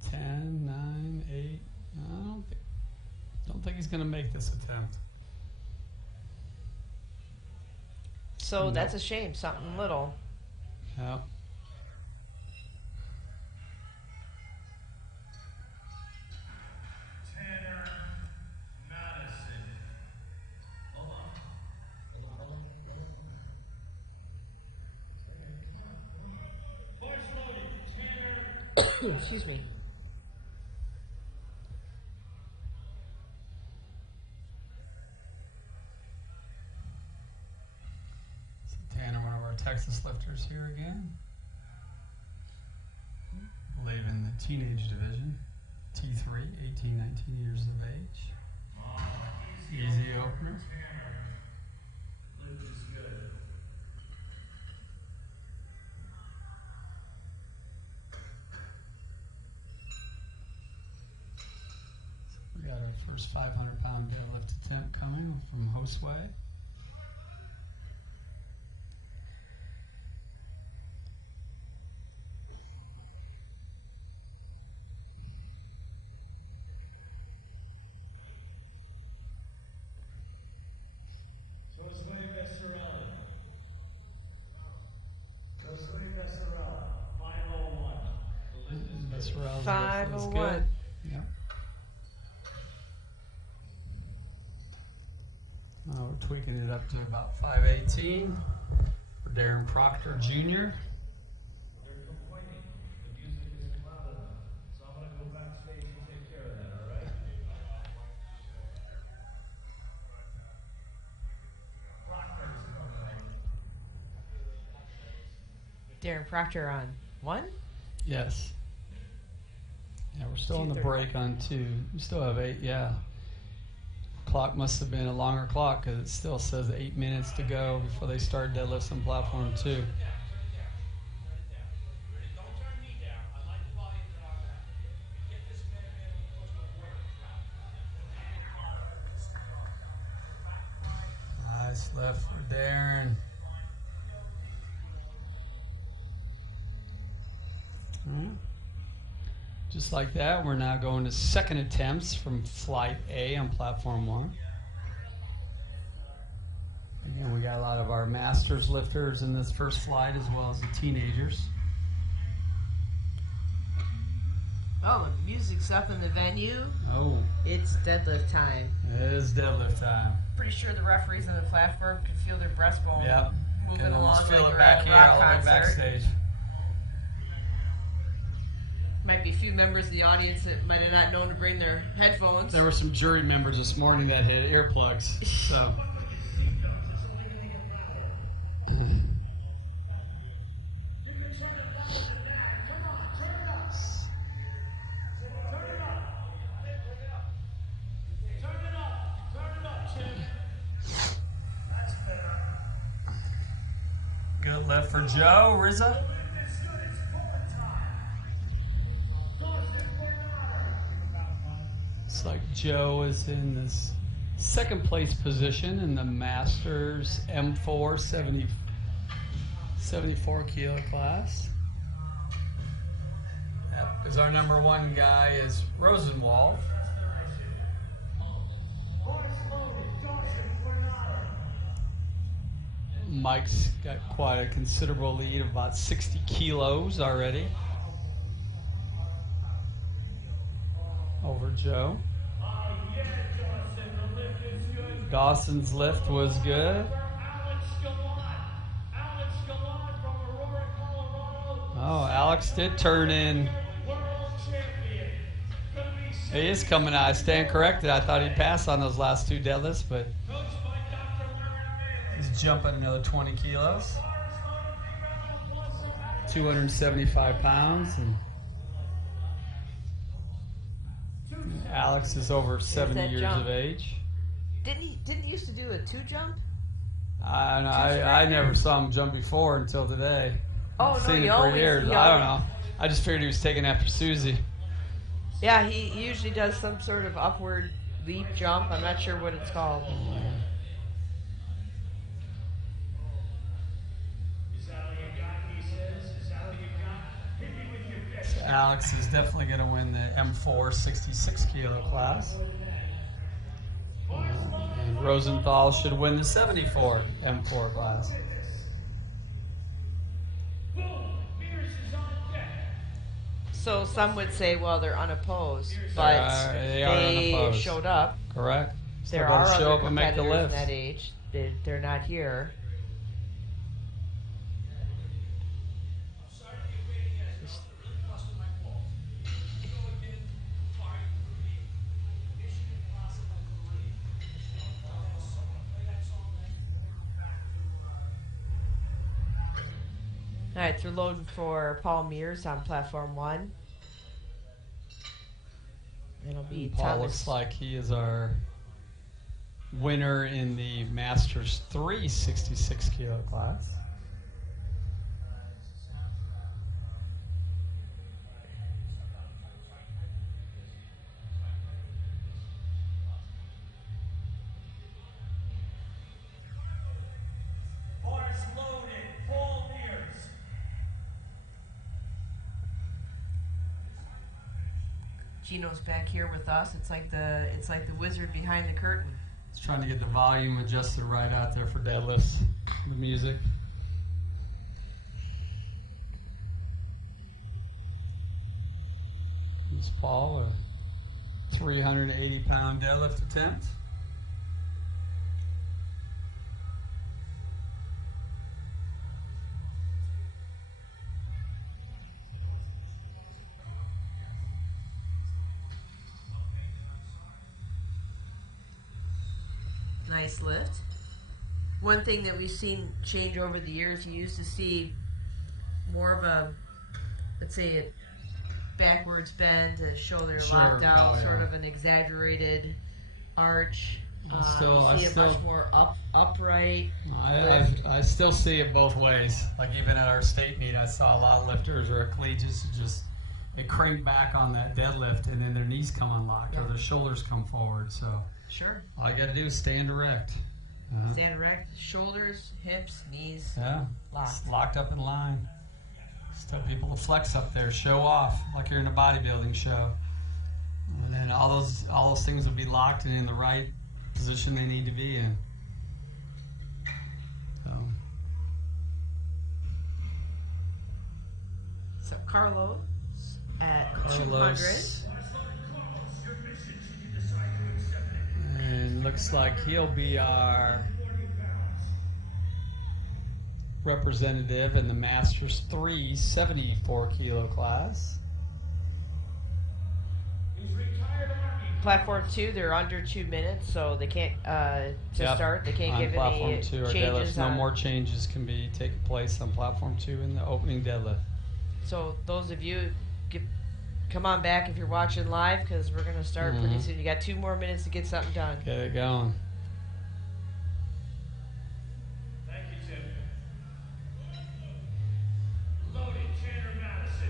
10, 9, 8. I don't think he's going to make this attempt. So that's a shame, something little. Yeah. Excuse me. Tanner, one of our Texas lifters here again. teenage division. T3, 18, 19 years of age. Easy opener. We got our first 500-pound deadlift attempt coming from Josue. Besserell's 501. Yep. We're tweaking it up to about 518 for Darren Proctor Jr. They're complaining. The music isn't loud enough. So I'm going to go backstage and take care of that, all right? Proctor's coming. Darren Proctor on 1? Yes. Yeah, we're still on the break on 2. We still have 8, yeah. Clock must have been a longer clock because it still says 8 minutes to go before they start deadlifts on platform 2. Nice left for Darren. Just like that, we're now going to second attempts from flight A on platform 1. Again, we got a lot of our masters lifters in this first flight as well as the teenagers. Oh, the music's up in the venue. Oh, It's deadlift time. it is deadlift time. Pretty sure the referees on the platform can feel their breastbone Yep. moving Can along almost feel like it you're back at a here, rock all the way concert. backstage. Might be a few members of the audience that might have not known to bring their headphones. There were some jury members this morning that had earplugs, so. Good lift for Joe Rizza. Looks like Joe is in this second place position in the Masters M4 74 kilo class. Yep, because our number 1 guy is Rosenwald. Mike's got quite a considerable lead of about 60 kilos already over Joe. Dawson's lift was good. Oh, Alex did turn in. He is coming out. I stand corrected. I thought he'd pass on those last 2 deadlifts, but he's jumping another 20 kilos. 275 pounds. And Alex is over 70 years of age. Didn't he used to do a 2 jump? I never saw him jump before until today. Oh, I've no, seen he him for always- years. he I don't always- know. I just figured he was taking after Susie. Yeah, he usually does some sort of upward leap jump. I'm not sure what it's called. So Alex is definitely going to win the M4 66 kilo class. And Rosenthal should win the 74 M4 class. So some would say, well, they're unopposed, but They are unopposed. showed up. Correct. There Still gotta are show other up and make the competitors lift. that age. They're not here. All right, so we're loading for Paul Mears on platform 1. It'll be Paul Thomas. looks like he is our winner in the Masters 3 66 kilo class. Gino's back here with us. It's like the wizard behind the curtain. Just trying to get the volume adjusted right out there for deadlifts, the music. Here's Paul, a 380-pound deadlift attempt. Nice lift. One thing that we've seen change over the years, you used to see more of a, let's say, a backwards bend, a shoulder locked out, sort of an exaggerated arch. I see it much more upright. I still see it both ways. Like even at our state meet, I saw a lot of lifters or collegians who just they crank back on that deadlift, and then their knees come unlocked or their shoulders come forward. So sure, all you got to do is stand erect. Stand erect, shoulders, hips, knees. Yeah, locked up in line. Just tell people to flex up there, show off like you're in a bodybuilding show, and then all those things will be locked and in the right position they need to be in. So Carlos at 200. And looks like he'll be our representative in the Masters 3 74 kilo class. Platform 2, they're under 2 minutes, so they can't start. They can't give platform any 2 or changes. deadlifts. No more changes can be taking place on platform 2 in the opening deadlift. So those of you, come on back if you're watching live, because we're going to start pretty soon. You got 2 more minutes to get something done. Get it going. Thank you, Tim. Loaded, Tanner Madison.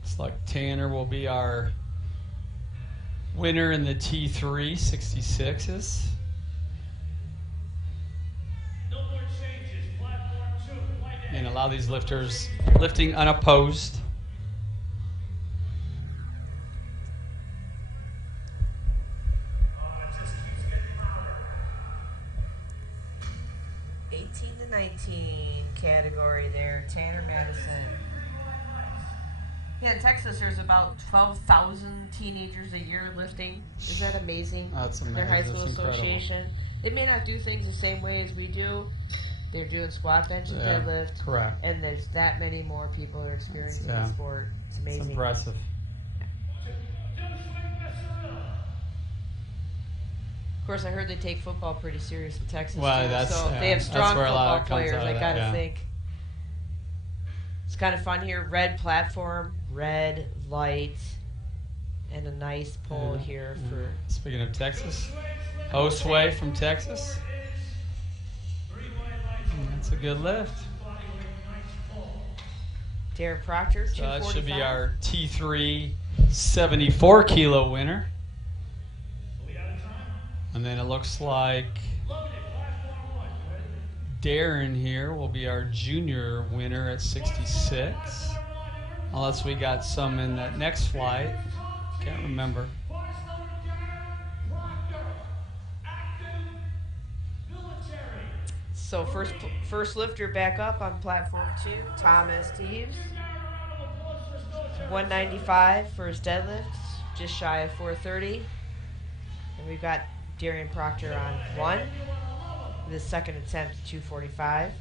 Looks like Tanner will be our winner in the T3 66s. No more changes. Platform 2. Light And a lot of these lifters lifting unopposed. It just keeps getting louder. 18 to 19 category there, Tanner Madison. Yeah, in Texas, there's about 12,000 teenagers a year lifting. Is that amazing? That's amazing. Their high school That's incredible. association. They may not do things the same way as we do. They're doing squat, bench, and deadlift. Correct. And there's that many more people who are experiencing the sport. It's amazing. It's impressive. Of course, I heard they take football pretty serious in Texas. Well, too. that's So they have strong where a lot football comes players. out of I that, gotta think. It's kind of fun here. Red platform, red light, and a nice pole here for. Speaking of Texas, Josue from Texas. That's a good lift. Darren Proctor, So that should be 245. our T3 74 kilo winner. And then it looks like Darren here will be our junior winner at 66. Unless we got some in that next flight. Can't remember. So first lifter back up on platform 2, Thomas Teves. 195 for his deadlifts, just shy of 430. And we've got Darian Proctor on 1. With his second attempt at 245.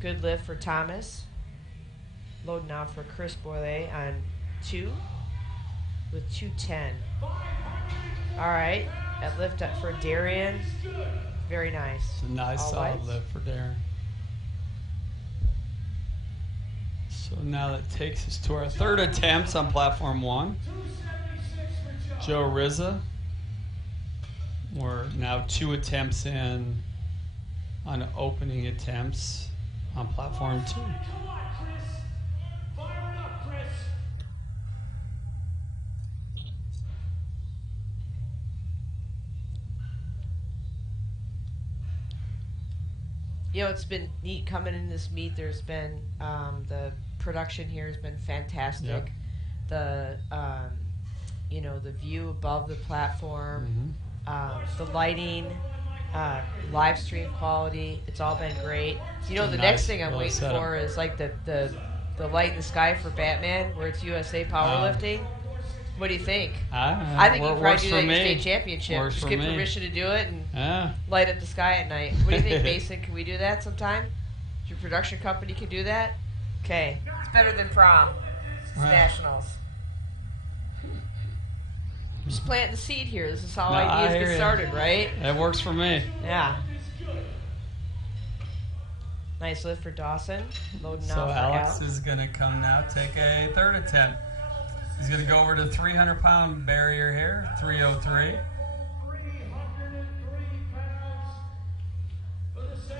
Good lift for Thomas. Loading out for Chris Boyle on 2 with 210. All right, that lift up for Darian. Very nice. It's a nice All solid whites. lift for Darren. So now that takes us to our third attempt on platform 1. Joe Rizza. We're now 2 attempts in on opening attempts on platform 2. Come on, Chris. Fire it up, Chris. You know, it's been neat coming in this meet. There's been the production here has been fantastic. Yep. The you know, the view above the platform, the lighting, live stream quality. It's all been great. You know, the next thing I'm waiting for is like the light in the sky for Batman, where it's USA Powerlifting. What do you think? I think you can probably do that in your state championship. Just get permission to do it and light up the sky at night. What do you think, Mason? Can we do that sometime? Your production company can do that? Okay. It's better than prom. It's nationals. Just planting the seed here. This is how ideas get started, right? That works for me. Yeah. Nice lift for Dawson. Loading out So for Alex is going to come now, take a 3rd attempt. He's going to go over to the 300-pound barrier here, 303.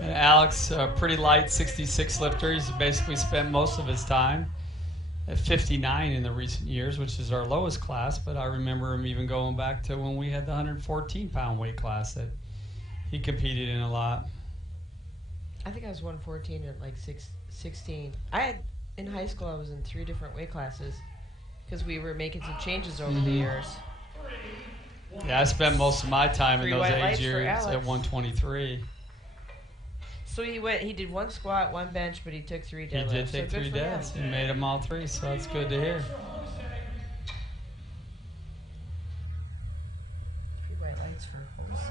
And Alex, a pretty light 66 lifter. He's basically spent most of his time at 59 in the recent years, which is our lowest class, but I remember him even going back to when we had the 114-pound weight class that he competed in a lot. I think I was 114 at like 16. In high school, I was in 3 different weight classes because we were making some changes over the years. Yeah, I spent most of my time in 3 those white age lights for years Alex. at 123. So he did 1 squat, 1 bench, but he took 3 deadlifts. He did take so 3 deads. He made them all 3, so that's good to hear. 3 white lights for Jose.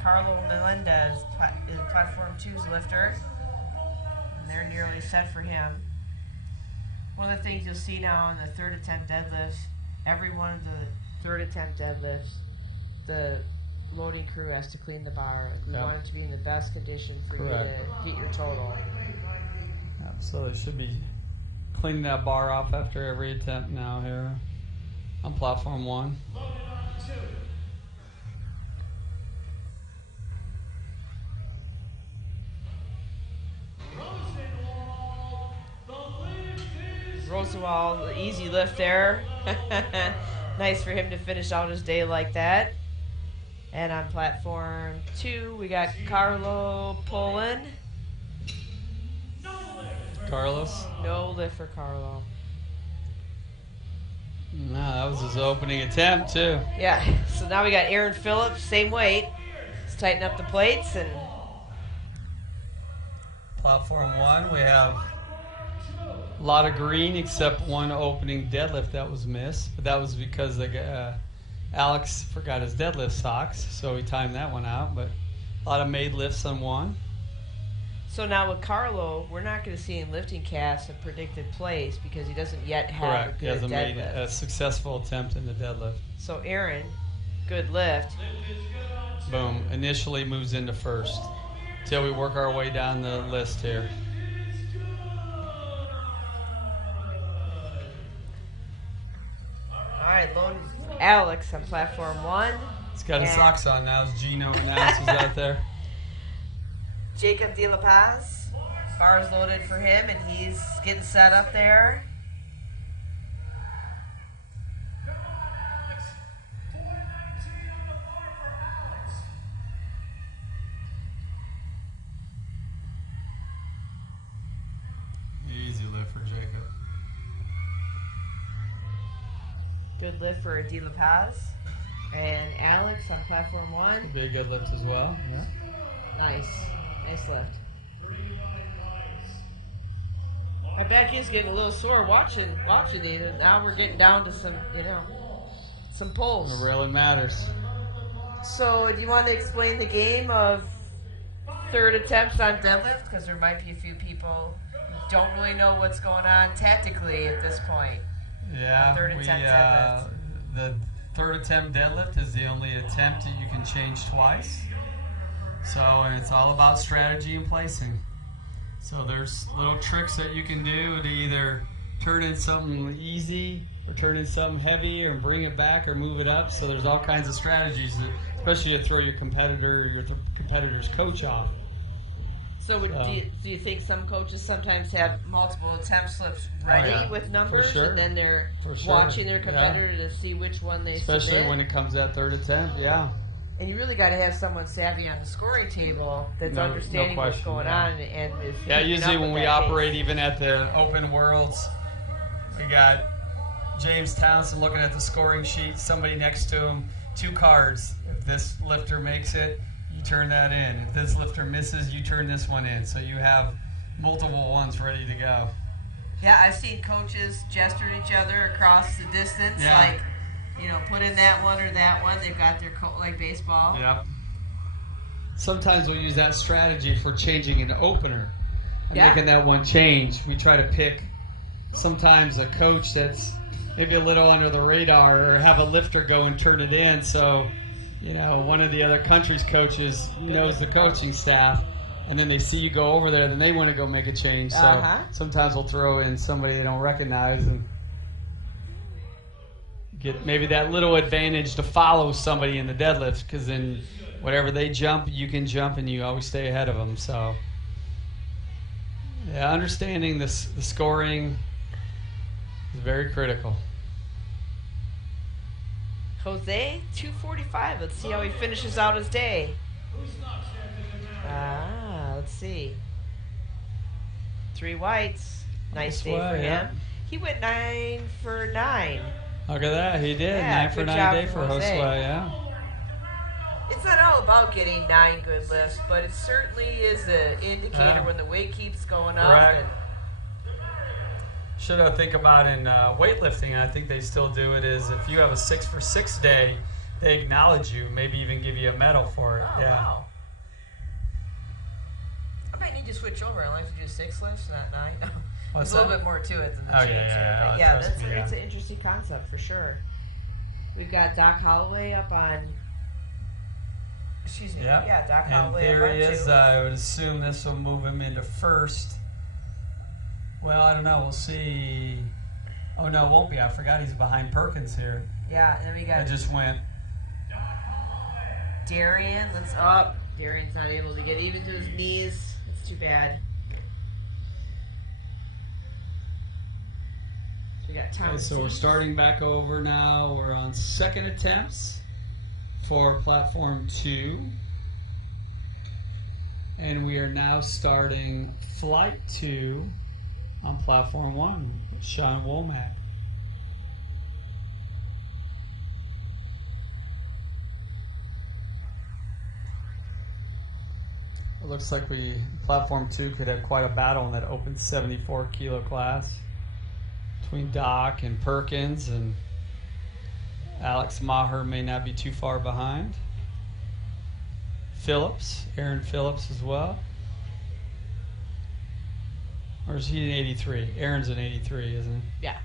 Carlo Melendez is platform 2's lifter, and they're nearly set for him. One of the things you'll see now in the 3rd attempt deadlifts, every one of the 3rd attempt deadlifts, the loading crew has to clean the bar. We want it to be in the best condition for you to hit your total. So they should be cleaning that bar off after every attempt now here on platform 1. Rosenwald, the easy lift there. Nice for him to finish out his day like that. And on platform 2, we got Carlo Poland. Carlos? No lift for Carlo. No, that was his opening attempt, too. Yeah, so now we got Aaron Phillips, same weight. Let's tighten up the plates. And platform 1, we have a lot of green except 1 opening deadlift that was missed. But that was because Alex forgot his deadlift socks, so he timed that one out. But a lot of made lifts on 1. so now with Carlo, we're not going to see him lifting casts at predicted place because he doesn't yet have a good He hasn't made deadlift. a successful attempt in the deadlift. So Aaron, good lift. Boom. Initially moves into 1st till we work our way down the list here. All right, loading Alex on platform 1. He's got his socks on now as Gino announces out there. Jacob De La Paz. Bars loaded for him, and he's getting set up there. Easy lift for Jacob. Good lift for De La Paz. And Alex on platform 1. Be a good lift as well. Yeah. Nice. Nice lift. My back is getting a little sore watching these, and now we're getting down to some, some pulls. The railing matters. So, do you want to explain the game of 3rd attempts on deadlift? Because there might be a few people who don't really know what's going on tactically at this point. Yeah, 3rd attempt deadlift. The 3rd attempt deadlift is the only attempt that you can change twice. So, and it's all about strategy and placing. So there's little tricks that you can do to either turn in something easy or turn in something heavy or bring it back or move it up. So there's all kinds of strategies, especially to throw your competitor or your competitor's coach off. So do you think some coaches sometimes have multiple attempt slips ready with numbers, and then they're watching their competitor to see which one they especially submit? when it comes that third attempt, yeah. And you really got to have someone savvy on the scoring table that's understanding what's going on and is usually when we operate even at the Open Worlds, we got James Townsend looking at the scoring sheet, somebody next to him, 2 cards. If this lifter makes it, you turn that in. If this lifter misses, you turn this one in. So you have multiple ones ready to go. Yeah, I've seen coaches gesture at each other across the distance, like, put in that one or that one. They've got their like baseball. Yep. Sometimes we'll use that strategy for changing an opener and making that one change. We try to pick sometimes a coach that's maybe a little under the radar, or have a lifter go and turn it in. So, one of the other country's coaches knows the coaching staff, and then they see you go over there, then they want to go make a change. So sometimes we'll throw in somebody they don't recognize and get maybe that little advantage to follow somebody in the deadlift, because then whatever they jump, you can jump, and you always stay ahead of them. So, understanding the scoring is very critical. Jose, 245. Let's see how he finishes out his day. Let's see. 3 whites. Nice day for him. He went 9 for 9. Look at that. He did. 9 for 9 day for Jose. Yeah. It's not all about getting 9 good lifts, but it certainly is an indicator when the weight keeps going up. Right. Should I think about in weightlifting, and I think they still do it, is if you have a 6 for 6 day, they acknowledge you, maybe even give you a medal for it. Wow. I might need to switch over. I like to do 6 lifts, not 9. There's a little bit more to it than the change. It's an interesting concept for sure. We've got Doc Holloway up on. Excuse me. Yeah, Doc Holloway. And there he is. I would assume this will move him into first. Well, I don't know. We'll see. Oh no, it won't be. I forgot he's behind Perkins here. Yeah, and then we got. I just went. Darian, let's up. Darian's not able to get even to his knees. It's too bad. We got time. Okay, so we're starting back over now. We're on second attempts for platform 2. And we are now starting flight 2 on platform 1 with Sean Womack. It looks like platform 2 could have quite a battle in that open 74 kilo class between Doc and Perkins, and Alex Maher may not be too far behind. Aaron Phillips as well. Or is he an 83? Aaron's an 83, isn't he? Yeah.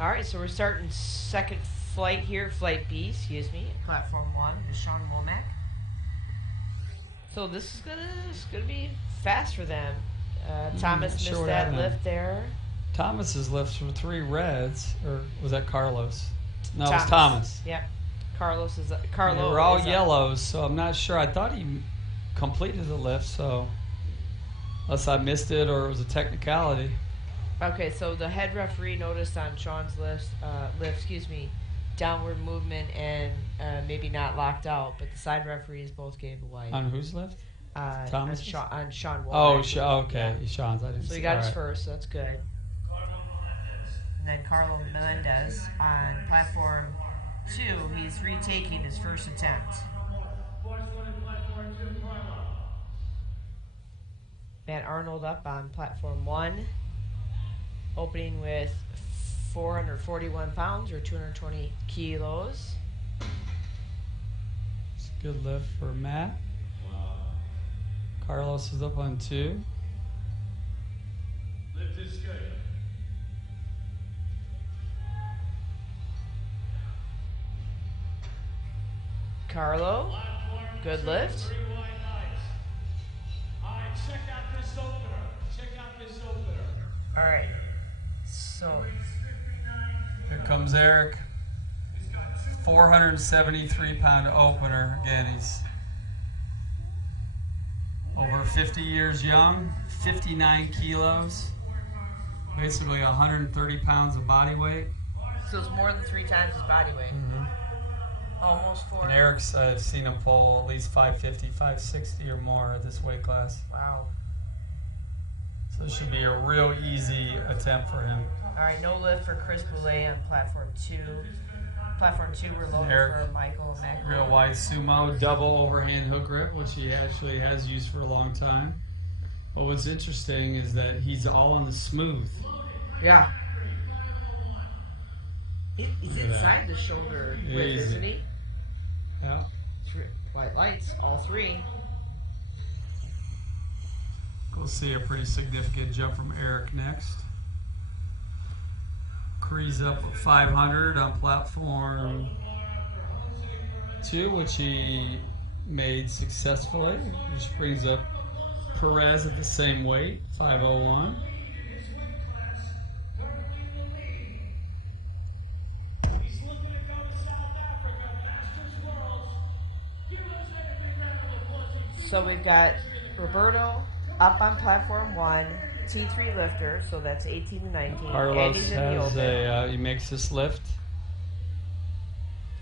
All right, so we're starting second flight here, flight B, platform 1, is Sean Womack. So this is gonna be fast for them. Thomas missed that lift there. Thomas's lifts were 3 reds, or was that Carlos? No, it was Thomas. Yeah, Carlos is They were all yellows, so I'm not sure. I thought he completed the lift, so unless I missed it or it was a technicality. Okay, so the head referee noticed on Sean's lift, downward movement and maybe not locked out, but the side referees both gave a white. On whose lift? Thomas? On Sean Womack. Oh, okay. Yeah. Sean's. I didn't so see. he got his first, so that's good. And then Carlo Melendez on platform 2, he's retaking his first attempt. Matt Arnold up on platform 1, opening with 441 pounds or 220 kilos. It's a good lift for Matt. Carlos is up on 2. Lift is good. Carlo, good lift. So here comes Eric. 473-pound opener. Again, he's over 50 years young, 59 kilos, basically 130 pounds of body weight. So it's more than 3 times his body weight. Mm-hmm. Almost 4. And Eric's, I've seen him pull at least 550, 560 or more at this weight class. Wow. So this should be a real easy attempt for him. All right, no lift for Chris Boulay on platform 2. Platform 2, we're loading for Michael Mack. Real wide sumo, double overhand hook grip, which he actually has used for a long time. But what's interesting is that he's all on the smooth. Yeah. He's inside the shoulder width, isn't he? Yeah. 3 white lights, all 3. We'll see a pretty significant jump from Eric next. Crease up at 500 on platform 2, which he made successfully, which brings up Perez at the same weight, 501. So we've got Roberto up on platform 1, T3 lifter, so that's 18 to 19. Carlos Eddie's in the has open. he makes this lift.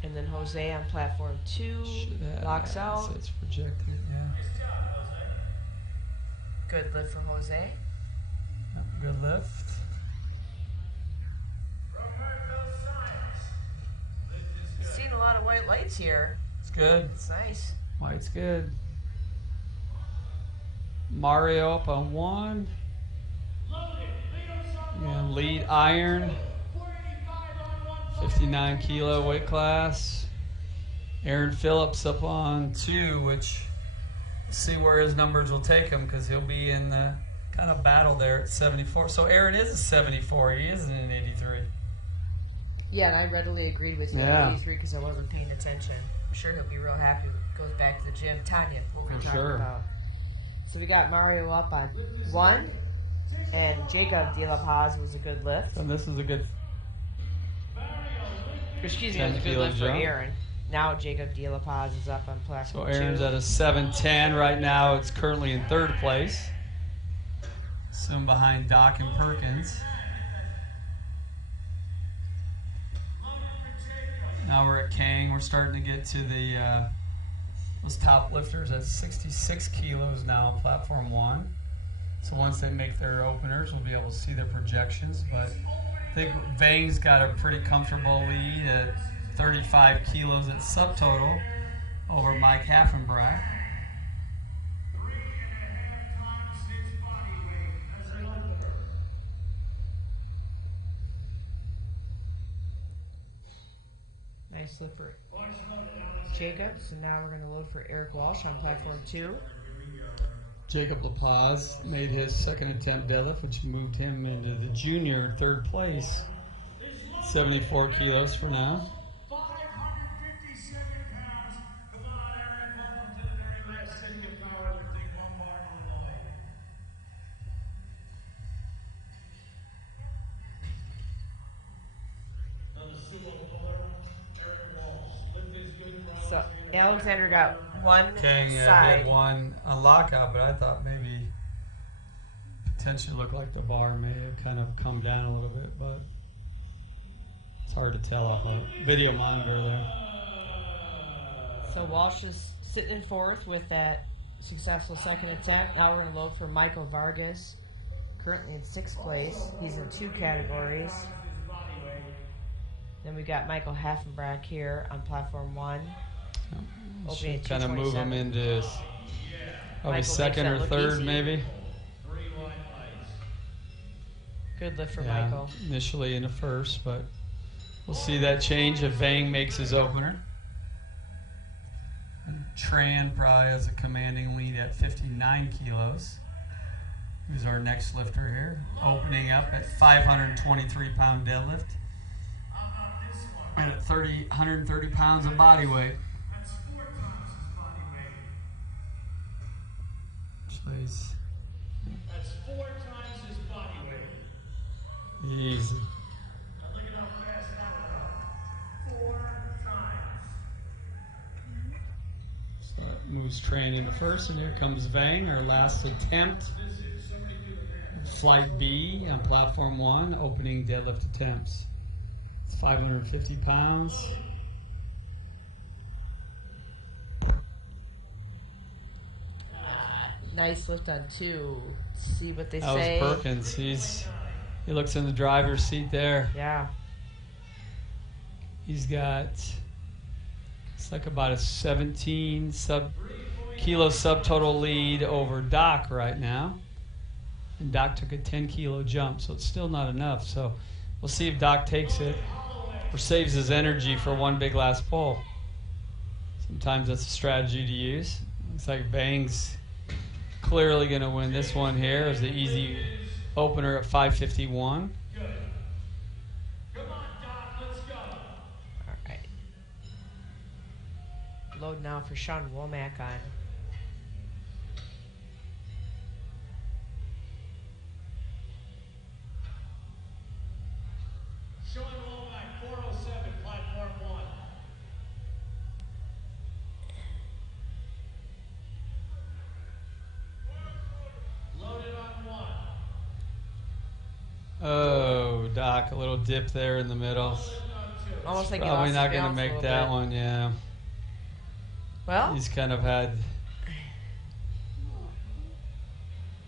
And then Jose on platform 2 locks out. So it's projected, yeah. Good lift for Jose. Yep, good lift. Seen a lot of white lights here. It's good. It's nice. White's good. Mario up on 1. And lead iron. 59 kilo weight class. Aaron Phillips up on 2, which we'll see where his numbers will take him, because he'll be in the kind of battle there at 74. So Aaron is a 74. He isn't an 83. Yeah, and I readily agreed with you Yeah. on 83 because I wasn't paying attention. I'm sure he'll be real happy when he goes back to the gym. Tanya, what we're For talking sure. about. So we got Mario up on 1, and Jacob De La Paz was a good lift. And this is a good. Excuse me, it was a 10 good kilo lift for jump. Aaron. Now Jacob De La Paz is up on So platform Aaron's 2. at a 710 right now. It's currently in 3rd place. Soon behind Doc and Perkins. Now we're at Kang. We're starting to get to the those top lifters at 66 kilos now on platform 1. So once they make their openers, we'll be able to see their projections. But I think Vang's got a pretty comfortable lead at 35 kilos at subtotal over Mike Haffenbrack. Nice lift for Jacob. So now we're going to load for Eric Walsh on platform 2. Jacob La Paz made his 2nd attempt deadlift, which moved him into the junior 3rd place. 74 kilos for now. 557 pounds. Come on, Aaron. Welcome to the very last city of powerlifting, Lombard, Illinois. Another sumo puller, Eric Walsh. Lift is good for So Alexander got 1 Kang side. had one on lockout, but I thought maybe potentially looked like the bar may have kind of come down a little bit, but it's hard to tell off a video monitor there. So Walsh is sitting in 4th with that successful 2nd attempt. Now we're going to load for Michael Vargas, currently in 6th place. He's in 2 categories. Then we got Michael Haffenbrack here on platform 1. Opening at Kind of move him 227. into probably Michael 2nd makes that or look 3rd, easy. maybe. Good lift for Yeah, Michael. initially in the 1st, but we'll see that change if Vang makes his opener. And Tran probably has a commanding lead at 59 kilos. Who's our next lifter here? Opening up at 523-pound deadlift. And at 130 pounds of body weight. That's 4 times his body weight. Which lays That's 4 times his body weight. Easy. Now look at how fast that went up. 4 times. So it moves train into first, and here comes Vang, our last attempt. Flight B on platform 1, opening deadlift attempts. It's 550 pounds. Nice lift on 2. See what they That say. was Perkins. He looks in the driver's seat there. Yeah. He's got, it's like about a 17 kilo subtotal lead over Doc right now. And Doc took a 10 kilo jump, so it's still not enough. So we'll see if Doc takes it or saves his energy for one big last pull. Sometimes that's a strategy to use. Looks like Vang's clearly going to win this one here as the easy opener at 551. Good. Come on, Doc, let's go. All right. Load now for Sean Womack on. Sean Womack, 407, platform 1. Loaded on 1. Oh, Doc, a little dip there in the middle. Loaded on 2. Almost like he Probably lost not his going to balance a make little that bit. one, yeah. Well, He's kind of had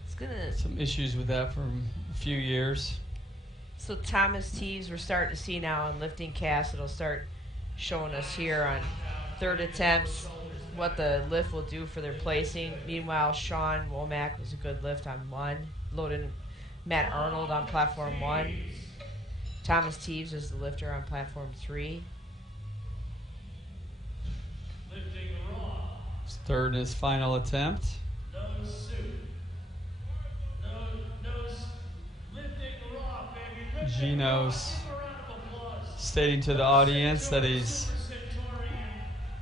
it's gonna. some issues with that for a few years. So Thomas Teves, we're starting to see now on lifting cast. It'll start showing us here on third attempts what the lift will do for their placing. Meanwhile, Sean Womack was a good lift on 1. Loaded Matt Arnold on platform 1. Thomas Teves is the lifter on platform 3. Lifting raw. His third and his final attempt. No suit. No, lifting raw, baby. Lifting Gino's raw. Give him a round of applause. stating to the audience that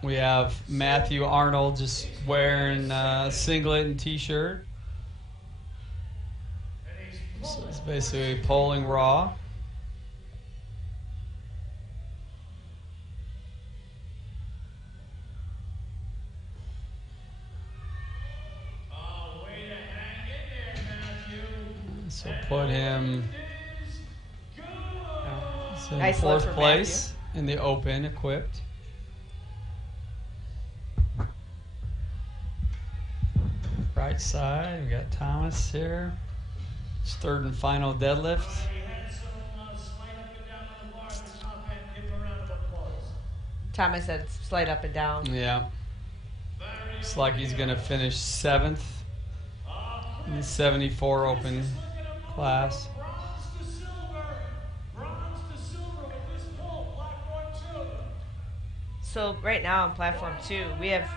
we have Matthew Arnold just wearing a singlet and t-shirt. So it's basically polling raw. Oh, way to hang in there, Matthew. So put him Is good. in Nice lift fourth for place in the open, equipped. Right side, we got Thomas here. His third and final deadlift. He had some slide up and down on the bar at the top end. Give him a round of applause. Thomas said slide up and down. Yeah, looks like he's going to finish 7th in the 74 open class. Bronze to silver with this pull, platform 2. So right now on platform 2, we have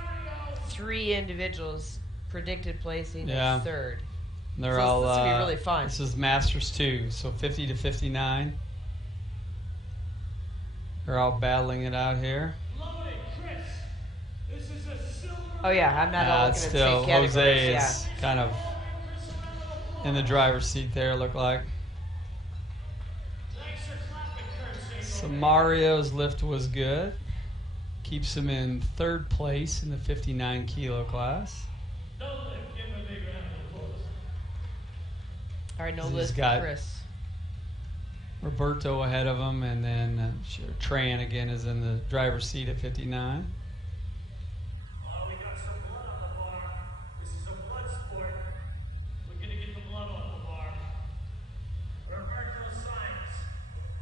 3 individuals predicted placing Yeah. as third. And they're So all, this is gonna be really fun. This is Masters 2, so 50 to 59. They're all battling it out here. Loaded, Chris. This is a silver. Oh yeah, I'm not all It's looking at the still same categories. Jose Yeah. is kind of in the driver's seat there, look like. Thanks for clapping, Kurt. So Mario's lift was good. Keeps him in third place in the 59 kilo class. No lift. Give him a big round of applause. All right, no He's list for got- Chris. Roberto ahead of him, and then Tran again is in the driver's seat at 59. Oh, we got some blood on the bar. This is a blood sport. We're gonna get the blood on the bar. Roberto Sainz.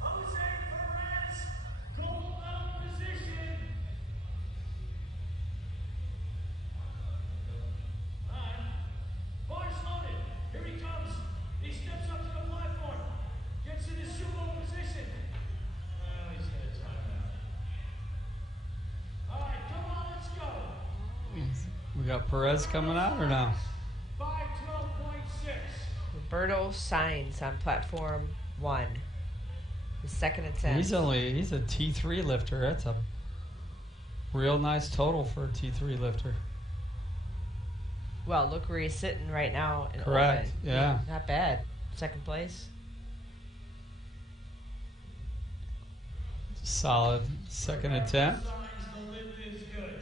Jose Perez. Gold medal position. Alright. Bar's loaded. Here he comes. He steps up to the platform. Gets in his sumo position. Oh, he's gonna time out. Alright, come on, let's go. We got Perez coming out or no? 512.6. Roberto Sainz on platform 1. The second attempt. He's a T3 lifter. That's a real nice total for a T3 lifter. Well, look where he's sitting right now. In Correct, open. yeah. Not bad. Second place. Solid second attempt. Signs the lift is good.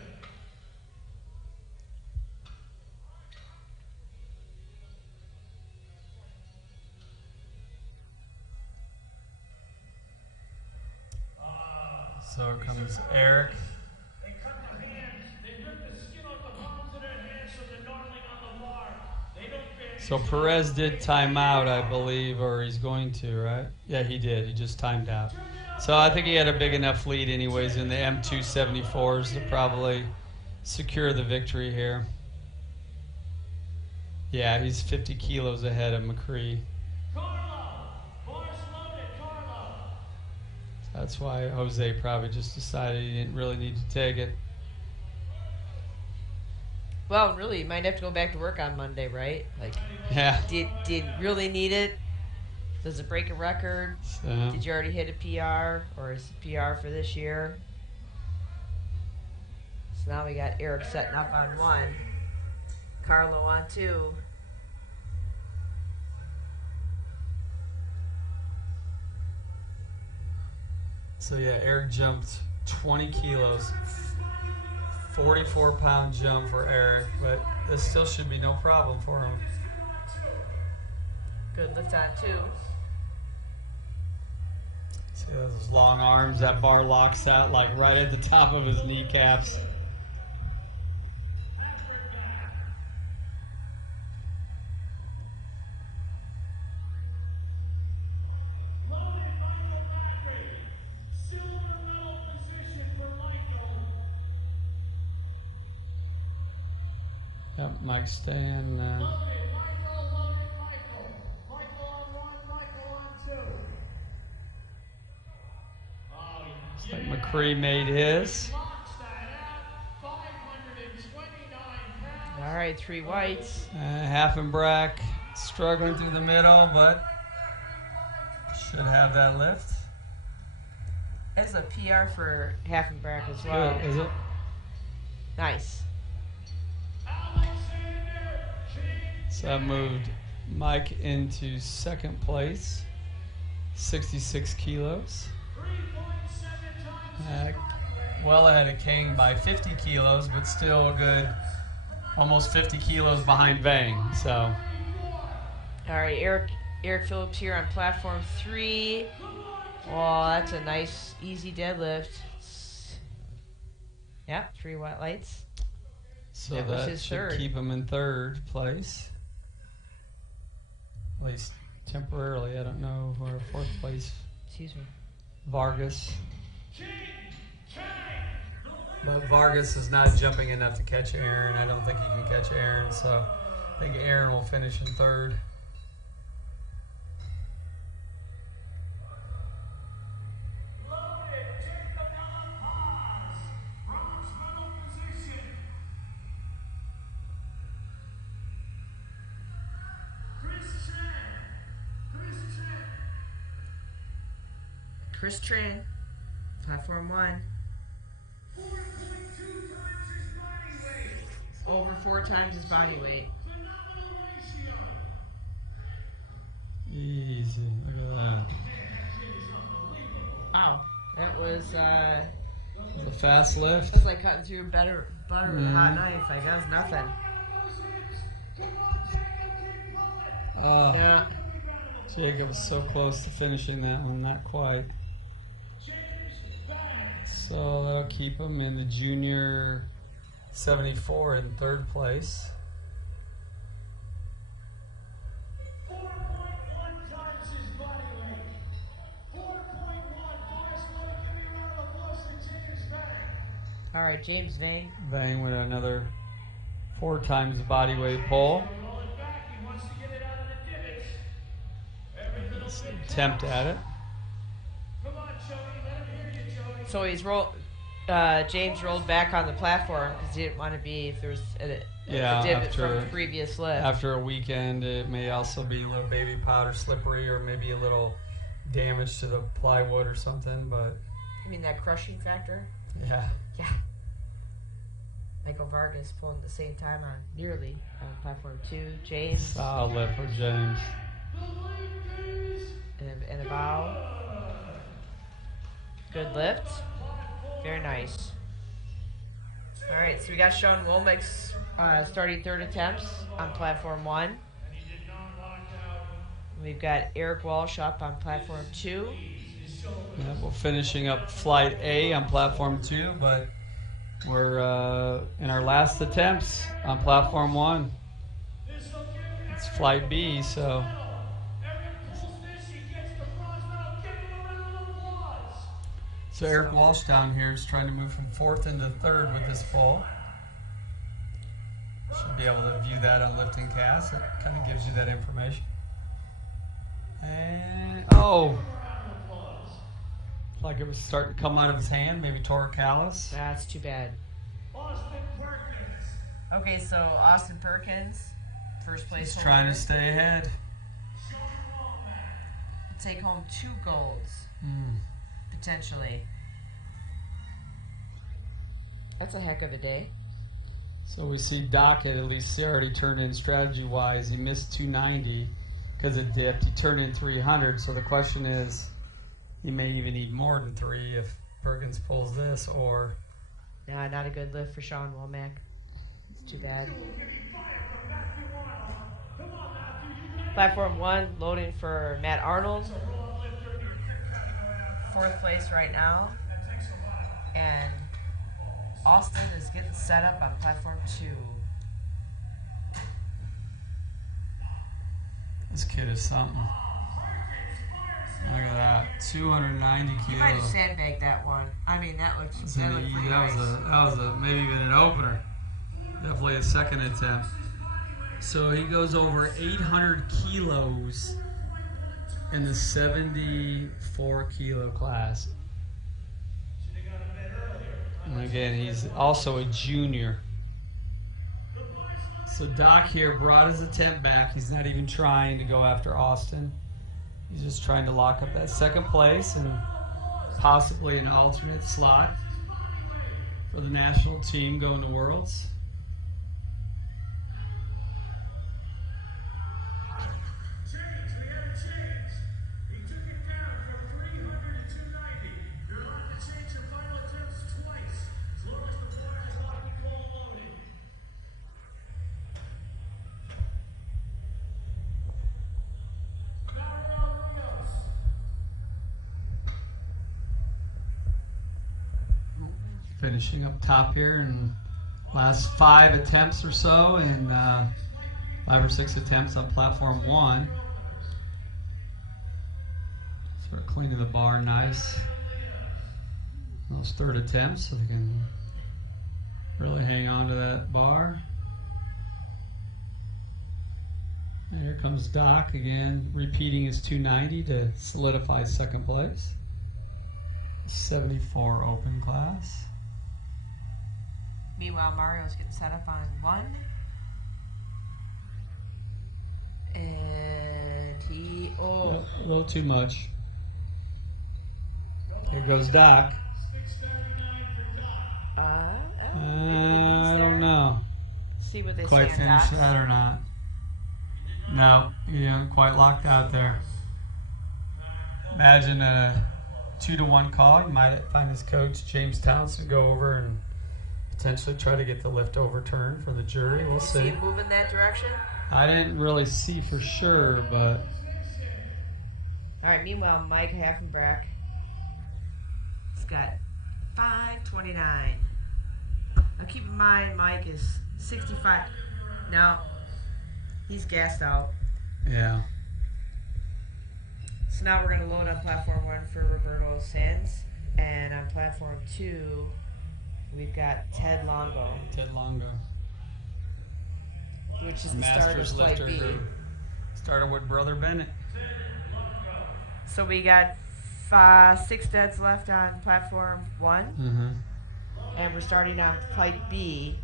So here comes Eric. They cut their hands. They rip the skin off the palms of their hands so they're gnarling on the bar. They don't fit. So Perez did time out, I believe, or he's going to, right? Yeah, he did. He just timed out. So I think he had a big enough lead anyways in the M274s to probably secure the victory here. Yeah, he's 50 kilos ahead of McCree. Carlo, bars loaded, Carlo. That's why Jose probably just decided he didn't really need to take it. Well, really, you might have to go back to work on Monday, right? Like, Yeah. did you really need it? Does it break a record? So, Did you already hit a PR, or is it PR for this year? So now we got Eric setting up on 1, Carlo on 2. so yeah, Eric jumped 20 kilos. 44-pound jump for Eric, but this still should be no problem for him. Good lift on 2. See those long arms, that bar locks out like right at the top of his kneecaps. Loaded Michael Macri. Silver medal position for Michael. Yep, Mike staying. Loaded Michael. Michael on 1, Michael on 2. Oh, Looks like McCree made his. Locks that out. 529 pounds. All right, 3 whites. Halfenbrack struggling through the middle, but should have that lift. That's a PR for Halfenbrack as well. Good, is it? Nice. Alexander James. So that moved Mike into second place, 66 kilos. 3.7 times. Well ahead of King by 50 kilos, but still a good almost 50 kilos behind Vang. So All right, Eric Phillips here on platform 3. Oh, that's a nice, easy deadlift. Yeah, 3 white lights. so That was that his should third. keep him in third place, at least temporarily. I don't know where fourth place Excuse me. Vargas, King. but Vargas is not jumping enough to catch Aaron. I don't think he can catch Aaron, so I think Aaron will finish in third. Loaded. Jacob Paz. Bronze medal position. Chris Tran, platform 1. 4.2 times his body weight. Over 4 times his body weight. Phenomenal ratio. Easy, look at that. Wow, that was The fast lift. that's like cutting through butter with a hot knife. Like that was nothing. Oh, Yeah. Jacob's so close to finishing that one, not quite. So that'll keep him in the junior 74 in third place. 4.1 times his body weight. 4.1. Boys, want to give me a round of applause for James Bank. All right, James Vang. Vang with another 4 times body weight pull. Roll it back. He wants to get it out of the divots. Every little bit. Attempt at it. Come on, Jody. Let him hear you, Jody. So James rolled back on the platform because he didn't want to be if there was a Yeah, divot from after- the previous lift. After a weekend, it may also be a little baby powder slippery or maybe a little damage to the plywood or something, but You mean that crushing factor? yeah. Yeah. Michael Vargas pulling at the same time on nearly on platform 2. James Solid lift for James. The late days. and a bow. Good Good lift. Very nice. All right, so we got Sean Womack's starting third attempts on platform 1. We've got Eric Walsh up on platform 2. Yeah, we're finishing up flight A on platform 2, but we're in our last attempts on platform 1. It's flight B, so. So Eric Walsh down here is trying to move from 4th into 3rd with this pull. Should be able to view that on Lifting Cast. It kind of gives you that information. And oh, like it was starting to come out of his hand. Maybe tore a callus. That's too bad. Okay, so Austin Perkins, first place. He's trying to stay ahead. Take home 2 golds, potentially. That's a heck of a day. So we see Dockett, at least he already turned in strategy-wise. He missed 290 because it dipped. He turned in 300. So the question is, he may even need more than 3 if Perkins pulls this, or... Nah, not a good lift for Sean Womack. It's too bad. Platform 1, loading for Matt Arnold. 4th place right now. And Austin is getting set up on platform 2. This kid is something. Look at that, 290 kilos. You might have sandbagged that one. I mean, that looked pretty nice. That was a maybe even an opener. Definitely a second attempt. So he goes over 800 kilos in the 74 kilo class. And again, he's also a junior. So Doc here brought his attempt back. He's not even trying to go after Austin. He's just trying to lock up that second place and possibly an alternate slot for the national team going to Worlds. Finishing up top here in last 5 attempts or so, and 5 or 6 attempts on platform 1. Sort of cleaning the bar nice. Those 3rd attempts, so they can really hang on to that bar. And here comes Doc again, repeating his 290 to solidify 2nd place. 74 open class. Meanwhile, Mario's getting set up on 1. And he... Oh. Yep, a little too much. Here goes Doc. I I don't know. See what they Quite say. finished that or not. No, you haven't quite locked out there. Imagine a 2-to-1 call. You might find his coach, James Townsend, go over and potentially try to get the lift overturned for the jury. We'll see. See it move in that direction? I didn't really see for sure, but... All right, meanwhile, Mike Haffenbrack has got 529. Now keep in mind, Mike is 65. Now, he's gassed out. Yeah. So now we're going to load on platform 1 for Roberto Sands. And on platform 2, we've got Ted Longo. Ted Longo. Which is the start of Flight B. Started with Brother Bennett. So we got 6 deads left on platform 1. Mm-hmm. And we're starting on Flight B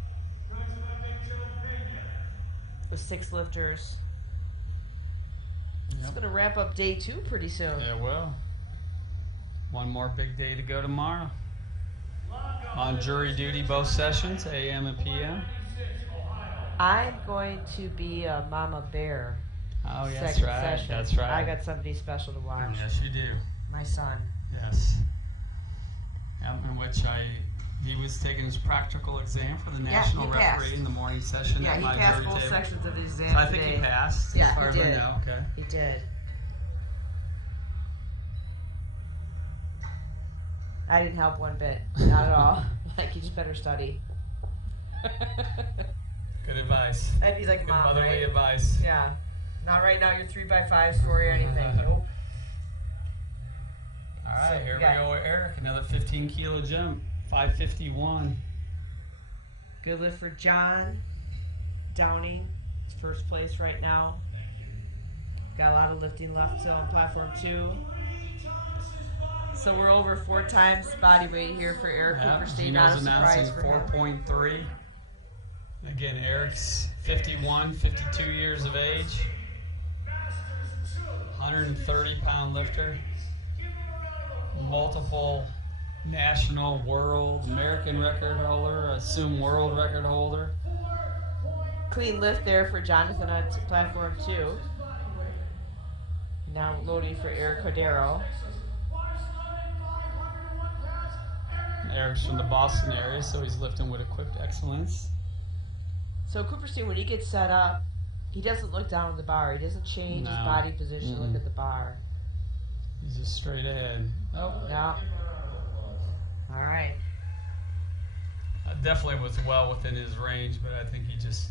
with 6 lifters. Yep. It's going to wrap up day 2 pretty soon. Yeah, well. One more big day to go tomorrow. On jury duty both sessions, AM and PM. I'm going to be a mama bear. Oh, yeah, that's second right. session. That's right. That's right. I got somebody special to watch. Yes, you do. My son. Yes. In which he was taking his practical exam for the national he passed. referee in the morning session. Yeah, at he my passed jury both table. sections of the exam So I think today. he passed. Yeah, as far he as I did. know. Okay. He did. I didn't help one bit. Not at all. Like, you just better study. Good advice. I'd be like, Good Mom, motherly right? advice. Yeah. Not right now, your 3x5 story or anything. Nope. All right, So, here we yeah. go with Eric. Another 15 kilo jump. 551. Good lift for John Downing. It's first place right now. Got a lot of lifting left still on platform 2. So we're over 4 times body weight here for Eric Cooperstein. Not a Gino's surprise announcing for him. 4.3. Again, Eric's 51, 52 years of age. 130-pound lifter. Multiple national, world, American record holder, assume world record holder. Clean lift there for Jonathan on platform 2. Now loading for Eric Cordero. Eric's from the Boston area, so he's lifting with equipped excellence. So Cooperstein, when he gets set up, he doesn't look down at the bar. He doesn't change his No. body position, look at the bar. He's just straight ahead. Oh, No. All right. Definitely was well within his range, but I think he just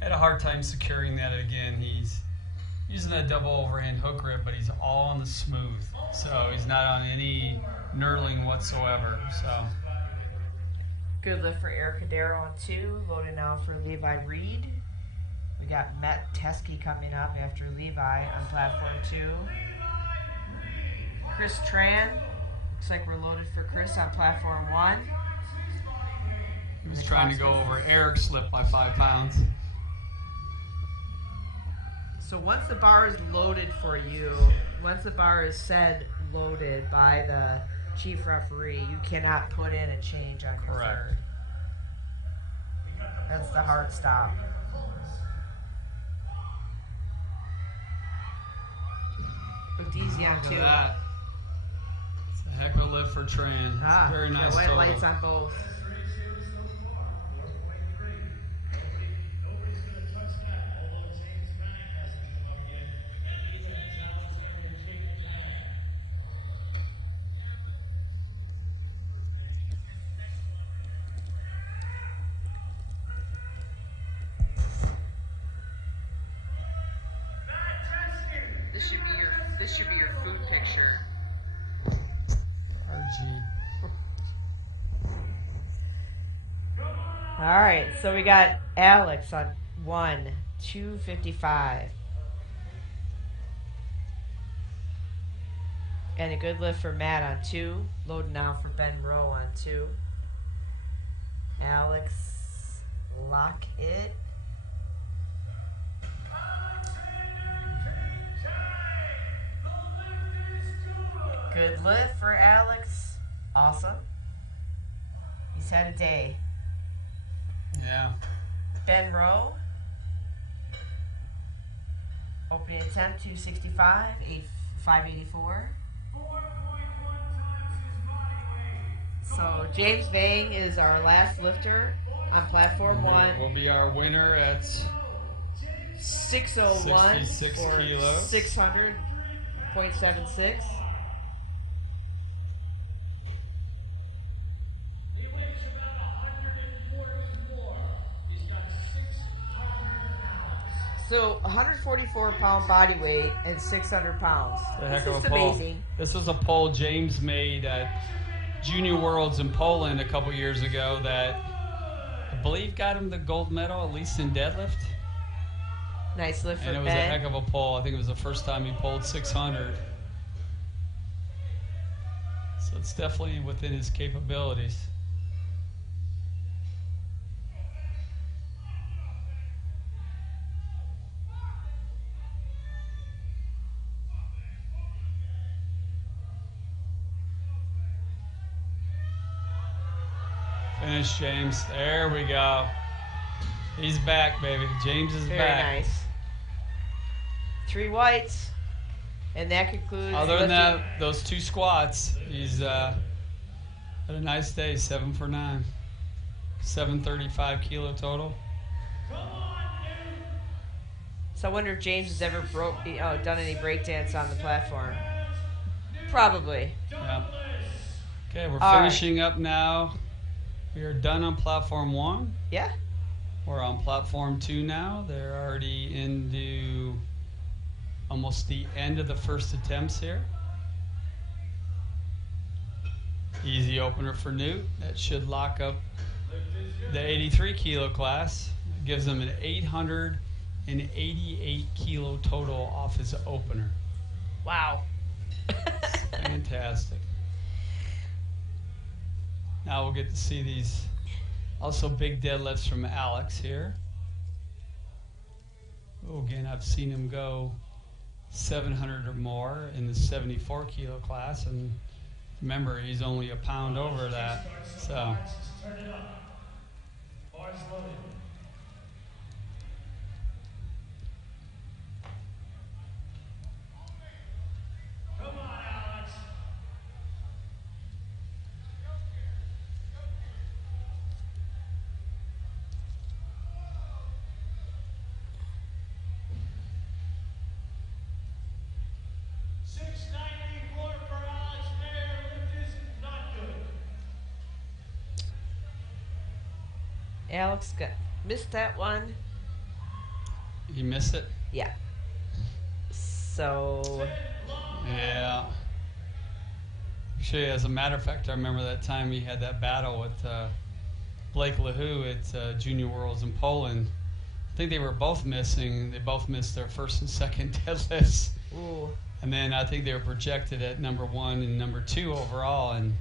had a hard time securing that again. He's using that double overhand hook grip, but he's all on the smooth. So he's not on any knurling whatsoever. So Good lift for Eric Cordero on 2. Loading now for Levi Reed. We got Matt Teskey coming up after Levi on platform 2. Chris Tran. Looks like we're loaded for Chris on platform 1. he was trying to go over Eric's lift by 5 pounds. So once the bar is loaded for you, once the bar is said loaded by the chief referee, you cannot put in a change on your Correct. third. That's the hard stop. Looked easy on Look at 2. that. It's a heck of a lift for Tran. It's very nice got white total. lights on both. Nobody's going to touch that, although James Bank hasn't come up yet. And he's at challenge and Jacob Bank. This should be your food picture. RG. All right, so we got Alex on 1, 255. And a good lift for Matt on 2. Loading now for Ben Rowe on 2. Alex Lockett. Good lift for Alex. Awesome. He's had a day. Yeah. Ben Rowe. Opening attempt 265, 584. 4.1 times his body weight. So James Vang is our last lifter on platform 1. Will be our winner at 601 66 for kilos. 600.76. He weighs about 144. He's got 600 pounds. So 144 pound body weight and 600 pounds. A heck This of is a poll. amazing. This is a poll James made at Junior Worlds in Poland a couple years ago that I believe got him the gold medal, at least in deadlift. Nice lift for And it was a Ben. heck of a pull. I think it was the first time he pulled 600. So it's definitely within his capabilities. Finish, James. There we go. He's back, baby. James is Very back. nice. 3 whites. And that concludes Other than lifting. that, those 2 squats, he's a Had a nice day, 7 for 9. 735 kilo total. So I wonder if James has ever done any breakdance on the platform. Probably. Yeah. Okay, we're All finishing up now. We are done on platform 1. Yeah. We're on platform 2 now. They're already into almost the end of the first attempts here. Easy opener for Newt. That should lock up the 83 kilo class. It gives him an 888 kilo total off his opener. Wow. Fantastic. Now we'll get to see these also big deadlifts from Alex here. Oh, again, I've seen him go 700 or more in the 74 kilo class, and remember, he's only a pound over that. So. Turn it up. Bars loaded. Come on, Alex. $694 for Alex Mayer. Lift is not good. Alex missed that one. You missed it? Yeah. So. Yeah. Actually, as a matter of fact, I remember that time he had that battle with Blake LaHoo at Junior Worlds in Poland. I think they were both missing. They both missed their first and second deadlifts. Ooh. And then I think they were projected at number 1 and number 2 overall, and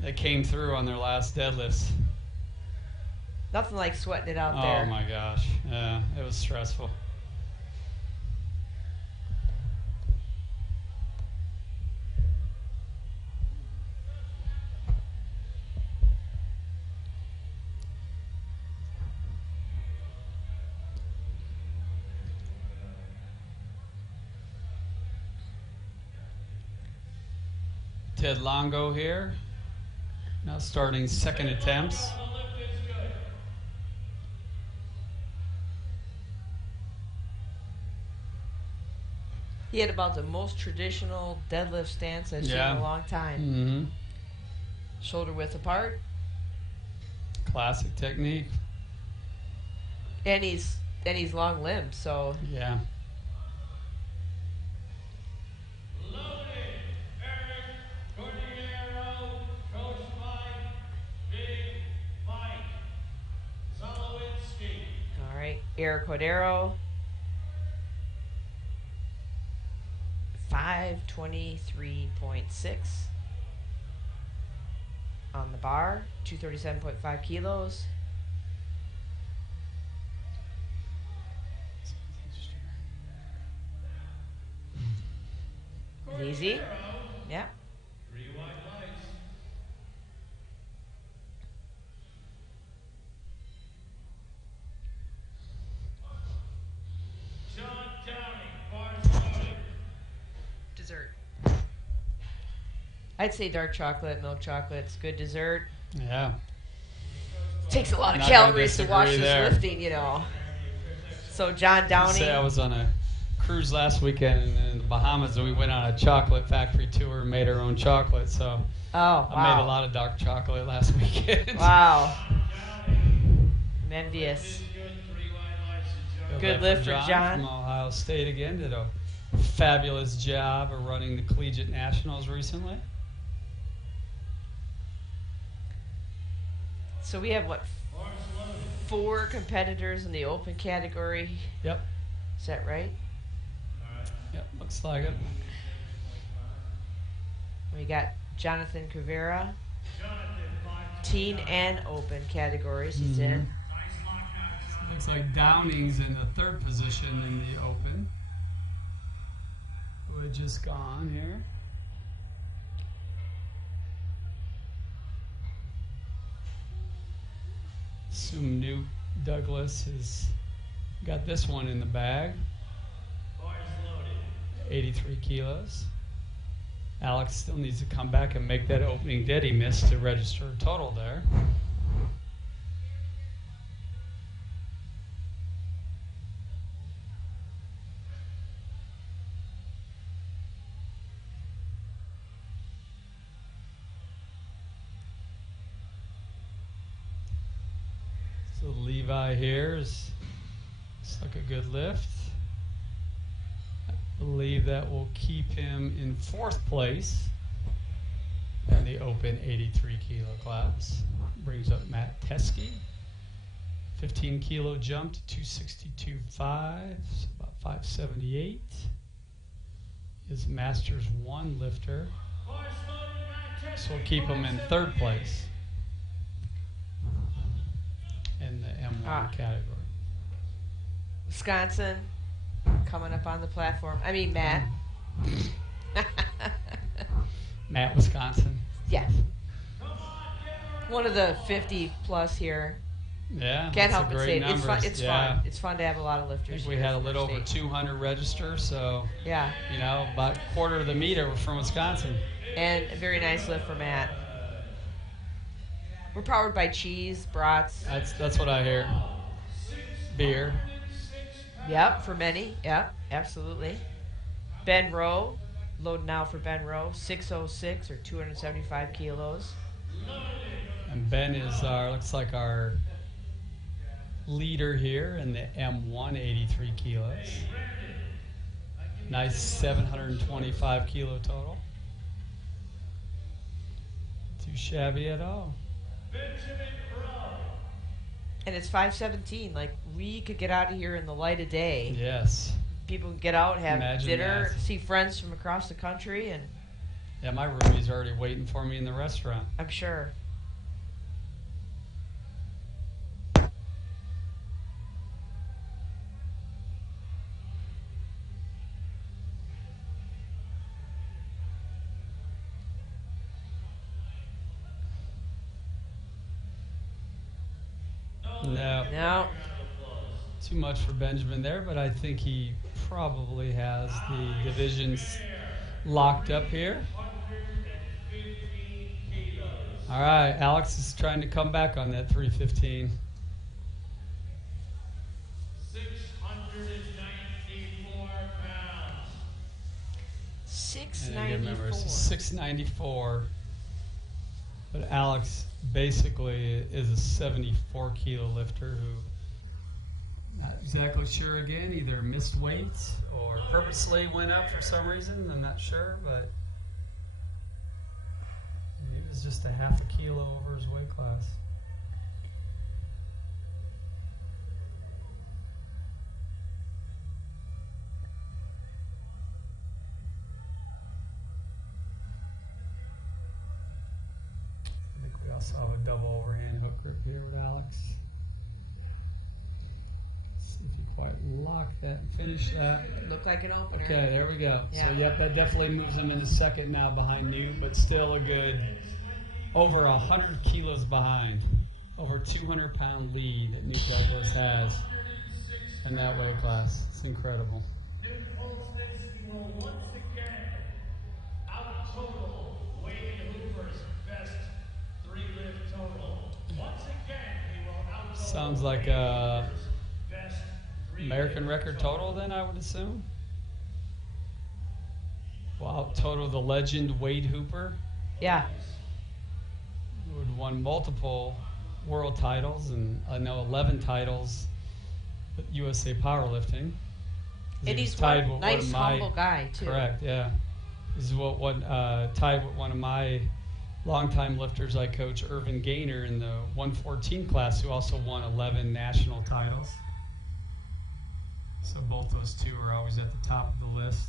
they came through on their last deadlifts. Nothing like sweating it out Oh there. my gosh. Yeah, it was stressful. Ted Longo here, now starting second attempts. He had about the most traditional deadlift stance I've seen in a long time. Mm-hmm. Shoulder width apart. Classic technique. And he's long limbed, so Yeah. all right. Eric Cordero. 523.6 on the bar, 237.5 kilos. Easy. Yeah. Dessert. I'd say dark chocolate, milk chocolate. It's good dessert. Yeah. Takes a lot of Not gonna calories to watch disagree this there. lifting, you know. So John Downey. Say I was on a cruise last weekend in the Bahamas, and we went on a chocolate factory tour and made our own chocolate. So Oh, wow. I made a lot of dark chocolate last weekend. Wow. I'm envious. Good lift for John. From Ohio State again. Did a fabulous job of running the collegiate nationals recently. So we have, what, 4 competitors in the open category? Yep. Is that right? Yep. Looks like it. We got Jonathan Cavera, teen and open categories. He's in. Looks like Downing's in the 3rd position in the open. Who had just gone here. Assume Newt Douglas has got this one in the bag. 83 kilos. Alex still needs to come back and make that opening dead he missed to register a total there. So Levi here looks like a good lift. I believe that will keep him in 4th place in the open 83 kilo class. Brings up Matt Teskey. 15 kilo jump to 262.5, so about 578. Is Masters 1 lifter. So we'll keep him in 3rd place in the M1 category. Wisconsin coming up on the platform. I mean, Matt. Matt, Wisconsin. Yeah. One of the 50 plus here. Yeah, Can't that's help a but great say it. numbers. It's yeah. fun. It's fun to have a lot of I lifters. think we here had a from little our over state. 200 register, so Yeah. you know, about a quarter of the meter were from Wisconsin. And a very nice lift for Matt. We're powered by cheese, brats. That's what I hear. Beer. Yep, for many. Yep, absolutely. Ben Rowe, loading now for Ben Rowe, 606 or 275 kilos. And Ben is looks like our leader here in the M1 83 kilos. Nice 725 kilo total. Too shabby at all. And it's 5:17. Like, we could get out of here in the light of day. Yes. People can get out, have Imagine dinner, that. see friends from across the country, and Yeah, my roomies are already waiting for me in the restaurant. I'm sure. No. Too much for Benjamin there, but I think he probably has the divisions locked up here. All right, Alex is trying to come back on that 315. 694 pounds. And again, remember, it's 694. 694. But Alex basically is a 74 kilo lifter who, not exactly sure again, either missed weight or purposely went up for some reason. I'm not sure, but he was just a half a kilo over his weight class. I think we also have a double overhand hook grip here with Alex. See if you quite lock that and finish that. Looked like an opener. Okay, there we go. Yeah. So, yep, that definitely moves him into 2nd now behind Newt, but still a good over 100 kilos behind. Over 200-pound lead that Newt Douglas has in that weight class. It's incredible. Newt Olston will once again out-total Wade Hooper's best 3-lift total. Once again, he will out-total Sounds like a best 3-lift American record total then, I would assume. Will out-total the legend Wade Hooper, Yeah. who had won multiple world titles and I know 11 titles with USA Powerlifting. And he's tied one with nice, one of my, humble guy, too. Correct, yeah. This is what tied with one of my longtime lifters I coach, Irvin Gaynor, in the 114 class, who also won 11 national titles. So both those two are always at the top of the list.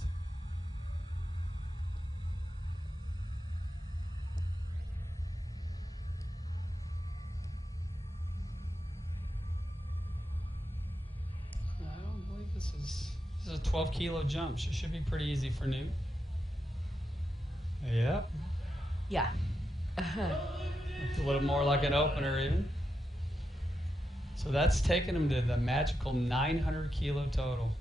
I don't believe this is a 12 kilo jump. So it should be pretty easy for Newt. Yep. Yeah. It's a little more like an opener even. So that's taking him to the magical 900 kilo total.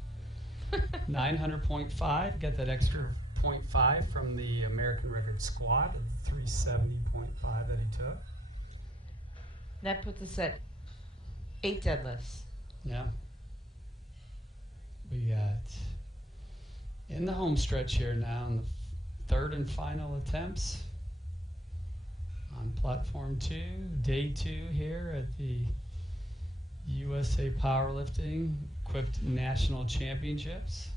900.5, got that extra 0.5 from the American record squat of 370.5 that he took. That puts us at 8 deadlifts. Yeah. We got in the home stretch here now in the third and final attempts on platform 2, day 2 here at the USA Powerlifting Equipped National Championships.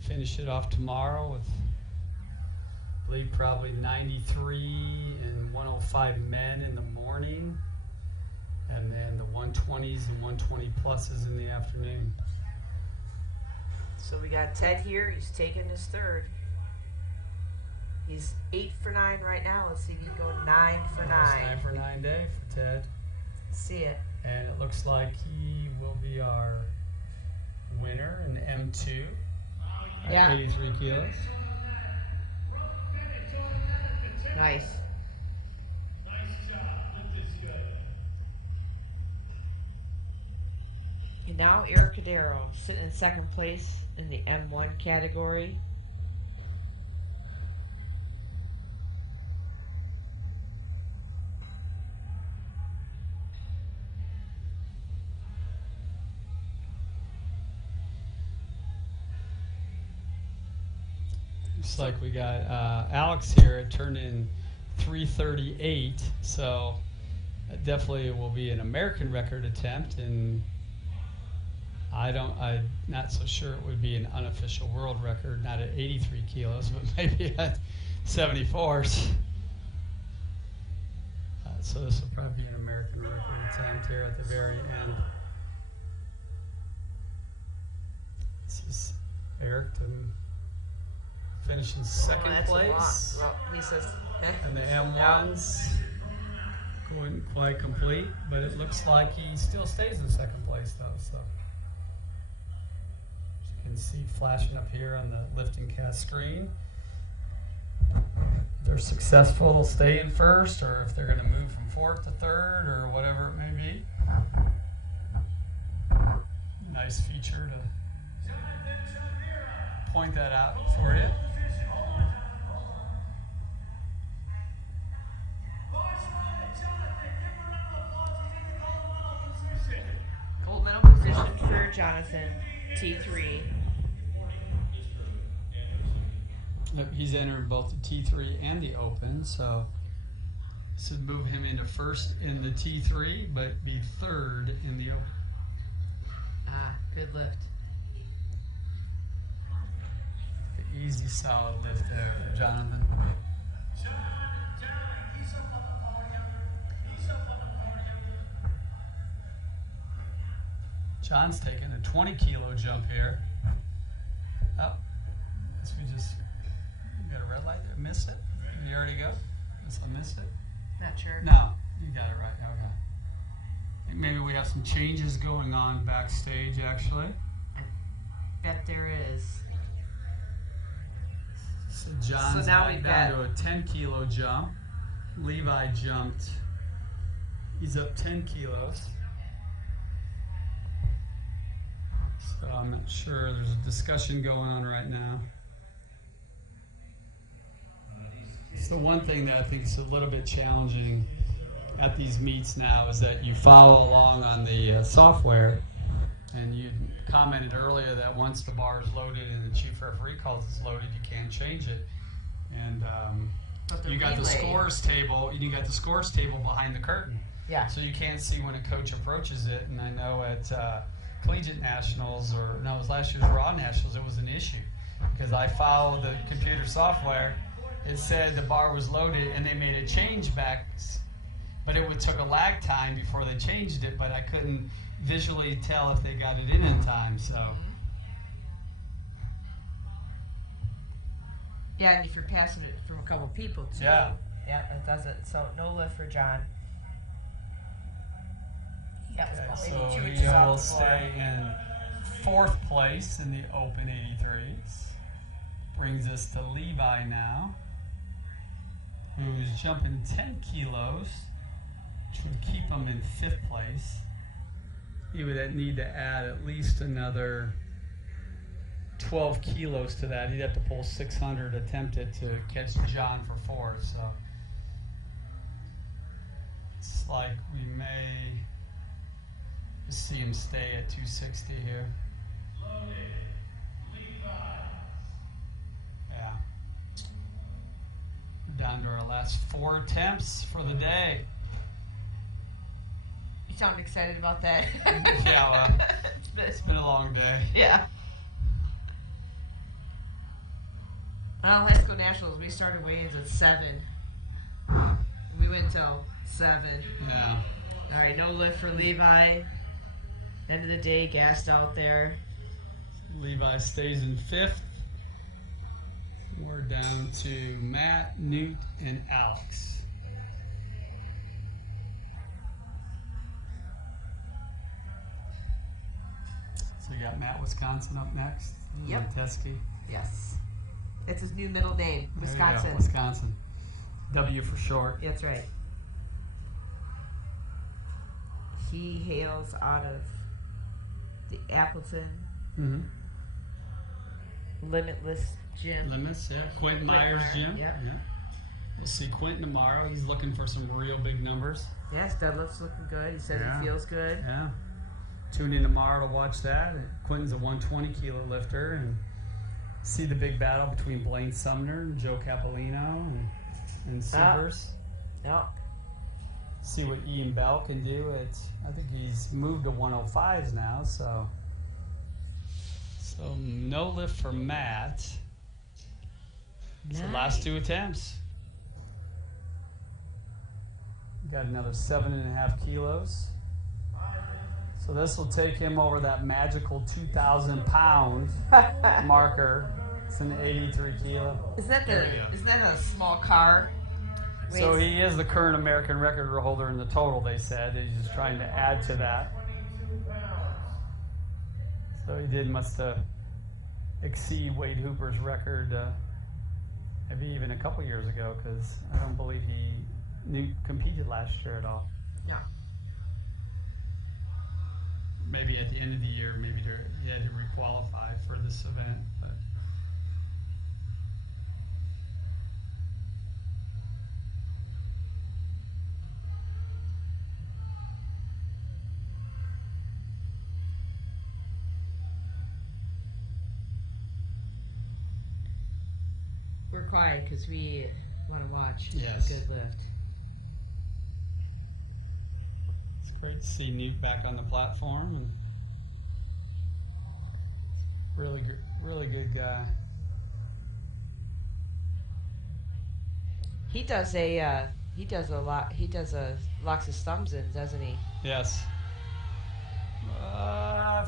Finish it off tomorrow with, I believe, probably 93 and 105 men in the morning, and then the 120s and 120 pluses in the afternoon. So we got Ted here. He's taking his third. He's 8 for 9 right now. Let's see if he can go 9 for 9. 9 for 9 day for Ted. Let's see it. And it looks like he will be our winner in M2. Yeah. 83 kilos. Nice. Nice job. Lift is good. And now Eric Cadero sitting in second place in the M1 category. Looks like we got Alex here. It turned in 3:38, so that definitely will be an American record attempt, and I'm not so sure it would be an unofficial world record, not at 83 kilos, but maybe at 74s. So this will probably be an American record attempt here at the very end. This is Eric to finish in second place. Well, he says, And the M1's couldn't quite complete, but it looks like he still stays in second place though. So as you can see flashing up here on the lifting cast screen. If they're successful, they'll stay in first, or if they're going to move from fourth to third, or whatever it may be. Nice feature to point that out for you. gold medal position for Jonathan, T3. Yep, he's entering both the T3 and the Open, so this would move him into first in the T3, but be third in the Open. Ah, good lift. Easy, solid lift there for Jonathan. John's taking a 20 kilo jump here. Oh, guess we just got a red light there. Missed it. Did you already go? Guess I missed it. Not sure. No, you got it right. Okay. I think maybe we have some changes going on backstage, actually. I bet there is. So John's now back we've down got to a 10 kilo jump. Levi jumped. He's up 10 kilos. So I'm not sure. There's a discussion going on right now. So one thing that I think is a little bit challenging at these meets now is that you follow along on the software, and you commented earlier that once the bar is loaded and the chief referee calls it's loaded, you can't change it. And you got the scores table. You got the scores table behind the curtain. Yeah. So you can't see when a coach approaches it. And I know at Collegiate Nationals, or no, it was last year's Raw Nationals, it was an issue because I followed the computer software. It said the bar was loaded, and they made a change back, but it took a lag time before they changed it. But I couldn't visually tell if they got it in time. So. Yeah, and if you're passing it from a couple people too. Yeah. Yeah, it does it. So no lift for John. Yeah, Okay, maybe so 2 he inches will off the floor. stay in fourth place in the Open 83s. Brings us to Levi now, who's jumping 10 kilos, which would keep him in fifth place. He would need to add at least another 12 kilos to that. He'd have to pull 600 attempted to catch John for 4. So it's like we may just see him stay at 260 here. Yeah. We're down to our last 4 attempts for the day. You sound excited about that. Yeah, well, it's been a long day. Yeah. Well, let's go Nationals. We started weigh-ins at 7. We went till 7. Yeah. All right, no lift for Levi. End of the day, gassed out there. Levi stays in 5th. We're down to Matt, Newt, and Alex. So you got Matt, Wisconsin up next. Yep. Teskey. Yes. It's his new middle name, There you Wisconsin. go, Wisconsin. W for short. That's right. He hails out of the Appleton Mm-hmm. Limitless Gym. Limits, yeah. Quentin Myers Gym. Yeah. We'll see Quentin tomorrow. He's looking for some real big numbers. Yes, deadlift's looking good. He says Yeah. he feels good. Yeah. Tune in tomorrow to watch that. Quentin's a 120 kilo lifter, and see the big battle between Blaine Sumner and Joe Capolino and Sievers. Yeah. See what Ian Bell can do. I think he's moved to 105s now, so no lift for Matt. It's the last 2 attempts. Got another 7.5 kilos. So this will take him over that magical 2,000 pound marker. It's an 83 kilo. Isn't that There we go. isn't that a small car? So he is the current American record holder in the total, they said. He's just trying to add to that. So he must exceed Wade Hooper's record maybe even a couple years ago, because I don't believe he competed last year at all. No. Maybe at the end of the year, maybe he had to requalify for this event. But We're quiet because we want to watch Yes. a good lift. it's great to see Newt back on the platform, and really good guy. He does locks his thumbs in, doesn't he? Yes.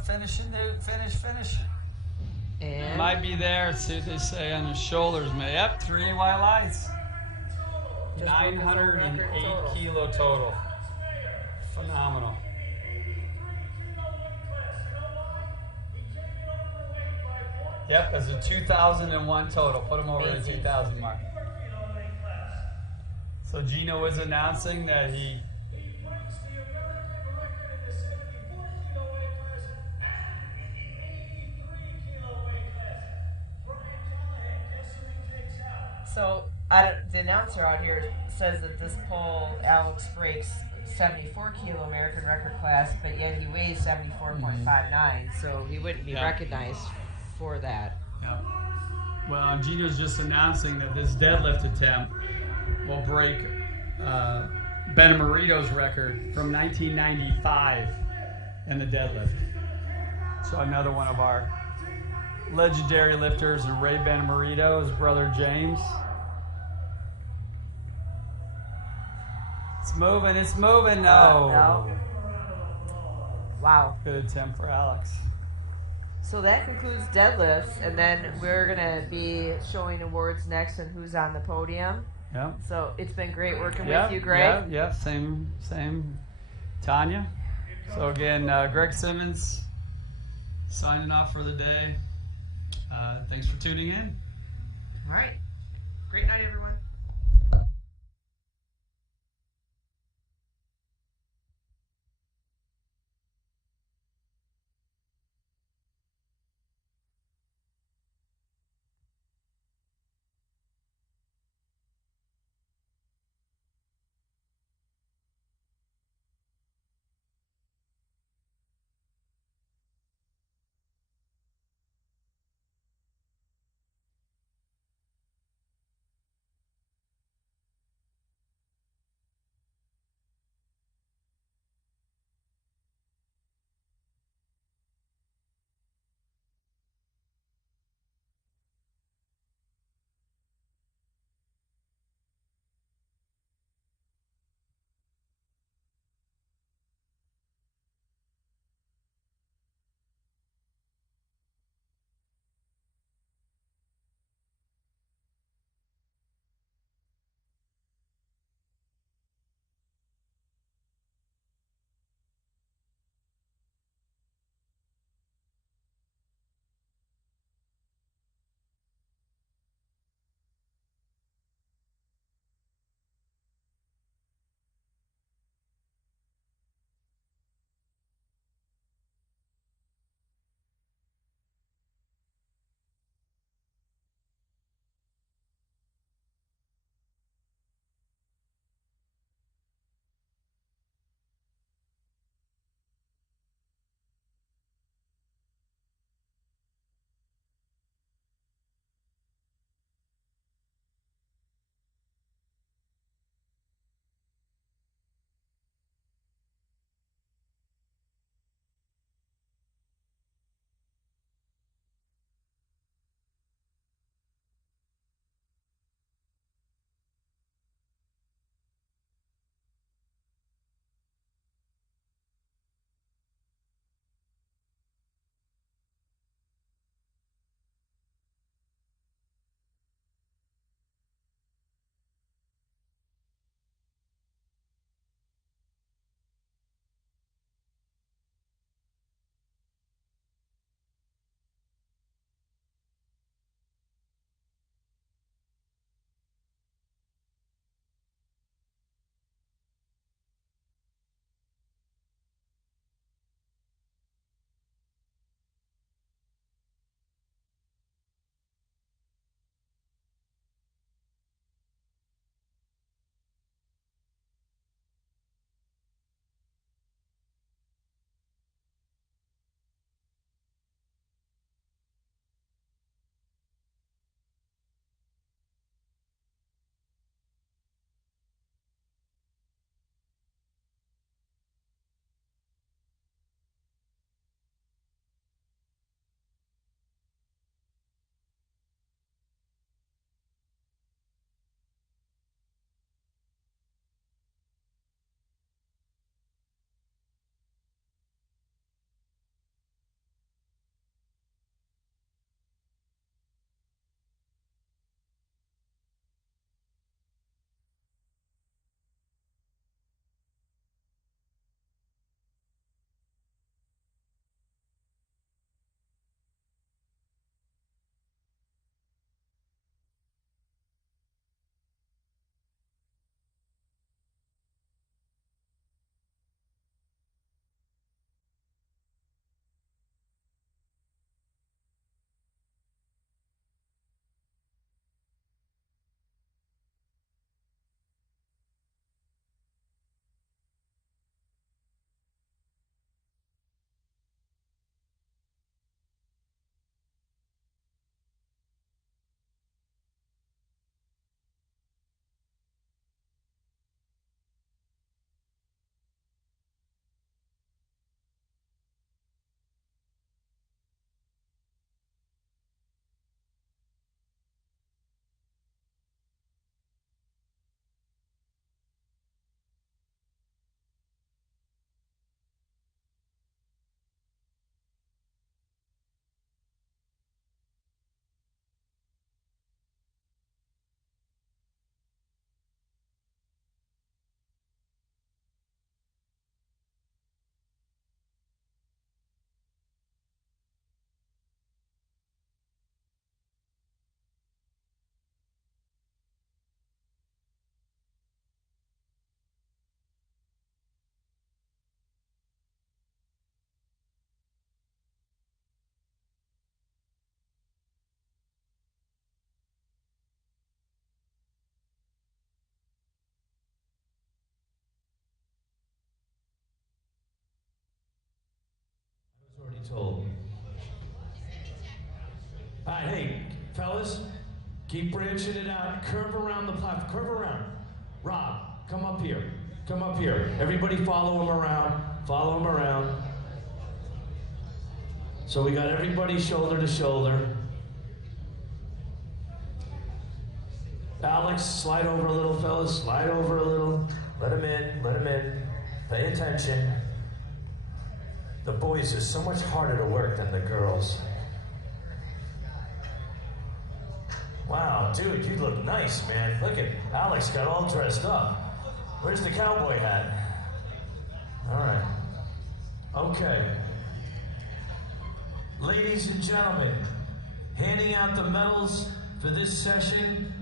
Finishing, Newt. Finish. And Might be there. See what they say on his shoulders, man. Yep, 3 white lights. Just broke his own record 908 total. kilo total. Phenomenal. Yep, that's a 2001 total. Put him over the Amazing. 2000 mark. So Gino is announcing that he So the announcer out here says that this pole, Alex breaks 74 kilo American record class, but yet he weighs 74.59, so he wouldn't be Yeah. recognized for that. Yep. Well, Gino's just announcing that this deadlift attempt will break Ben Marito's record from 1995 in the deadlift. So another one of our legendary lifters, and Ray Ben Marito, his brother James. It's moving. No. No. Wow. Good attempt for Alex. So that concludes deadlifts, and then we're going to be showing awards next and who's on the podium. Yep. So it's been great working with you, Greg. Yeah, same. Tanya. So again, Greg Simmons signing off for the day. Thanks for tuning in. All right. Great night, everyone. told. All right, hey, fellas, keep branching it out. Curve around the platform. Curve around. Rob, come up here. Come up here. Everybody follow him around. Follow him around. So we got everybody shoulder to shoulder. Alex, slide over a little, fellas. Slide over a little. Let him in. Let him in. Pay attention. The boys are so much harder to work than the girls. Wow, dude, you look nice, man. Look at Alex got all dressed up. Where's the cowboy hat? All right. Okay. Ladies and gentlemen, handing out the medals for this session.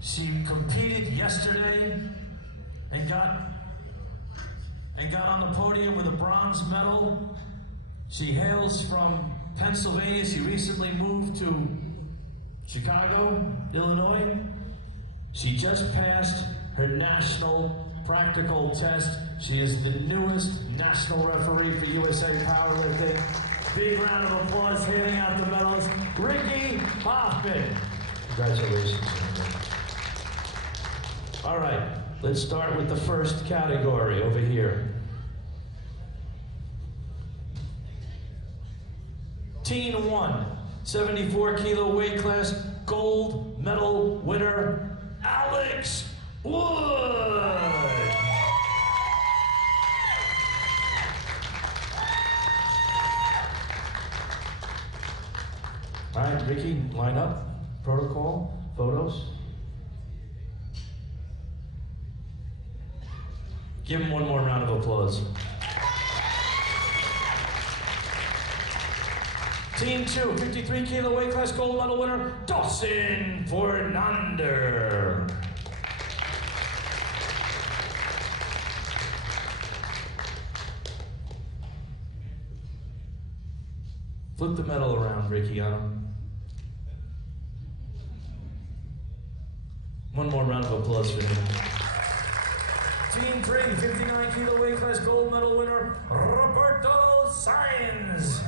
She competed yesterday and got on the podium with a bronze medal. She hails from Pennsylvania. She recently moved to Chicago, Illinois. She just passed her national practical test. She is the newest national referee for USA Powerlifting. Big round of applause, handing out the medals. Ricky Hoffman. Congratulations. All right, let's start with the first category over here. Teen 1, 74 kilo weight class, gold medal winner, Alex Wood. All right, Ricky, line up, protocol, photos. Give him one more round of applause. Team 2, 53 kilo weight class gold medal winner, Dawson Fornander. Flip the medal around, Ricky, on him. One more round of applause for him. Team 3, 59 kilo weight class gold medal winner, Roberto Sainz.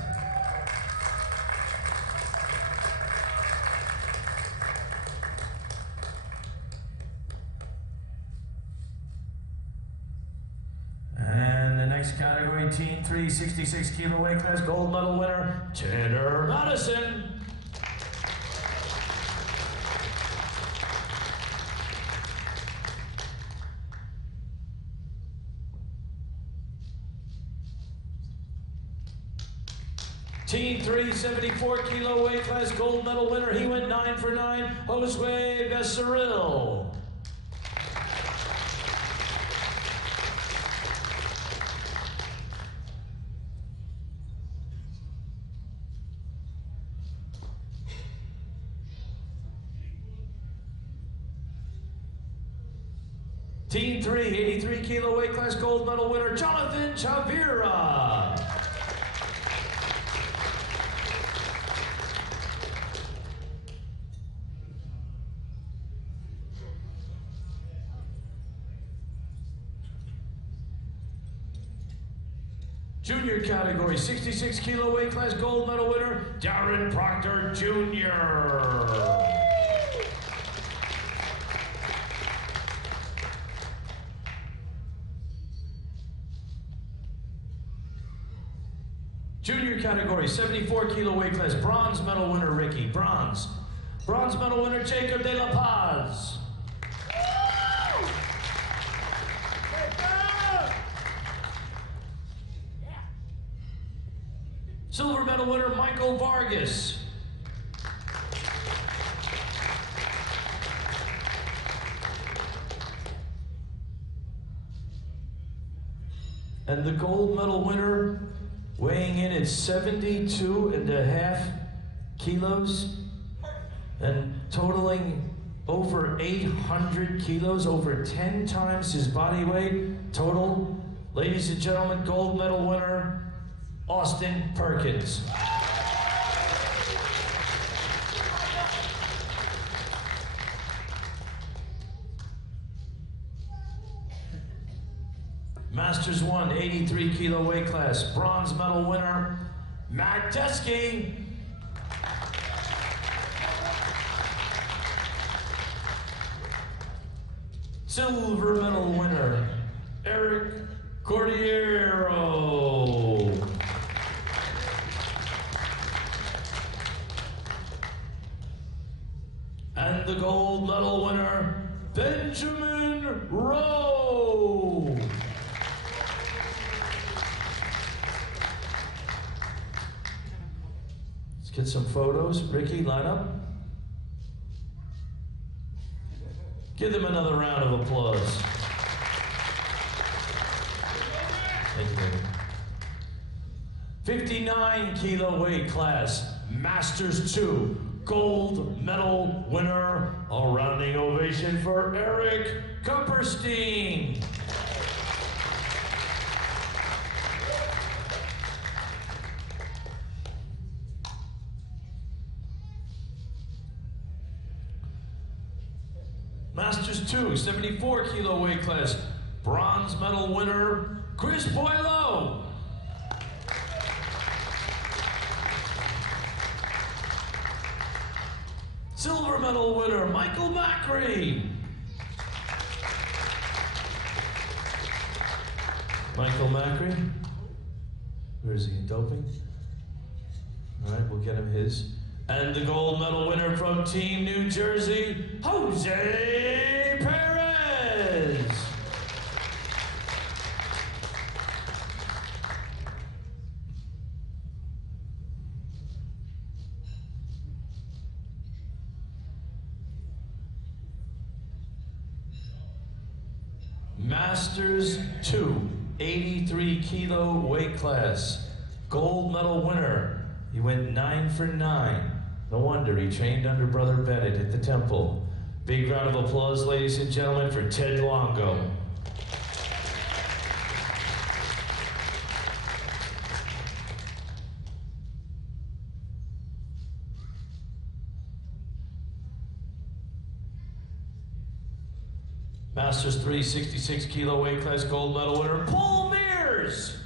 And the next category, Team 3, 66 kilo weight class gold medal winner, Tanner Madison. Team 3, 74 kilo weight class gold medal winner. He went 9 for 9. Josue Becerril. Team 3, 83 kilo weight class gold medal winner, Jonathan Chavira. Junior category, 66 kilo weight class gold medal winner, Darren Proctor Jr. Junior category, 74 kilo weight class, bronze medal winner, Ricky. Bronze. Bronze medal winner, Jacob De La Paz. Silver medal winner, Michael Vargas. And the gold medal winner, weighing in at 72.5 kilos and totaling over 800 kilos, over 10 times his body weight total. Ladies and gentlemen, gold medal winner, Austin Perkins. Masters 1, 83 kilo weight class, bronze medal winner, Matt Teskey. Silver medal winner, Eric Cordiero. And the gold medal winner, Benjamin Rowe. Let's get some photos. Ricky, line up. Give them another round of applause. Thank you, David. 59 kilo weight class, Masters 2, gold medal winner. A rounding ovation for Eric Kupperstein. Masters 2, 74 kilo weight class, bronze medal winner, Chris Boileau. Silver medal winner, Michael Macri. Michael Macri, where is he, doping? All right, we'll get him his. And the gold medal winner from Team New Jersey, Jose Perez. Masters 2, 83 kilo weight class, gold medal winner. He went 9 for 9. No wonder he trained under Brother Bennett at the temple. Big round of applause, ladies and gentlemen, for Ted Longo. Masters 3, 66 kilo weight class, gold medal winner, Paul Mears.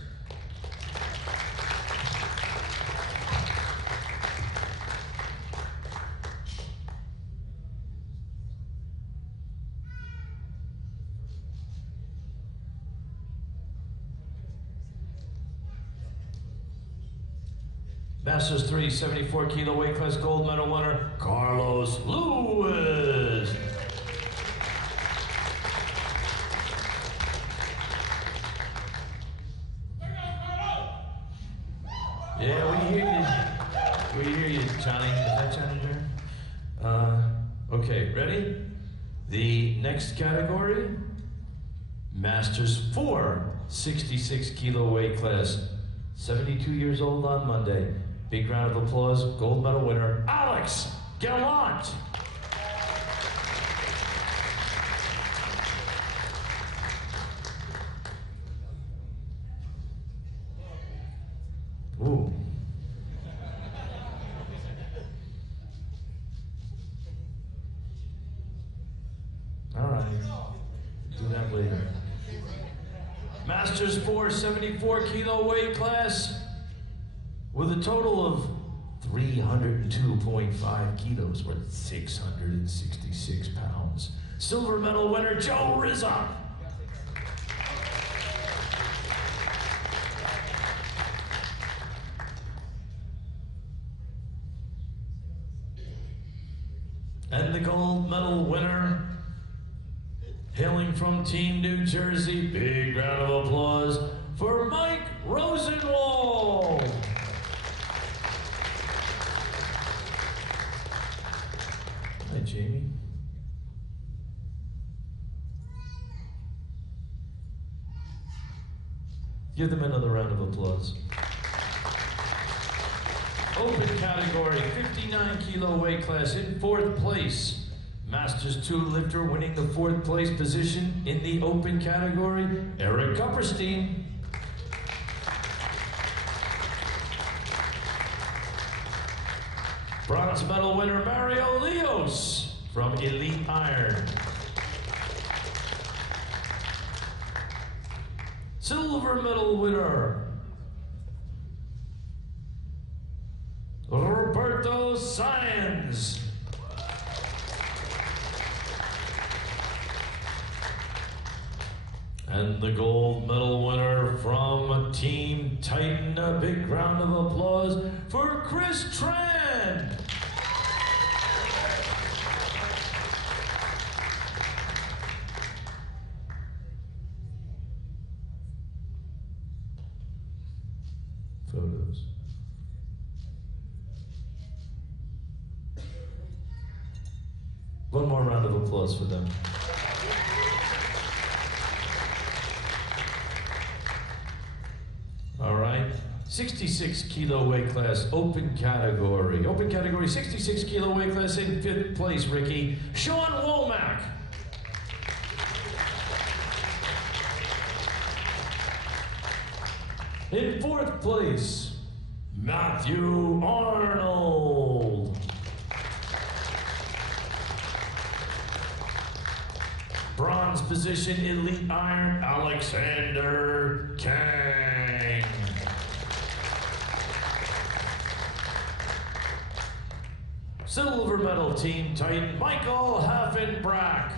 Masters 3, 74 kilo weight class, gold medal winner, Carlos Lewis. Yeah, we hear you. We hear you, Johnny. Is that Johnny there? Okay, ready? The next category, Masters 4, 66 kilo weight class, 72 years old on Monday. Big round of applause, gold medal winner, Alex Gallant. Ooh. All right, do that later. Masters 4, 74 kilo weight class with a total of 302.5 kilos, worth 666 pounds. Silver medal winner, Joe Rizza. And the gold medal winner, hailing from Team New Jersey, big round of applause for Mike Rosenwald. Hi, Jamie. Give them another round of applause. Open category, 59 kilo weight class, in 4th place. Masters 2 lifter winning the 4th place position in the open category, Eric Kupperstein. Bronze medal winner, Mario Leos from Elite Iron. Silver medal winner, Puerto Science. And the gold medal winner from Team Titan, a big round of applause for Chris Tran. Photos. One more round of applause for them. All right, 66 kilo weight class, open category. Open category, 66 kilo weight class in 5th place, Ricky. Sean Womack. In 4th place, Matthew Arnold. Bronze position, elite iron, Alexander Kang. Silver medal, Team Titan, Michael Haffenbrack.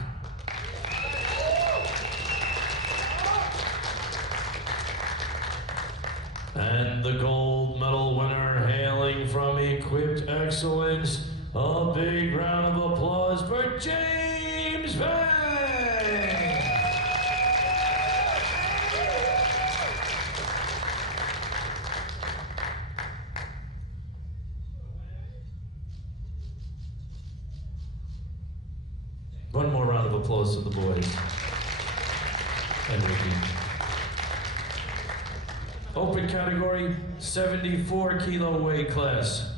And the gold medal winner, hailing from Equipped Excellence, a big round of applause for James Vang. One more round of applause to the boys. And Ricky. Open category, 74 kilo weight class.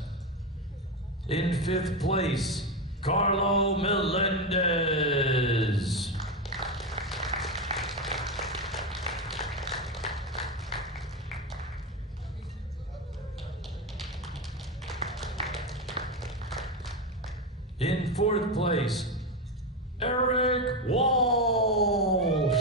In 5th place, Carlo Melendez. In 4th place, Eric Walsh.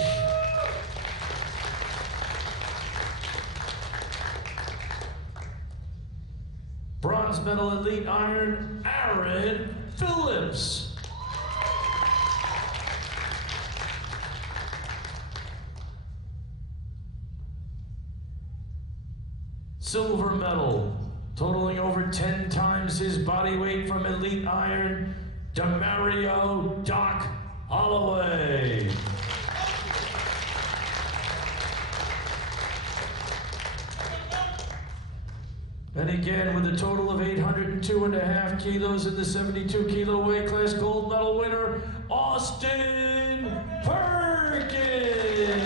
Bronze medal elite iron, Aaron Phillips. Silver medal, totaling over 10 times his body weight from elite iron, Demario Doc Holloway. And again, with a total of 802.5 kilos in the 72 kilo weight class, gold medal winner, Austin Perkins.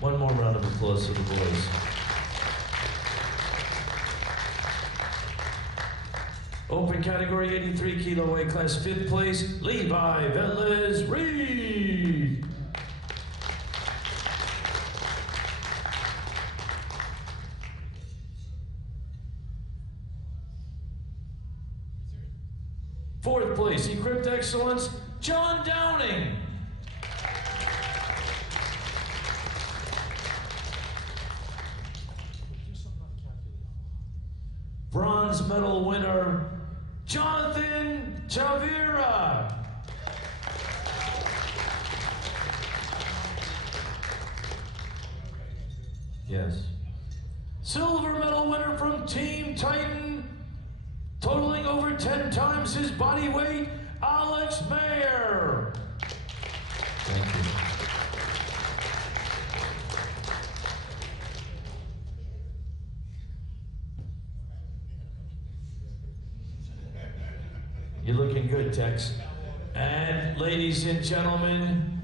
One more round of applause to the boys. Open category, 83 kilo weight class, 5th place, Levi Velez Reed. Fourth place, Equipped Excellence, John Downing. Bronze medal winner, Jonathan Chavira. Yes. Silver medal winner from Team Titan, totaling over 10 times his body weight, Alex Mayer. Thank you. You're looking good, Tex. And ladies and gentlemen,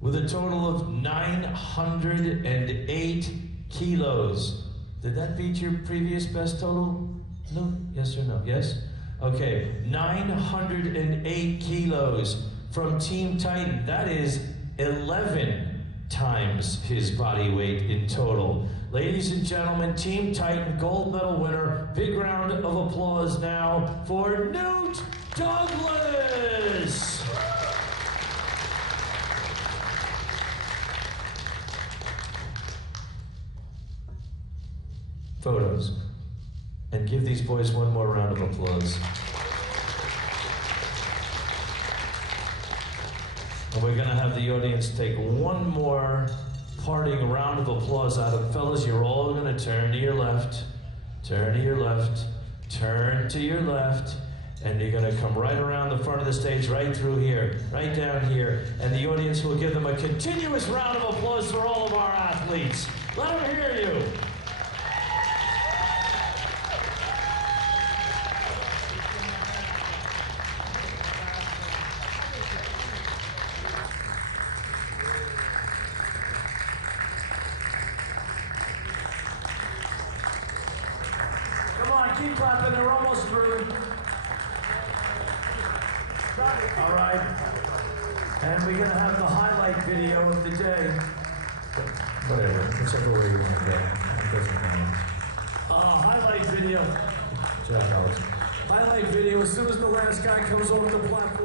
with a total of 908 kilos. Did that beat your previous best total? No? Yes or no? Yes? Okay, 908 kilos from Team Titan. That is 11 times his body weight in total. Ladies and gentlemen, Team Titan gold medal winner. Big round of applause now for Newt Douglas. Photos. And give these boys one more round of applause. And we're gonna have the audience take one more parting round of applause out of fellas. You're all gonna turn to your left, turn to your left, turn to your left, and you're gonna come right around the front of the stage, right through here, right down here, and the audience will give them a continuous round of applause for all of our athletes. Let them hear you. Keep clapping, they're almost through. All right. And we're going to have the highlight video of the day. Whatever, whichever way you want to go. It doesn't matter. Highlight video. Highlight video as soon as the last guy comes off the platform.